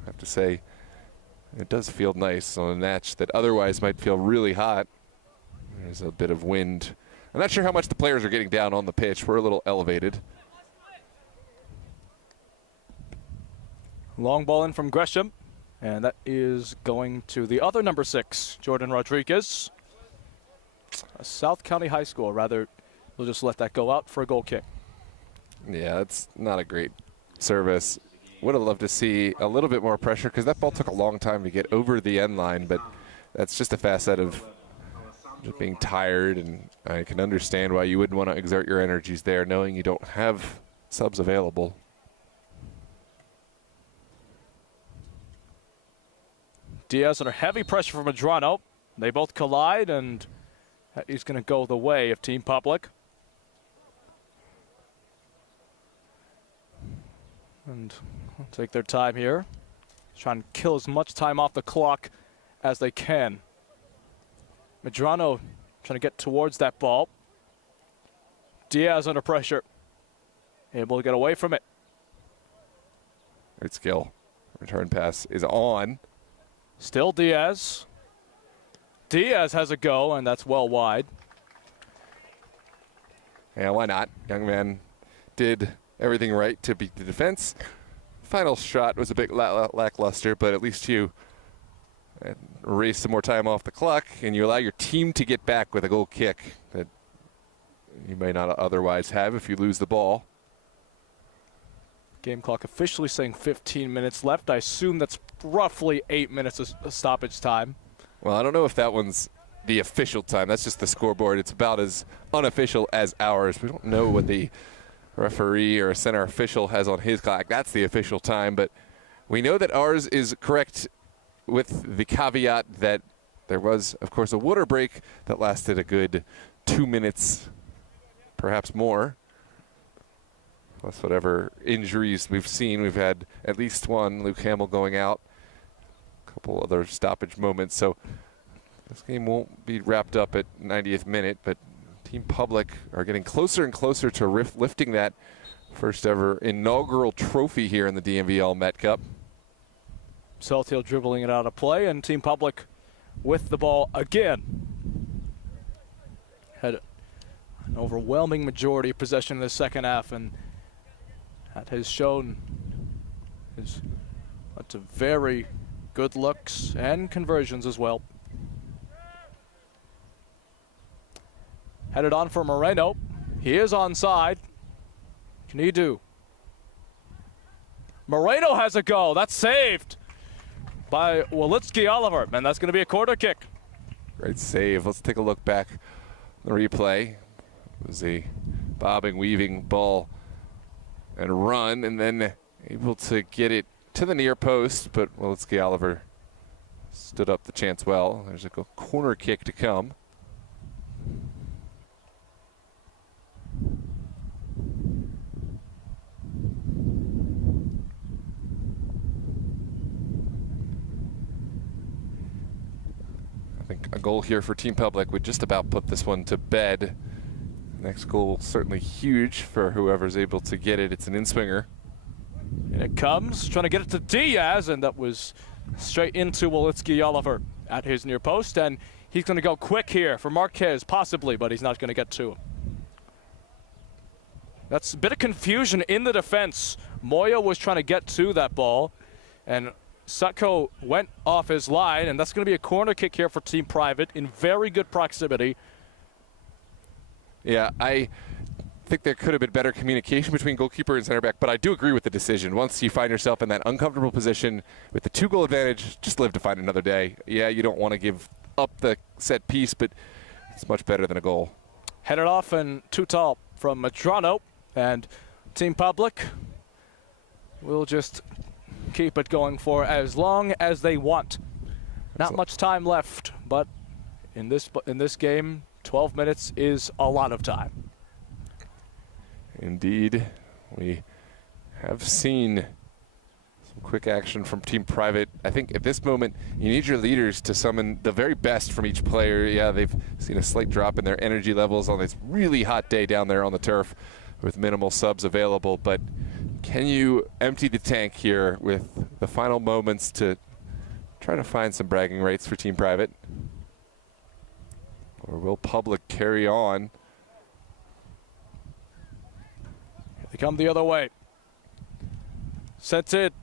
have to say, it does feel nice on a match that otherwise might feel really hot. There's a bit of wind. I'm not sure how much the players are getting down on the pitch. We're a little elevated. Long ball in from Gresham, and that is going to the other number 6, Jordan Rodriguez. South County High School, rather, we'll just let that go out for a goal kick. Yeah, it's not a great service. Would have loved to see a little bit more pressure because that ball took a long time to get over the end line, but that's just a facet of just being tired, and I can understand why you wouldn't want to exert your energies there knowing you don't have subs available. Diaz under heavy pressure from Medrano. They both collide, and he's going to go the way of Team Public. And they'll take their time here. Try and kill as much time off the clock as they can. Medrano trying to get towards that ball. Diaz under pressure. Able to get away from it. Great skill. Return pass is on. Still Diaz. Diaz has a go, and that's well wide. Yeah, why not? Young man did everything right to beat the defense. Final shot was a bit lackluster, but at least you erase some more time off the clock, and you allow your team to get back with a goal kick that you may not otherwise have if you lose the ball. Game clock officially saying 15 minutes left. I assume that's roughly 8 minutes of stoppage time. Well, I don't know if that one's the official time. That's just the scoreboard. It's about as unofficial as ours. We don't know what the referee or center official has on his clock. That's the official time, but we know that ours is correct with the caveat that there was, of course, a water break that lasted a good 2 minutes, perhaps more. Plus whatever injuries we've seen. We've had at least one, Luke Hamill going out, a couple other stoppage moments. So this game won't be wrapped up at 90th minute, but Team Public are getting closer and closer to lifting that first ever inaugural trophy here in the DMV All-Met Cup. Saltiel dribbling it out of play, and Team Public with the ball again. Had an overwhelming majority of possession in the second half, and that has shown lots of very good looks and conversions as well. Headed on for Moreno. He is onside. Can he do? Moreno has a go. That's saved by Wolitsky Oliver, and that's going to be a corner kick. Great save. Let's take a look back at the replay. It was a bobbing, weaving ball and run, and then able to get it to the near post, but Wolitsky Oliver stood up the chance well. There's a corner kick to come. I think a goal here for Team Public would just about put this one to bed. Next goal certainly huge for whoever's able to get it. It's an in-swinger. And it comes, trying to get it to Diaz, and that was straight into Wolitsky Oliver at his near post. And he's going to go quick here for Marquez, possibly, but he's not going to get to him. That's a bit of confusion in the defense. Moya was trying to get to that ball, and Sutko went off his line, and that's going to be a corner kick here for Team Private in very good proximity. Yeah, I think there could have been better communication between goalkeeper and center back, but I do agree with the decision. Once you find yourself in that uncomfortable position with the 2-goal advantage, just live to fight another day. Yeah, you don't want to give up the set piece, but it's much better than a goal. Headed off and too tall from Madrano, and Team Public will just keep it going for as long as they want. Not much time left, but in this game, 12 minutes is a lot of time. Indeed, we have seen some quick action from Team Private. I think at this moment, you need your leaders to summon the very best from each player. Yeah, they've seen a slight drop in their energy levels on this really hot day down there on the turf with minimal subs available, but can you empty the tank here with the final moments to try to find some bragging rights for Team Private? Or will Public carry on? Here they come the other way. Sets it.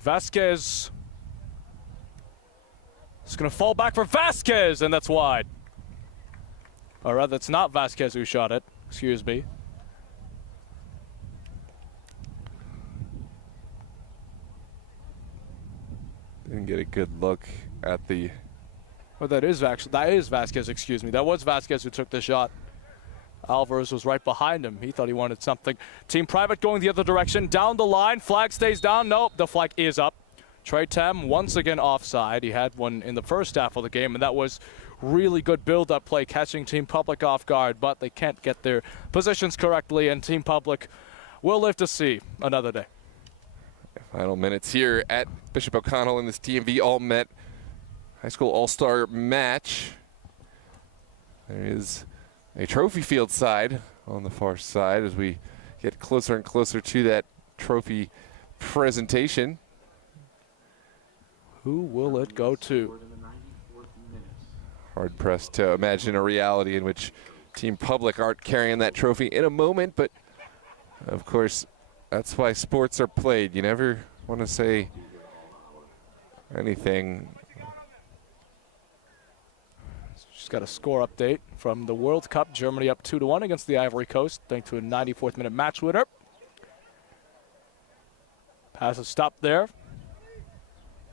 Vasquez. It's going to fall back for Vasquez, and that's wide. Or rather, it's not Vasquez who shot it. Excuse me. Didn't get a good look at the... Oh, that is Vasquez, excuse me. That was Vasquez who took the shot. Alvarez was right behind him. He thought he wanted something. Team Private going the other direction. Down the line. Flag stays down. Nope, the flag is up. Trey Tam once again offside. He had one in the first half of the game, and that was really good build-up play, catching Team Public off guard, but they can't get their positions correctly, and Team Public will live to see another day. Final minutes here at Bishop O'Connell in this DMV All-Met High School All-Star match. There is a trophy field side on the far side as we get closer and closer to that trophy presentation. Who will it go to? Hard pressed to imagine a reality in which Team Public aren't carrying that trophy in a moment, but of course, that's why sports are played. You never want to say anything. Just got a score update from the World Cup. Germany up 2-1 against the Ivory Coast, thanks to a 94th minute match winner. Pass is stopped there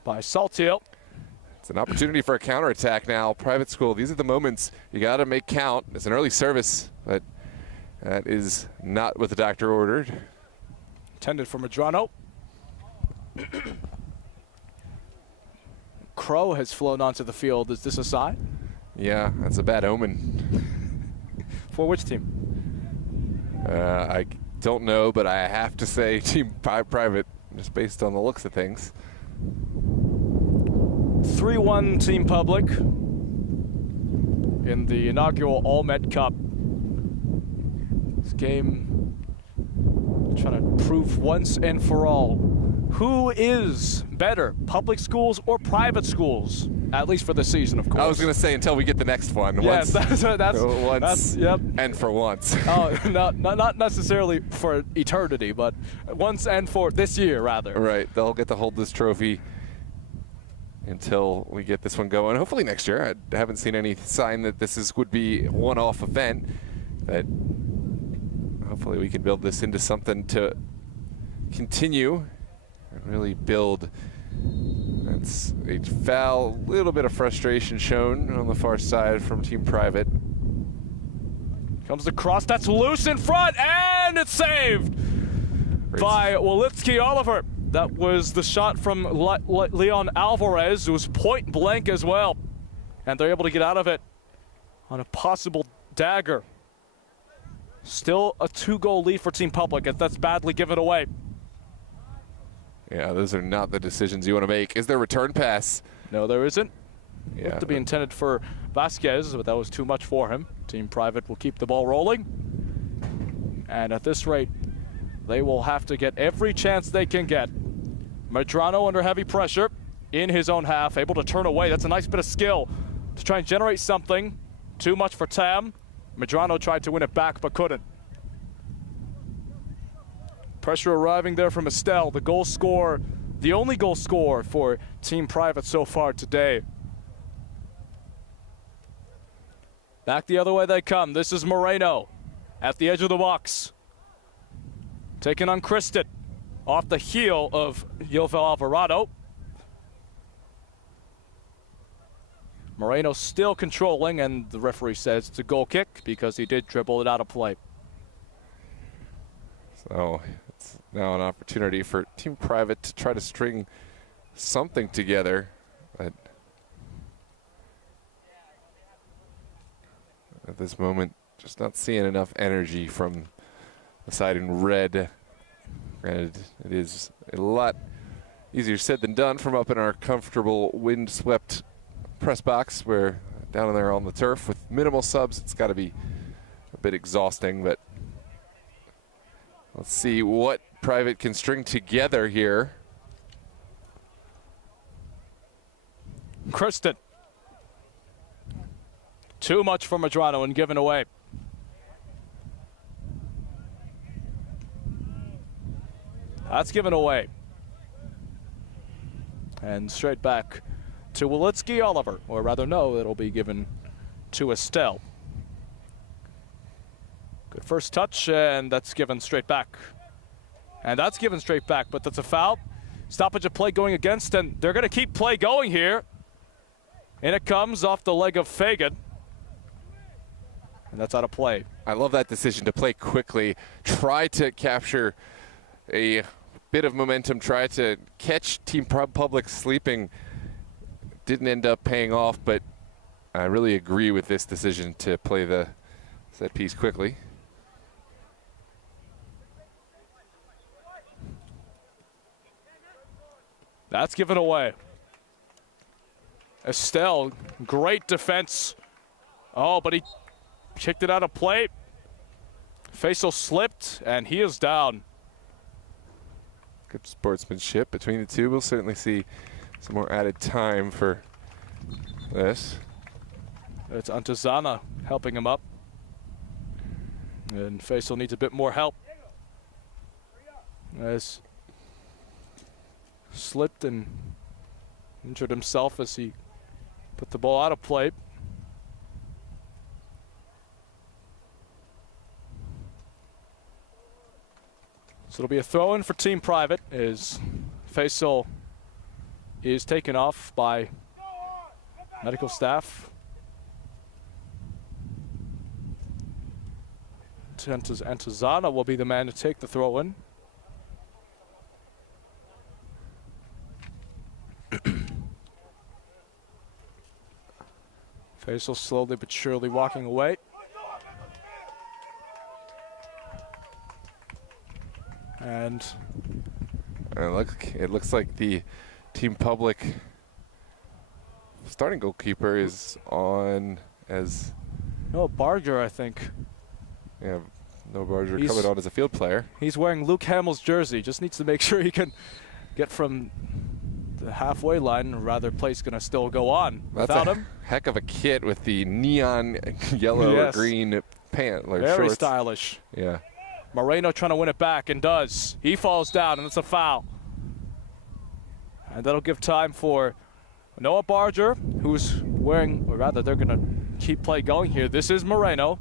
by Saltiel. It's an opportunity for a counterattack now. Private school, these are the moments you got to make count. It's an early service, but that is not what the doctor ordered. Intended for Madrano. Crow has flown onto the field. Is this a side? Yeah, that's a bad omen. For which team? I don't know, but I have to say Team Private, just based on the looks of things. 3-1 Team Public in the inaugural All-Met Cup. This game trying to prove once and for all who is better, public schools or private schools, at least for the season, of course. I was going to say until we get the next one. Yes, once yep. And for once. Oh, not necessarily for eternity, but once and for this year, rather. Right, they'll get to hold this trophy until we get this one going. Hopefully next year. I haven't seen any sign that this would be a one-off event, but hopefully we can build this into something to continue and really build. That's a foul, little bit of frustration shown on the far side from Team Private. Comes the cross, that's loose in front, and it's saved by Wolitsky Oliver. That was the shot from Leon Alvarez. It was point blank as well. And they're able to get out of it on a possible dagger. Still a 2-goal lead for Team Public, as that's badly given away. Yeah, those are not the decisions you want to make. Is there a return pass? No, there isn't. Yeah. Looked to be intended for Vasquez, but that was too much for him. Team Private will keep the ball rolling. And at this rate, they will have to get every chance they can get. Medrano under heavy pressure in his own half, able to turn away. That's a nice bit of skill to try and generate something. Too much for Tam. Medrano tried to win it back, but couldn't. Pressure arriving there from Estelle, the goal scorer, the only goal scorer for Team Private so far today. Back the other way they come. This is Moreno at the edge of the box. Taking on Kristen off the heel of Yovel Alvarado. Moreno still controlling, and the referee says it's a goal kick because he did dribble it out of play. So it's now an opportunity for Team Private to try to string something together. But at this moment, just not seeing enough energy from the side in red. Granted, it is a lot easier said than done from up in our comfortable wind-swept press box. Where down there on the turf with minimal subs, it's got to be a bit exhausting, but let's see what Private can string together here. Kristen. Too much for Medrano and given away. That's given away. And straight back to Walitsky Oliver, or rather no, it'll be given to Estelle. Good first touch, and that's given straight back. And that's given straight back, but that's a foul. Stoppage of play going against, and they're going to keep play going here. And it comes off the leg of Fagan. And that's out of play. I love that decision to play quickly, try to capture a bit of momentum, try to catch Team Public sleeping. Didn't end up paying off, but I really agree with this decision to play the set piece quickly. That's given away. Estelle, great defense. Oh, but he kicked it out of play. Faisal slipped, and he is down. Good sportsmanship between the two. We'll certainly see some more added time for this. It's Antezana helping him up. And Faisal needs a bit more help. As slipped and injured himself as he put the ball out of play. So it'll be a throw-in for Team Private as Faisal is taken off by medical staff. Antezana will be the man to take the throw-in. Faisal slowly but surely walking away. And it looks like the Team Public starting goalkeeper is on as Noah Barger, I think. Yeah, Noah Barger coming on as a field player. He's wearing Luke Hamill's jersey. Just needs to make sure he can get from the halfway line, or rather play's going to still go on without him. Heck of a kit with the neon yellow or green pant. Very shorts. stylish. Yeah. Moreno trying to win it back, and does. He falls down, and it's a foul. And that'll give time for Noah Barger, who's wearing, or rather they're going to keep play going here. This is Moreno.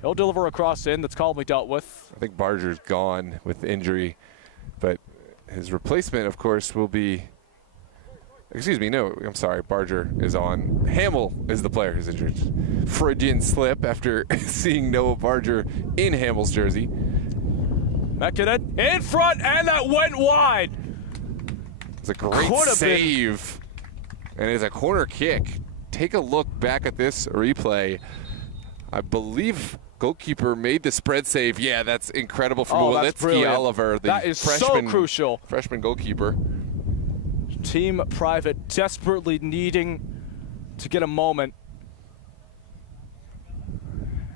He'll deliver a cross in that's calmly dealt with. I think Barger's gone with injury, but his replacement, of course, will be, excuse me, no, I'm sorry, Barger is on. Hamill is the player who's injured. Freudian slip after seeing Noah Barger in Hamill's jersey. Mekinen in front, and that went wide. It's a great save. And it's a corner kick. Take a look back at this replay. I believe goalkeeper made the spread save. Yeah, that's incredible from Wolitsky Oliver. That is so crucial. Freshman goalkeeper. Team Private desperately needing to get a moment.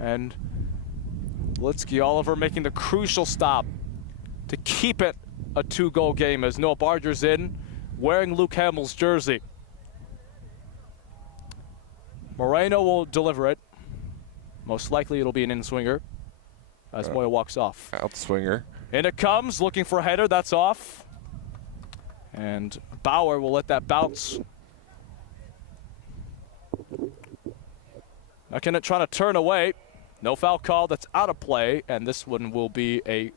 And Wolitsky Oliver making the crucial stop to keep it a 2-goal game as Noah Barger's in, wearing Luke Hamill's jersey. Moreno will deliver it. Most likely it'll be an in-swinger as Moya walks off. Out-swinger. In it comes, looking for a header, that's off. And Bauer will let that bounce. McKinnon trying to turn away. No foul call, that's out of play, and this one will be a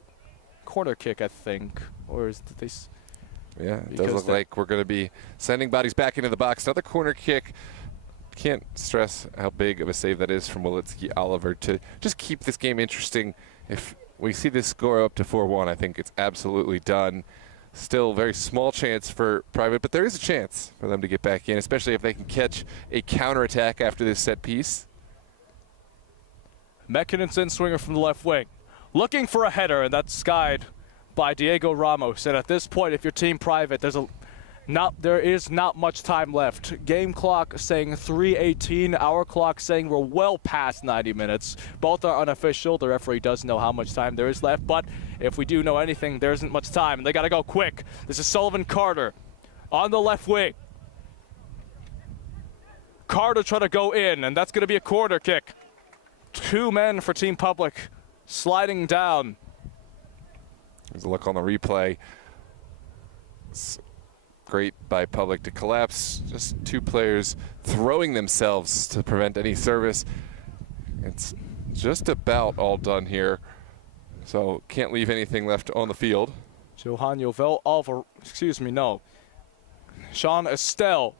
corner kick, I think. Or is this? Yeah, it does look like we're going to be sending bodies back into the box. Another corner kick. Can't stress how big of a save that is from Wolitsky Oliver to just keep this game interesting. If we see this score up to 4-1, I think it's absolutely done. Still very small chance for Private, but there is a chance for them to get back in, especially if they can catch a counterattack after this set piece. McKinnon's in-swinger from the left wing. Looking for a header, and that's skied by Diego Ramos. And at this point, if you're Team Private, there is not much time left. Game clock saying 3:18. Our clock saying we're well past 90 minutes. Both are unofficial. The referee does know how much time there is left, but if we do know anything, there isn't much time, and they got to go quick. This is Sullivan Carter on the left wing. Carter trying to go in, and that's going to be a corner kick. 2 men for Team Public sliding down. There's a look on the replay. It's great by Public to collapse. Just 2 players throwing themselves to prevent any service. It's just about all done here. So can't leave anything left on the field. Johan Jovel Alvar, Sean Estelle,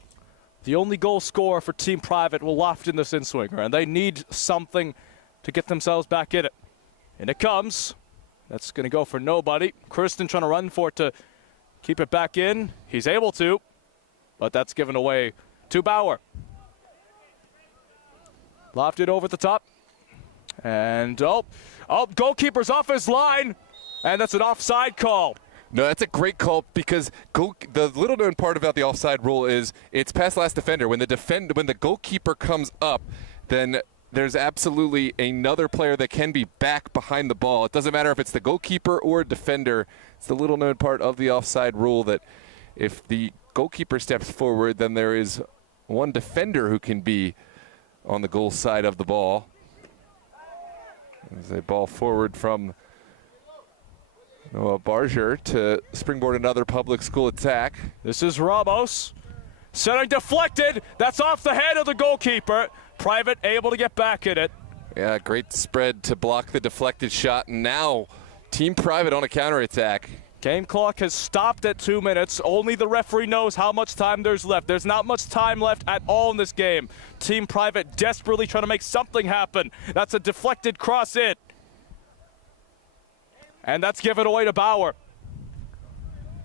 the only goal scorer for Team Private, will loft in this in-swinger, and they need something to get themselves back in it. And it comes. That's going to go for nobody. Kirsten trying to run for it to keep it back in. He's able to, but that's given away to Bauer. Lofted over the top. And, goalkeeper's off his line. And that's an offside call. No, that's a great call because the little known part about the offside rule is it's pass last defender. When the goalkeeper comes up, then there's absolutely another player that can be back behind the ball. It doesn't matter if it's the goalkeeper or a defender. It's the little known part of the offside rule that if the goalkeeper steps forward, then there is one defender who can be on the goal side of the ball. There's a ball forward from Noah Barger to springboard another public school attack. This is Ramos. Setting deflected. That's off the head of the goalkeeper. Private able to get back in it. Yeah, great spread to block the deflected shot. And now Team Private on a counterattack. Game clock has stopped at 2 minutes. Only the referee knows how much time there's left. There's not much time left at all in this game. Team Private desperately trying to make something happen. That's a deflected cross in. And that's given away to Bauer.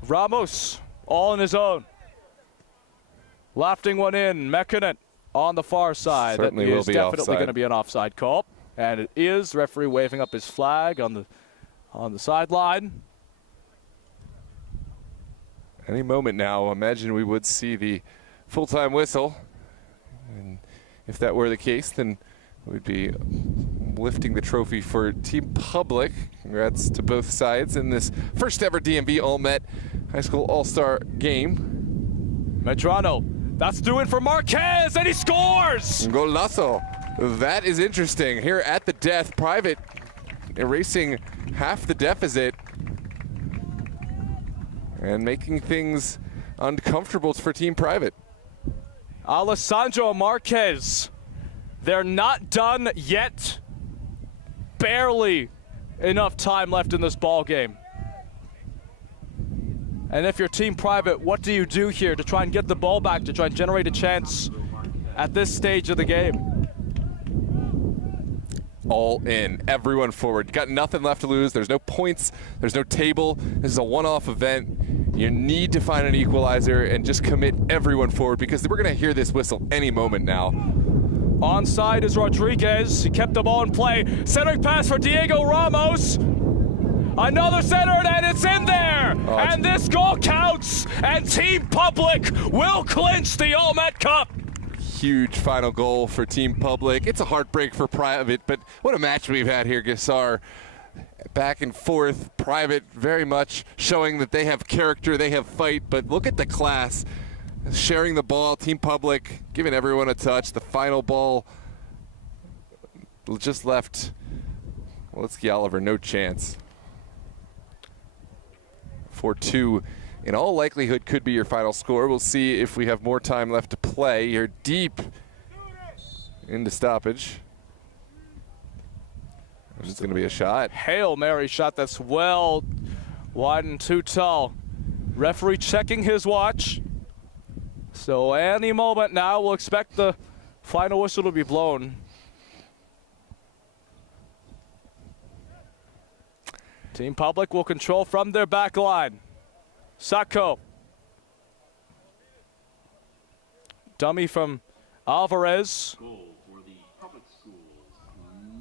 Ramos all on his own. Lofting one in. McKinnon on the far side. Certainly that will is be definitely going to offside. be an offside call. And it is. Referee waving up his flag on the sideline. Any moment now, imagine we would see the full-time whistle. And if that were the case, then we'd be lifting the trophy for Team Public. Congrats to both sides in this first ever DMV All-Met High School All-Star game. Medrano, that's through in for Marquez, and he scores! Golazo. That is interesting. Here at the death, Private erasing half the deficit and making things uncomfortable for Team Private. Alessandro Marquez. They're not done yet. Barely enough time left in this ball game. And if you're Team Private, what do you do here to try and get the ball back, to try and generate a chance at this stage of the game? All in, everyone forward. You got nothing left to lose. There's no points, there's no table. This is a one-off event. You need to find an equalizer and just commit everyone forward, because we're going to hear this whistle any moment now. Onside is Rodriguez. He kept the ball in play. Centering pass for Diego Ramos. Another center, and it's in there. And this goal counts. And Team Public will clinch the All-Met Cup. Huge final goal for Team Public. It's a heartbreak for Private, but what a match we've had here, Gassar. Back and forth. Private very much showing that they have character, they have fight, but look at the class. Sharing the ball, Team Public giving everyone a touch. The final ball just left Wolitsky Oliver no chance. 4-2 in all likelihood could be your final score. We'll see if we have more time left to play. You're deep into stoppage. There's going to be a shot. Hail Mary shot that's well wide and too tall. Referee checking his watch. So any moment now we'll expect the final whistle to be blown. Team Public will control from their back line. Sacco. Dummy from Alvarez. Goal for the public schools,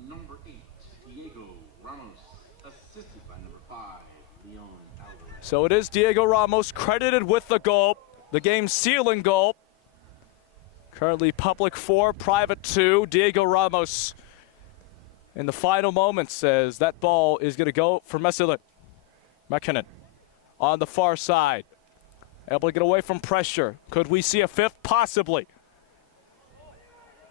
number 8, Diego Ramos, assisted by number 5, Leon Alvarez. So it is Diego Ramos credited with the goal, the game sealing goal. Currently Public 4, Private 2. Diego Ramos in the final moments says that ball is going to go for McKinnon on the far side. Able to get away from pressure. Could we see a fifth? Possibly.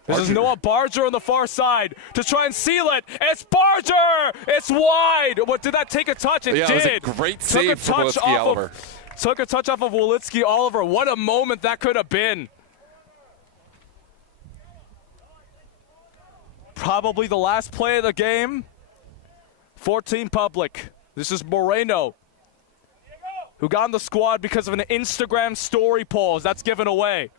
This is Noah Barger on the far side to try and seal it. It's Barger! It's wide! What, did that take a touch? It did. It was a great save from Wolitsky Oliver. Took a touch off of Wolitsky Oliver. What a moment that could have been. Probably the last play of the game for Team Public. This is Moreno, who got on the squad because of an Instagram story pause. That's given away.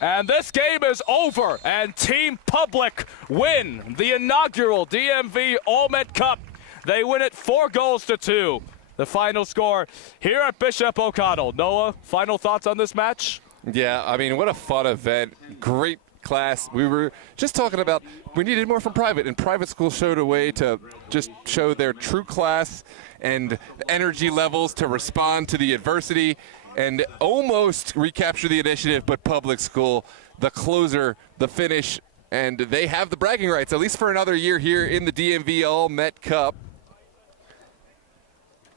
And this game is over, and Team Public win the inaugural DMV All-Met Cup. They win it 4-2. The final score here at Bishop O'Connell. Noah, final thoughts on this match? Yeah, I mean, what a fun event. Great class. We were just talking about we needed more from Private, and Private School showed a way to just show their true class and energy levels to respond to the adversity and almost recapture the initiative, but Public School, the closer, the finish, and they have the bragging rights, at least for another year here in the DMV All-Met Cup.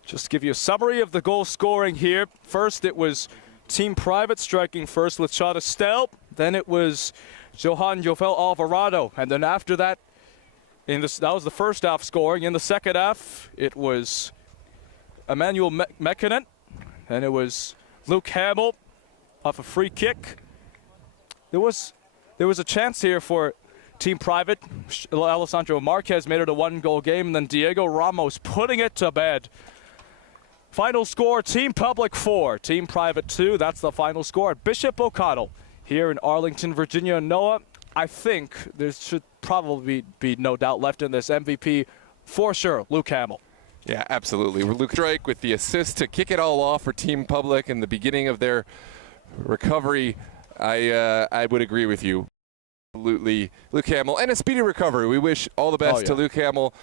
Just give you a summary of the goal scoring here. First, it was Team Private striking first with Chad Estelle. Then it was Johan Jovel Alvarado. And then after that, that was the first half scoring. In the second half, it was Emmanuel McKinnon. And it was Luke Hamill off a free kick. There was a chance here for Team Private. Alessandro Marquez made it a 1-goal game. And then Diego Ramos putting it to bed. Final score, Team Public 4, Team Private 2. That's the final score at Bishop O'Connell here in Arlington, Virginia. Noah, I think there should probably be no doubt left in this. MVP, for sure, Luke Hamill. Yeah, absolutely. Luke Drake with the assist to kick it all off for Team Public in the beginning of their recovery. I would agree with you. Absolutely, Luke Hamill, and a speedy recovery. We wish all the best to Luke Hamill.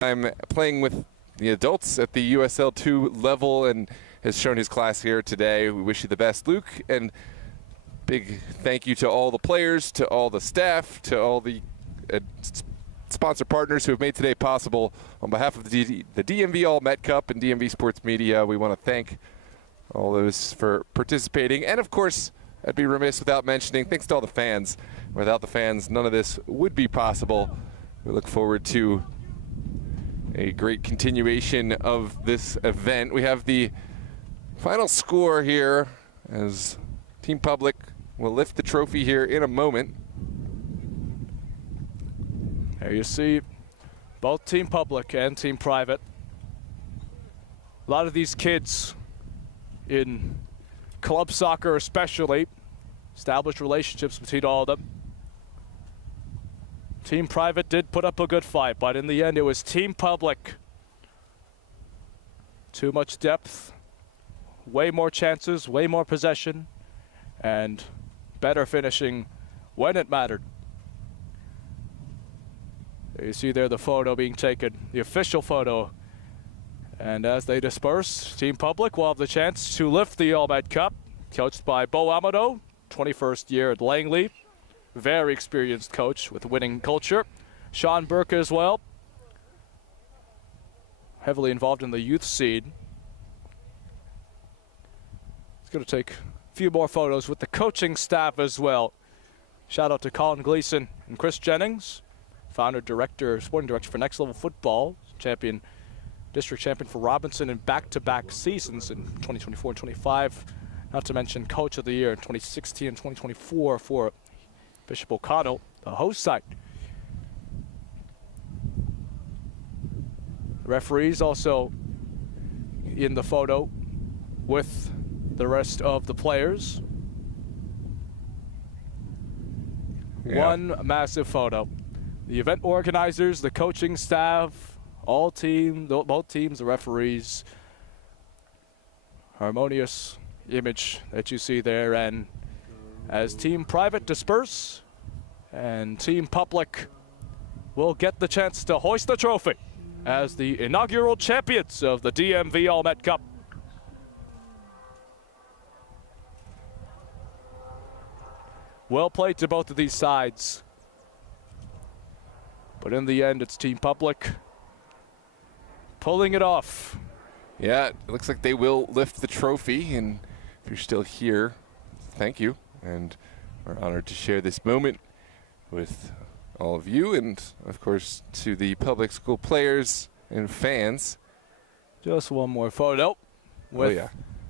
I'm playing with the adults at the USL2 level and has shown his class here today. We wish you the best, Luke, and big thank you to all the players, to all the staff, to all the sponsor partners who have made today possible. On behalf of the DMV All-Met Cup and DMV Sports Media, we want to thank all those for participating. And, of course, I'd be remiss without mentioning thanks to all the fans. Without the fans, none of this would be possible. We look forward to a great continuation of this event. We have the final score here as Team Public will lift the trophy here in a moment. There you see both Team Public and Team Private. A lot of these kids in club soccer especially, established relationships between all of them. Team Private did put up a good fight, but in the end it was Team Public Too much depth, way more chances, way more possession, and better finishing when it mattered. There you see there the photo being taken, the official photo. And as they disperse, Team Public will have the chance to lift the All-Met Cup, coached by Bo Amado, 21st year at Langley. Very experienced coach with winning culture. Sean Burke as well, heavily involved in the youth seed. It's going to take a few more photos with the coaching staff as well. Shout out to Colin Gleason and Chris Jennings, founder, director, sporting director for Next Level Football, champion, district champion for Robinson in back-to-back seasons in 2024 and 25. Not to mention coach of the year in 2016 and 2024 for Bishop O'Connell, the host site. Referees also in the photo with the rest of the players. Yeah. One massive photo. The event organizers, the coaching staff, both teams, the referees. Harmonious image that you see there. And as Team Private disperse and Team Public will get the chance to hoist the trophy as the inaugural champions of the DMV All-Met Cup. Well played to both of these sides. But in the end, it's Team Public pulling it off. Yeah, it looks like they will lift the trophy. And if you're still here, thank you. And we're honored to share this moment with all of you and, of course, to the public school players and fans. Just one more photo with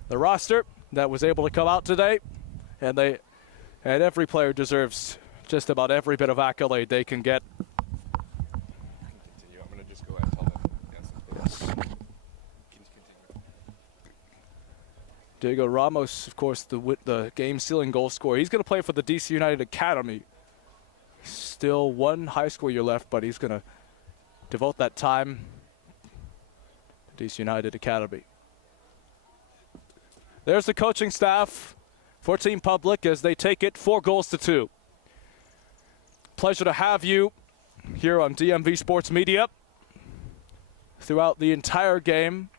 the roster that was able to come out today. And every player deserves just about every bit of accolade they can get. Continue. I'm going to just go ahead and tell them. Yes. Diego Ramos, of course, the game-sealing goal scorer. He's going to play for the DC United Academy. Still one high school year left, but he's going to devote that time to DC United Academy. There's the coaching staff for Team Public as they take it 4-2. Pleasure to have you here on DMV Sports Media throughout the entire game.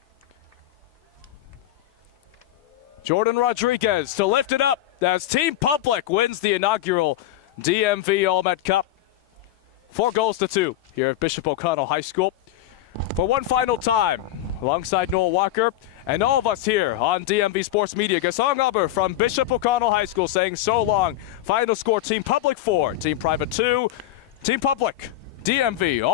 Jordan Rodriguez to lift it up as Team Public wins the inaugural DMV All-Met Cup. 4-2 here at Bishop O'Connell High School. For one final time, alongside Noel Walker and all of us here on DMV Sports Media, Gasong Aber from Bishop O'Connell High School saying so long. Final score, Team Public 4, Team Private 2, Team Public, DMV all